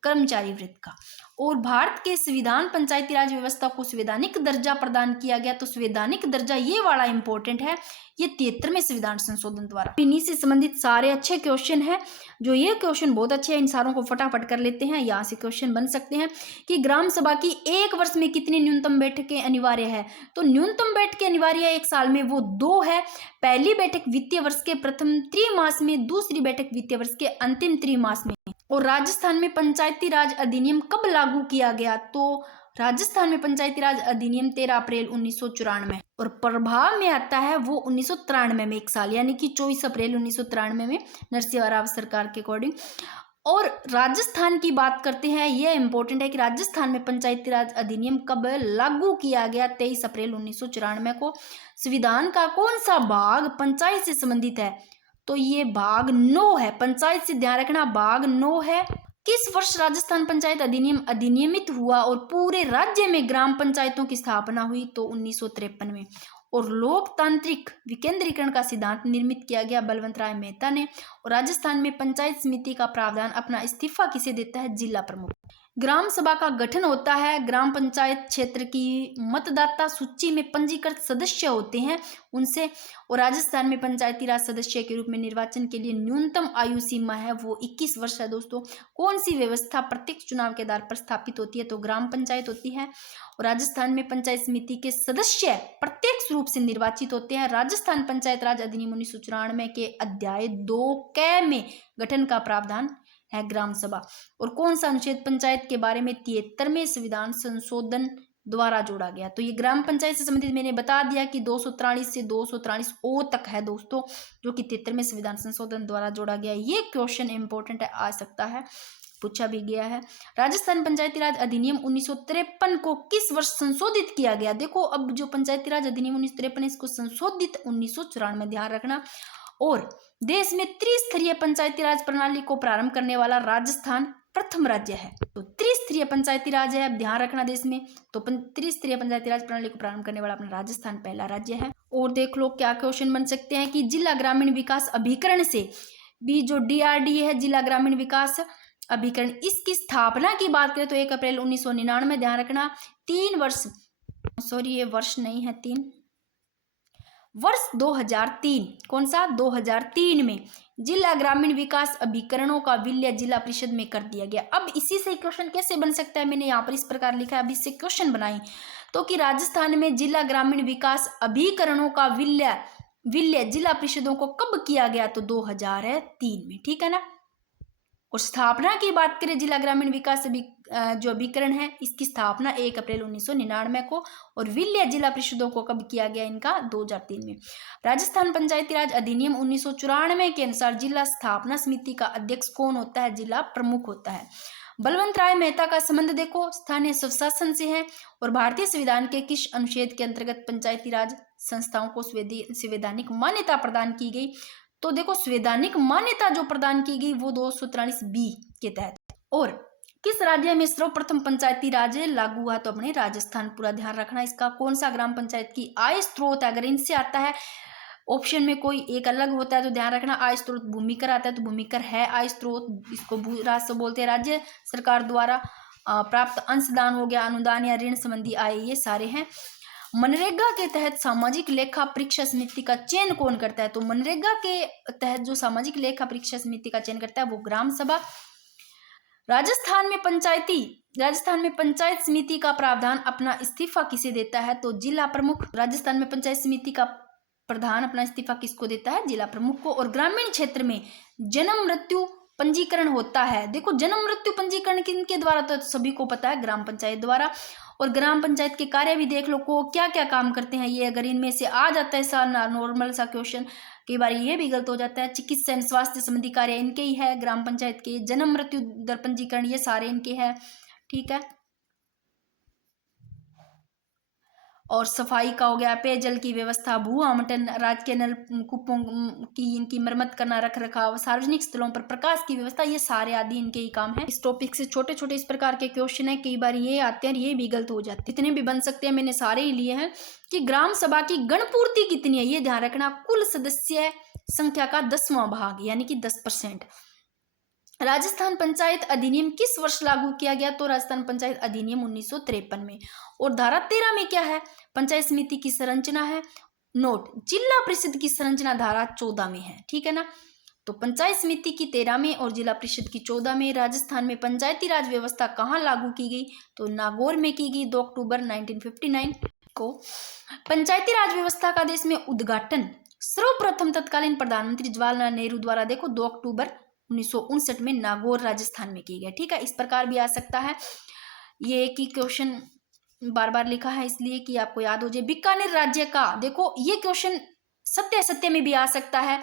कर्मचारी वृत्त का। और भारत के संविधान पंचायती राज व्यवस्था को संवैधानिक दर्जा प्रदान किया गया, तो संवैधानिक दर्जा ये वाला इंपॉर्टेंट है, ये 73वें संविधान संशोधन द्वारा। इन्हीं से संबंधित सारे अच्छे क्वेश्चन हैं, जो ये क्वेश्चन बहुत अच्छे हैं, इन सारों को फटाफट कर लेते हैं। यहाँ से क्वेश्चन बन सकते हैं कि ग्राम सभा की 1 वर्ष में कितनी न्यूनतम बैठकें अनिवार्य है, तो न्यूनतम बैठकें अनिवार्य है 1 साल में वो 2 है। पहली बैठक वित्तीय वर्ष के प्रथम त्रिमास में, दूसरी बैठक वित्तीय वर्ष के अंतिम त्रिमास में। और राजस्थान में पंचायती राज अधिनियम कब लागू किया गया, तो राजस्थान में पंचायती राज अधिनियम 13 अप्रैल 1994 और प्रभाव में आता है वो 1993 में 1 साल, यानी कि 24 अप्रैल 1993 में नरसिंह राव सरकार के अकॉर्डिंग। और राजस्थान की बात करते हैं, यह इंपॉर्टेंट है कि राजस्थान में पंचायती राज अधिनियम कब लागू किया गया, 23 अप्रैल 1994 को। संविधान का कौन सा भाग पंचायत से संबंधित है, तो ये भाग 9 है, पंचायत से ध्यान रखना, भाग 9 है। किस वर्ष राजस्थान पंचायत अधिनियम अधिनियमित हुआ और पूरे राज्य में ग्राम पंचायतों की स्थापना हुई, तो 1953 में। और लोकतांत्रिक विकेंद्रीकरण का सिद्धांत निर्मित किया गया बलवंत राय मेहता ने। और राजस्थान में पंचायत समिति का प्रावधान अपना इस्तीफा किसे देता है, जिला प्रमुख। ग्राम सभा का गठन होता है, ग्राम पंचायत क्षेत्र की मतदाता सूची में पंजीकृत सदस्य होते हैं उनसे। और राजस्थान में पंचायती राज सदस्य के रूप में निर्वाचन के लिए न्यूनतम आयु सीमा है वो 21 वर्ष है दोस्तों। कौन सी व्यवस्था प्रत्यक्ष चुनाव के आधार पर स्थापित होती है, तो ग्राम पंचायत होती है। और राजस्थान में पंचायत समिति के सदस्य प्रत्यक्ष रूप से निर्वाचित होते हैं। राजस्थान पंचायत राज अधिनियम 1994 के अध्याय 2 क में गठन का प्रावधान है ग्राम सभा। और कौन सा अनुच्छेद पंचायत के बारे में 73वें संविधान संशोधन द्वारा जोड़ा गया, तो ये ग्राम पंचायत से संबंधित मैंने बता दिया कि 243 से 243 ओ तक है दोस्तों, जो कि 73वें संविधान संशोधन द्वारा जोड़ा गया। ये क्वेश्चन इंपॉर्टेंट है, आ सकता है, पूछा भी गया है। राजस्थान पंचायती राज अधिनियम 1953 को किस वर्ष संशोधित किया गया, देखो अब जो पंचायती राज अधिनियम 1953 इसको संशोधित 1994 में, ध्यान रखना। और देश में त्रिस्तरीय पंचायती राज प्रणाली को प्रारंभ करने वाला राजस्थान प्रथम राज्य है। तो त्रिस्तरीय पंचायती राज है, अब ध्यान रखना देश में, तो त्रिस्तरीय पंचायती राज प्रणाली को प्रारंभ करने वाला अपना राजस्थान पहला राज्य है। और देख लो क्या क्वेश्चन बन सकते हैं कि जिला ग्रामीण विकास अभिकरण से भी जो DRDA है, जिला ग्रामीण विकास अभिकरण, इसकी स्थापना की बात करें तो 1 अप्रैल 1999, ध्यान रखना 3 वर्ष, सॉरी ये वर्ष नहीं है, 3 वर्ष 2003, कौन सा 2003 में जिला ग्रामीण विकास अभिकरणों का विलय जिला परिषद में कर दिया गया। अब इसी से क्वेश्चन कैसे बन सकता है, मैंने यहाँ पर इस प्रकार लिखा है, अब इससे क्वेश्चन बनाई तो कि राजस्थान में जिला ग्रामीण विकास अभिकरणों का विलय जिला परिषदों को कब किया गया, तो 2003 में, ठीक है ना। और स्थापना की बात करें जिला ग्रामीण विकास जो अभिकरण है, इसकी स्थापना 1 अप्रैल 1999 को, और विलय जिला परिषदों को कब किया गया इनका, 2003 में। राजस्थान पंचायती राज अधिनियम 1994 के अनुसार जिला स्थापना समिति का अध्यक्ष कौन होता है, जिला प्रमुख होता है। बलवंत राय मेहता का संबंध देखो स्थानीय स्वशासन से है, और भारतीय संविधान के किस अनुच्छेद के अंतर्गत पंचायती राज संस्थाओं को संवैधानिक मान्यता प्रदान की गई, तो देखो संवैधानिक मान्यता जो प्रदान की गई वो 243B के तहत। और किस राज्य में सर्वप्रथम पंचायती राज लागू हुआ, तो अपने राजस्थान, पूरा ध्यान रखना इसका। कौन सा ग्राम पंचायत की आय स्रोत, अगर इनसे आता है ऑप्शन में कोई एक अलग होता है तो ध्यान रखना, आय स्रोत भूमिकर आता है तो भूमिकर है आय स्रोत, इसको भू राजस्व बोलते हैं। राज्य सरकार द्वारा प्राप्त अंशदान हो गया, अनुदान या ऋण संबंधी आय, ये सारे हैं। मनरेगा के तहत सामाजिक लेखा परीक्षा समिति का चयन कौन करता है, तो मनरेगा के तहत जो सामाजिक लेखा परीक्षा समिति का चयन करता है वो ग्राम सभा। राजस्थान में पंचायत समिति का प्रावधान अपना इस्तीफा किसे देता है, तो जिला प्रमुख। राजस्थान में पंचायत समिति का प्रधान अपना इस्तीफा किसको देता है, जिला प्रमुख को। और ग्रामीण क्षेत्र में जन्म मृत्यु पंजीकरण होता है, देखो जन्म मृत्यु पंजीकरण किनके द्वारा, तो सभी को पता है, ग्राम पंचायत द्वारा। और ग्राम पंचायत के कार्य भी देख लो को क्या क्या काम करते हैं ये, अगर इनमें से आ जाता है सा नॉर्मल सा क्वेश्चन, कई बार ये भी गलत हो जाता है। चिकित्सा एवं स्वास्थ्य संबंधी कार्य इनके ही है ग्राम पंचायत के, जन्म मृत्यु दर पंजीकरण ये सारे इनके हैं, ठीक है। और सफाई का हो गया, पेयजल की व्यवस्था, भू आवंटन, राजकीय नलकूपों की इनकी मरम्मत करना, रख रखाव, सार्वजनिक स्थलों पर प्रकाश की व्यवस्था, ये सारे आदि इनके ही काम है। इस टॉपिक से छोटे छोटे इस प्रकार के क्वेश्चन है, कई बार ये आते हैं ये भी गलत हो जाते हैं, इतने भी बन सकते हैं, मैंने सारे ही लिए हैं। कि ग्राम सभा की गणपूर्ति कितनी है, ये ध्यान रखना, कुल सदस्य संख्या का 10वां भाग यानी कि 10%। राजस्थान पंचायत अधिनियम किस वर्ष लागू किया गया, तो राजस्थान पंचायत अधिनियम 1953 में। और धारा 13 में क्या है, पंचायत समिति की संरचना है, नोट जिला परिषद की संरचना धारा 14 में है, ठीक है ना। तो पंचायत समिति की 13 में और जिला परिषद की 14 में। राजस्थान में पंचायती राज व्यवस्था कहाँ लागू की गई, तो नागौर में की गई 2 अक्टूबर 1959 को। पंचायती राज व्यवस्था का देश में उद्घाटन सर्वप्रथम तत्कालीन प्रधानमंत्री जवाहरलाल नेहरू द्वारा देखो 2 अक्टूबर 1959 में नागौर राजस्थान में की गई, ठीक है। इस प्रकार भी आ सकता है, ये एक ही क्वेश्चन बार बार लिखा है इसलिए कि आपको याद हो जाए। बीकानेर राज्य का देखो, ये क्वेश्चन सत्य में भी आ सकता है,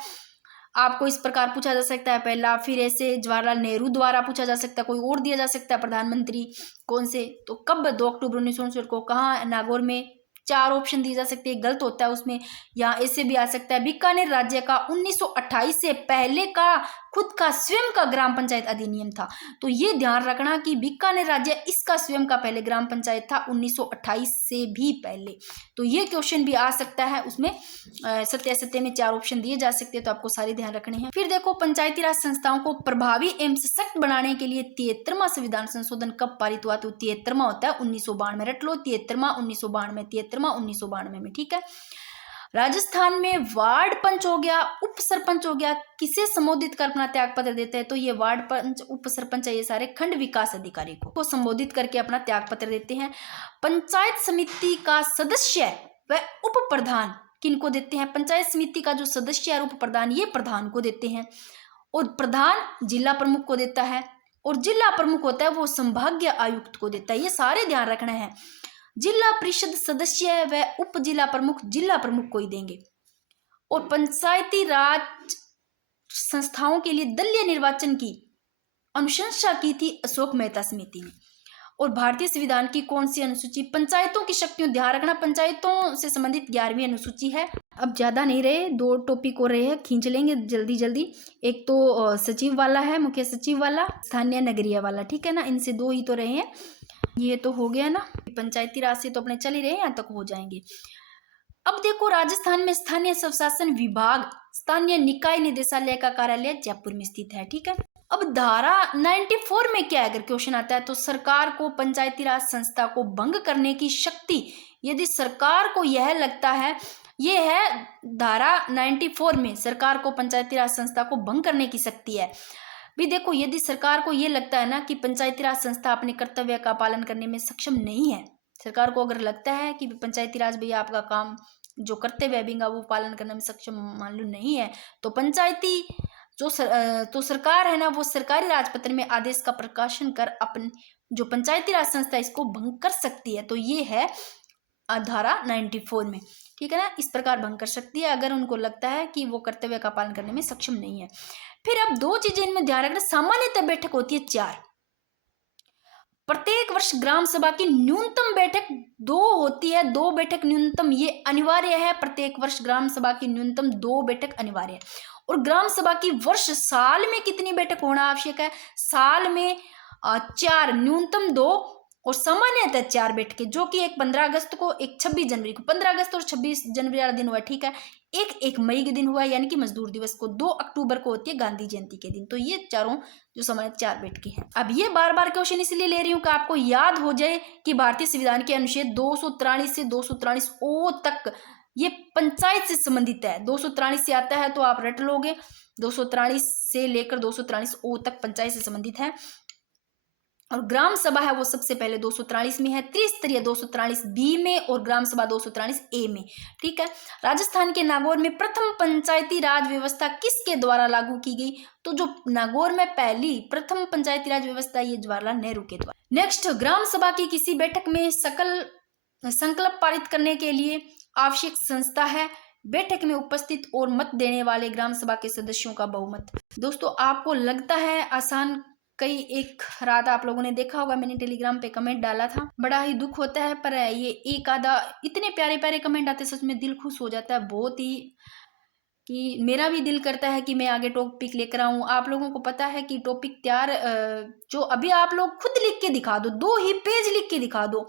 आपको इस प्रकार पूछा जा सकता है पहला, फिर ऐसे जवाहरलाल नेहरू द्वारा पूछा जा सकता है, कोई और दिया जा सकता है प्रधानमंत्री कौन से, तो कब 2 अक्टूबर 1959 को, कहाँ, नागौर में। 4 ऑप्शन दिए जा सकते हैं, गलत होता है उसमें, यहाँ ऐसे भी आ सकता है। बीकानेर राज्य का 1928 से पहले का खुद का स्वयं का ग्राम पंचायत अधिनियम था, तो ये ध्यान रखना कि बीकानेर राज्य इसका स्वयं का पहले ग्राम पंचायत था 1928 से भी पहले, तो ये क्वेश्चन भी आ सकता है उसमें। सत्य में 4 ऑप्शन दिए जा सकते हैं, तो आपको सारे ध्यान रखने हैं। फिर देखो पंचायती राज संस्थाओं को प्रभावी एवं सशक्त बनाने के लिए 73वां संविधान संशोधन कब पारित हुआ, तो 73वां होता है 1992, रट लो 73वां 1992, 73वां 1992 में, ठीक है। राजस्थान में वार्ड पंच हो गया, उप सरपंच हो गया, किसे संबोधित कर अपना त्याग पत्र देते हैं, तो ये वार्ड पंच, उप सरपंच, ये सारे खंड विकास अधिकारी को संबोधित करके अपना त्याग पत्र देते हैं। पंचायत समिति का सदस्य व उप प्रधान किनको देते हैं, पंचायत समिति का जो सदस्य है उप प्रधान, ये प्रधान को देते हैं, और प्रधान जिला प्रमुख को देता है, और जिला प्रमुख होता है वो संभागीय आयुक्त को देता है, ये सारे ध्यान रखना है। जिला परिषद सदस्य व उप जिला प्रमुख को ही देंगे। और पंचायती राज संस्थाओं के लिए दलीय निर्वाचन की अनुशंसा की थी अशोक मेहता समिति ने। और भारतीय संविधान की कौन सी अनुसूची, पंचायतों की शक्तियों, ध्यान रखना पंचायतों से संबंधित 11वीं अनुसूची है। अब ज्यादा नहीं रहे, 2 टॉपिक हो रहे हैं, खींच लेंगे जल्दी। एक तो सचिव वाला है, मुख्य सचिव वाला, स्थानीय नगरीय वाला, ठीक है ना, इनसे 2 ही तो रहे हैं, ये तो हो गया ना। पंचायती राज से तो अपने चल ही रहे हैं, यहाँ तक हो जाएंगे। अब देखो राजस्थान में स्थानीय स्वशासन विभाग स्थानीय निकाय निदेशालय का कार्यालय जयपुर में स्थित है। ठीक है। अब धारा 94 में क्या है, अगर क्वेश्चन आता है तो सरकार को पंचायती राज संस्था को भंग करने की शक्ति, यदि सरकार को यह लगता है, ये है धारा 94 में सरकार को पंचायती राज संस्था को भंग करने की शक्ति है। भी देखो यदि सरकार को ये लगता है ना कि पंचायती राज संस्था अपने कर्तव्य का पालन करने में सक्षम नहीं है, सरकार को अगर लगता है कि पंचायती राज भैया आपका काम जो कर्तव्य है वो पालन करने में सक्षम मान लो नहीं है, तो पंचायती तो सरकार है ना वो सरकारी राजपत्र में आदेश का प्रकाशन कर अपने जो पंचायती राज संस्था इसको भंग कर सकती है। तो ये है धारा 94 में। ठीक है ना, इस प्रकार भंग कर सकती है अगर उनको लगता है कि वो कर्तव्य का पालन करने में सक्षम नहीं है। फिर अब दो चीजें इनमें ध्यान रखना, सामान्यतः बैठक होती है 4, प्रत्येक वर्ष ग्राम सभा की न्यूनतम बैठक 2 होती है, 2 बैठक न्यूनतम, ये अनिवार्य है। प्रत्येक वर्ष ग्राम सभा की न्यूनतम 2 बैठक अनिवार्य है। और ग्राम सभा की वर्ष साल में कितनी बैठक होना आवश्यक है, साल में 4, न्यूनतम 2 और सामान्यतः 4 बैठकें, जो कि एक 15 अगस्त को, एक 26 जनवरी को, 15 अगस्त और 26 जनवरी वाला दिन हुआ। ठीक है, एक 1 मई के दिन हुआ यानी कि मजदूर दिवस को, 2 अक्टूबर को होती है गांधी जयंती के दिन। तो ये चारों जो सामान्य 4 बैठकें हैं। अब ये बार बार क्वेश्चन इसलिए ले रही हूँ कि आपको याद हो जाए कि भारतीय संविधान के अनुच्छेद 243 से 243 ओ तक ये पंचायत से संबंधित है। 243 से आता है तो आप रट लोगे, 243 से लेकर 243 ओ तक पंचायत से संबंधित है। और ग्राम सभा है वो सबसे पहले 243 में है, त्रिस्तरीय 243 बी में और ग्राम सभा 243 ए में। ठीक है। राजस्थान के नागौर में प्रथम पंचायती राज व्यवस्था किसके द्वारा लागू की गई, तो जो नागौर में पहली प्रथम पंचायती राज व्यवस्था ये जवाहरलाल नेहरू के द्वारा। नेक्स्ट, ग्राम सभा की किसी बैठक में संकल्प पारित करने के लिए आवश्यक संस्था है बैठक में उपस्थित और मत देने वाले ग्राम सभा के सदस्यों का बहुमत। दोस्तों आपको लगता है आसान, कई एक रात आप लोगों ने देखा होगा मैंने टेलीग्राम पे कमेंट डाला था, बड़ा ही दुख होता है, पर ये एक आधा इतने प्यारे प्यारे कमेंट आते, सच में दिल खुश हो जाता है बहुत ही, कि मेरा भी दिल करता है कि मैं आगे टॉपिक लेकर आऊँ। आप लोगों को पता है कि टॉपिक तैयार जो अभी आप लोग खुद लिख के दिखा दो, 2 ही पेज लिख के दिखा दो,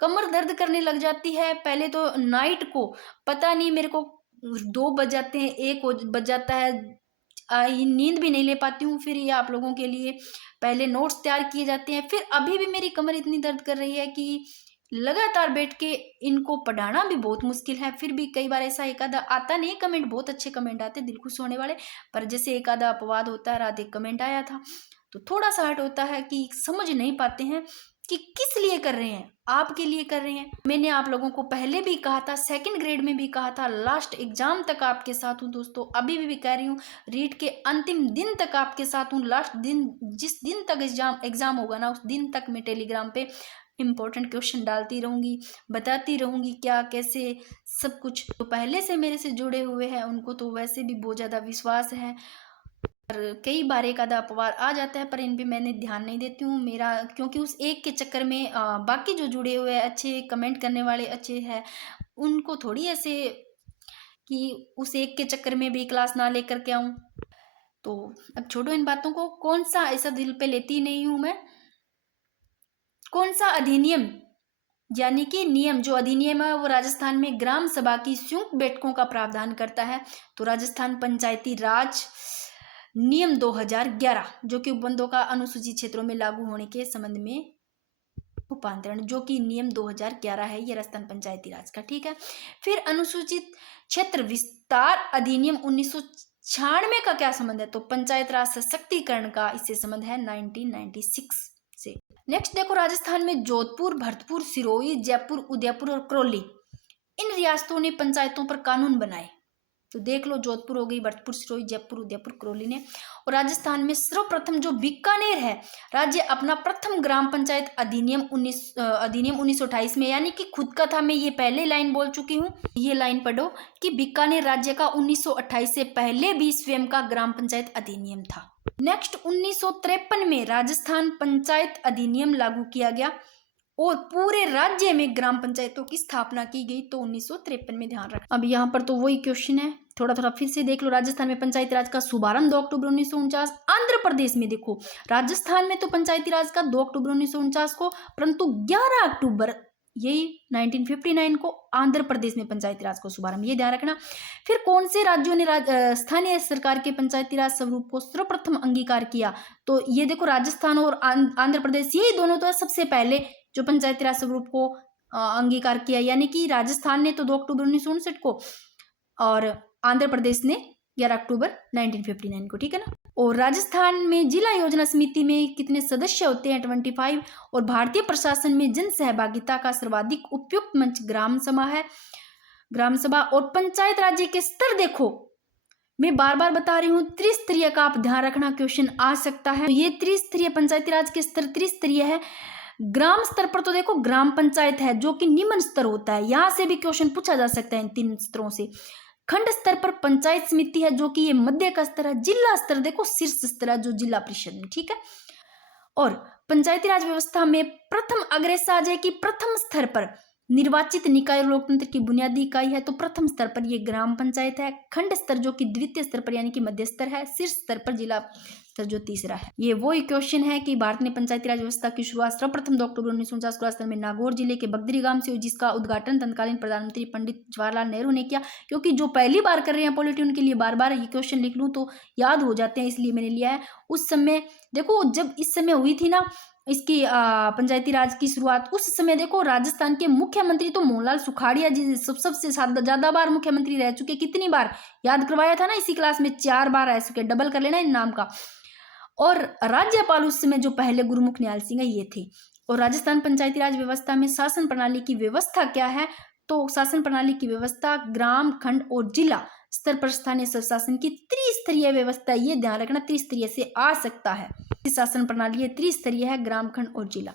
कमर दर्द करने लग जाती है। पहले तो नाइट को पता नहीं मेरे को 2 बज जाते हैं, 1 बज जाता है, नींद भी नहीं ले पाती हूँ। फिर ये आप लोगों के लिए पहले नोट्स तैयार किए जाते हैं, फिर अभी भी मेरी कमर इतनी दर्द कर रही है कि लगातार बैठ के इनको पढ़ाना भी बहुत मुश्किल है। फिर भी कई बार ऐसा एक आधा आता नहीं कमेंट, बहुत अच्छे कमेंट आते दिल खुश होने वाले, पर जैसे एक आधा अपवाद होता है, रात एक कमेंट आया था तो थोड़ा सा हर्ट होता है कि समझ नहीं पाते हैं कि किस लिए कर रहे हैं, आपके लिए कर रहे हैं। मैंने आप लोगों को पहले भी कहा था, 2nd ग्रेड में भी कहा था, लास्ट एग्जाम तक आपके साथ हूँ दोस्तों, अभी भी कह रही हूँ, रीट के अंतिम दिन तक आपके साथ हूँ। लास्ट दिन, जिस दिन तक एग्जाम होगा ना, उस दिन तक मैं टेलीग्राम पे इम्पोर्टेंट क्वेश्चन डालती रहूँगी, बताती रहूँगी क्या कैसे सब कुछ। तो पहले से मेरे से जुड़े हुए हैं उनको तो वैसे भी बहुत ज़्यादा विश्वास है, और कई बार एक आधा अपवाद आ जाता है, पर इन पे मैंने ध्यान नहीं देती हूँ मेरा, क्योंकि उस एक के चक्कर में बाकी जो जुड़े हुए हैं अच्छे कमेंट करने वाले अच्छे हैं, उनको थोड़ी ऐसे कि उस एक के चक्कर में भी क्लास ना लेकर के आऊँ। तो अब छोड़ो इन बातों को, कौन सा ऐसा दिल पे लेती नहीं हूँ मैं। कौन सा अधिनियम, यानी कि नियम, जो अधिनियम है वो राजस्थान में ग्राम सभा की संयुक्त बैठकों का प्रावधान करता है, तो राजस्थान पंचायती राज नियम 2011, जो कि उपबंधों का अनुसूचित क्षेत्रों में लागू होने के संबंध में रूपांतरण, जो कि नियम 2011 है, ये राजस्थान पंचायती राज का। ठीक है। फिर अनुसूचित क्षेत्र विस्तार अधिनियम 1996 का क्या संबंध है, तो पंचायत राज सशक्तिकरण का इससे संबंध है 1996 से। नेक्स्ट देखो, राजस्थान में जोधपुर, भरतपुर, सिरोही, जयपुर, उदयपुर और करौली, इन रियासतों ने पंचायतों पर कानून बनाए। तो देख लो, जोधपुर हो गई, भरतपुर, सिरोही, जयपुर, उदयपुर, करौली ने। और राजस्थान में सर्वप्रथम जो बीकानेर है राज्य अपना प्रथम ग्राम पंचायत अधिनियम 1928 में, यानी कि खुद का था, मैं ये पहले लाइन बोल चुकी हूँ, ये लाइन पढ़ो कि बीकानेर राज्य का 1928 से पहले भी स्वयं का ग्राम पंचायत अधिनियम था। नेक्स्ट 1953 में राजस्थान पंचायत अधिनियम लागू किया गया और पूरे राज्य में ग्राम पंचायतों की स्थापना की गई, तो 1953 में ध्यान रखना। अब यहाँ पर तो वही क्वेश्चन है, थोड़ा थोड़ा फिर से देख लो। राजस्थान में पंचायती राज का शुभारंभ 2 अक्टूबर 1949। आंध्र प्रदेश में देखो, राजस्थान में तो पंचायती राज का 2 अक्टूबर 1949 को, परंतु 11 अक्टूबर यही 1959 को आंध्र प्रदेश में पंचायती राज को शुभारंभ, ये ध्यान रखना। फिर कौन से राज्यों ने स्थानीय सरकार के पंचायती राज स्वरूप को सर्वप्रथम अंगीकार किया? तो ये देखो राजस्थान और आंध्र प्रदेश, यही दोनों तो सबसे पहले जो पंचायती राज स्वरूप को अंगीकार किया, यानी कि राजस्थान ने तो 2 अक्टूबर 1959 को और आंध्र प्रदेश ने 11 अक्टूबर 1959 को, ठीक है ना। और राजस्थान में जिला योजना समिति में कितने सदस्य होते हैं? 25। और भारतीय प्रशासन में जन सहभागिता का सर्वाधिक उपयुक्त मंच ग्राम सभा है, ग्राम सभा। और पंचायत राज्य के स्तर देखो, मैं बार बार बता रही हूँ, त्रिस्तरीय का आप ध्यान रखना, क्वेश्चन आ सकता है। तो ये त्रिस्तरीय पंचायती राज के स्तर त्रिस्तरीय है। ग्राम स्तर पर तो देखो ग्राम पंचायत है जो कि निम्न स्तर होता है, यहां से भी क्वेश्चन पूछा जा सकता है इन 3 स्तरों से। खंड स्तर पर पंचायत समिति है जो कि ये मध्य का स्तर है। जिला स्तर देखो शीर्ष स्तर है जो जिला परिषद में, ठीक है। और पंचायती राज व्यवस्था में प्रथम अग्रसाज है कि प्रथम स्तर पर निर्वाचित निकाय लोकतंत्र की बुनियादी इकाई है, तो प्रथम स्तर पर ये ग्राम पंचायत है। खंड स्तर जो कि द्वितीय स्तर पर यानी कि मध्य स्तर है। शीर्ष स्तर पर जिला स्तर जो तीसरा है। ये वही क्वेश्चन है कि भारत ने पंचायती राज व्यवस्था की शुरुआत सर्वप्रथम 2 अक्टूबर 1949 को राजस्थान में नागौर जिले के बगदरी गांव से हुई, जिसका उद्घाटन तत्कालीन प्रधानमंत्री पंडित जवाहरलाल नेहरू ने किया। क्योंकि जो पहली बार कर रहे हैं पॉलिटी, उनके लिए बार बार ये क्वेश्चन लिख लूँ तो याद हो जाते हैं, इसलिए मैंने लिया है। उस समय देखो जब इस समय हुई थी ना इसकी पंचायती राज की शुरुआत, उस समय देखो राजस्थान के मुख्यमंत्री तो मोहनलाल सुखाड़िया जी सबसे ज्यादा बार मुख्यमंत्री रह चुके। कितनी बार याद करवाया था ना इसी क्लास में, 4 बार रह चुके, डबल कर लेना इन नाम का। और राज्यपाल उस समय जो पहले गुरुमुख निहाल सिंह ये थे। और राजस्थान पंचायती राज व्यवस्था में शासन प्रणाली की व्यवस्था क्या है? तो शासन प्रणाली की व्यवस्था ग्राम, खंड और जिला स्तर पर स्थानीय स्वशासन की त्रिस्तरीय व्यवस्था, ये ध्यान रखना, त्रिस्तरीय से आ सकता है। शासन प्रणाली है त्रिस्तरीय है, ग्राम, खंड और जिला।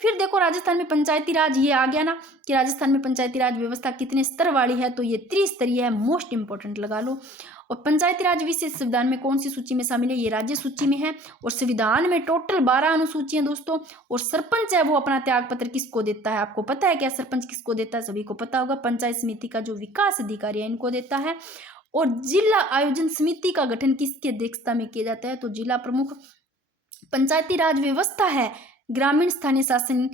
फिर देखो राजस्थान में पंचायती राज, ये आ गया ना कि राजस्थान में पंचायती राज व्यवस्था कितने स्तर वाली है, तो ये त्रिस्तरीय है, मोस्ट इंपोर्टेंट लगा लो। और पंचायती राज विशेष संविधान में कौन सी सूची में शामिल है? ये राज्य सूची में है। और संविधान में टोटल 12 अनुसूचियां दोस्तों। और सरपंच है वो अपना त्याग पत्र किसको देता है? आपको पता है क्या सरपंच किसको देता है? सभी को पता होगा। पंचायत समिति का जो विकास अधिकारी है इनको देता है। और जिला आयोजन समिति का गठन किसकी अध्यक्षता में किया जाता है? तो जिला प्रमुख। पंचायती राज व्यवस्था है ग्रामीण स्थानीय शासन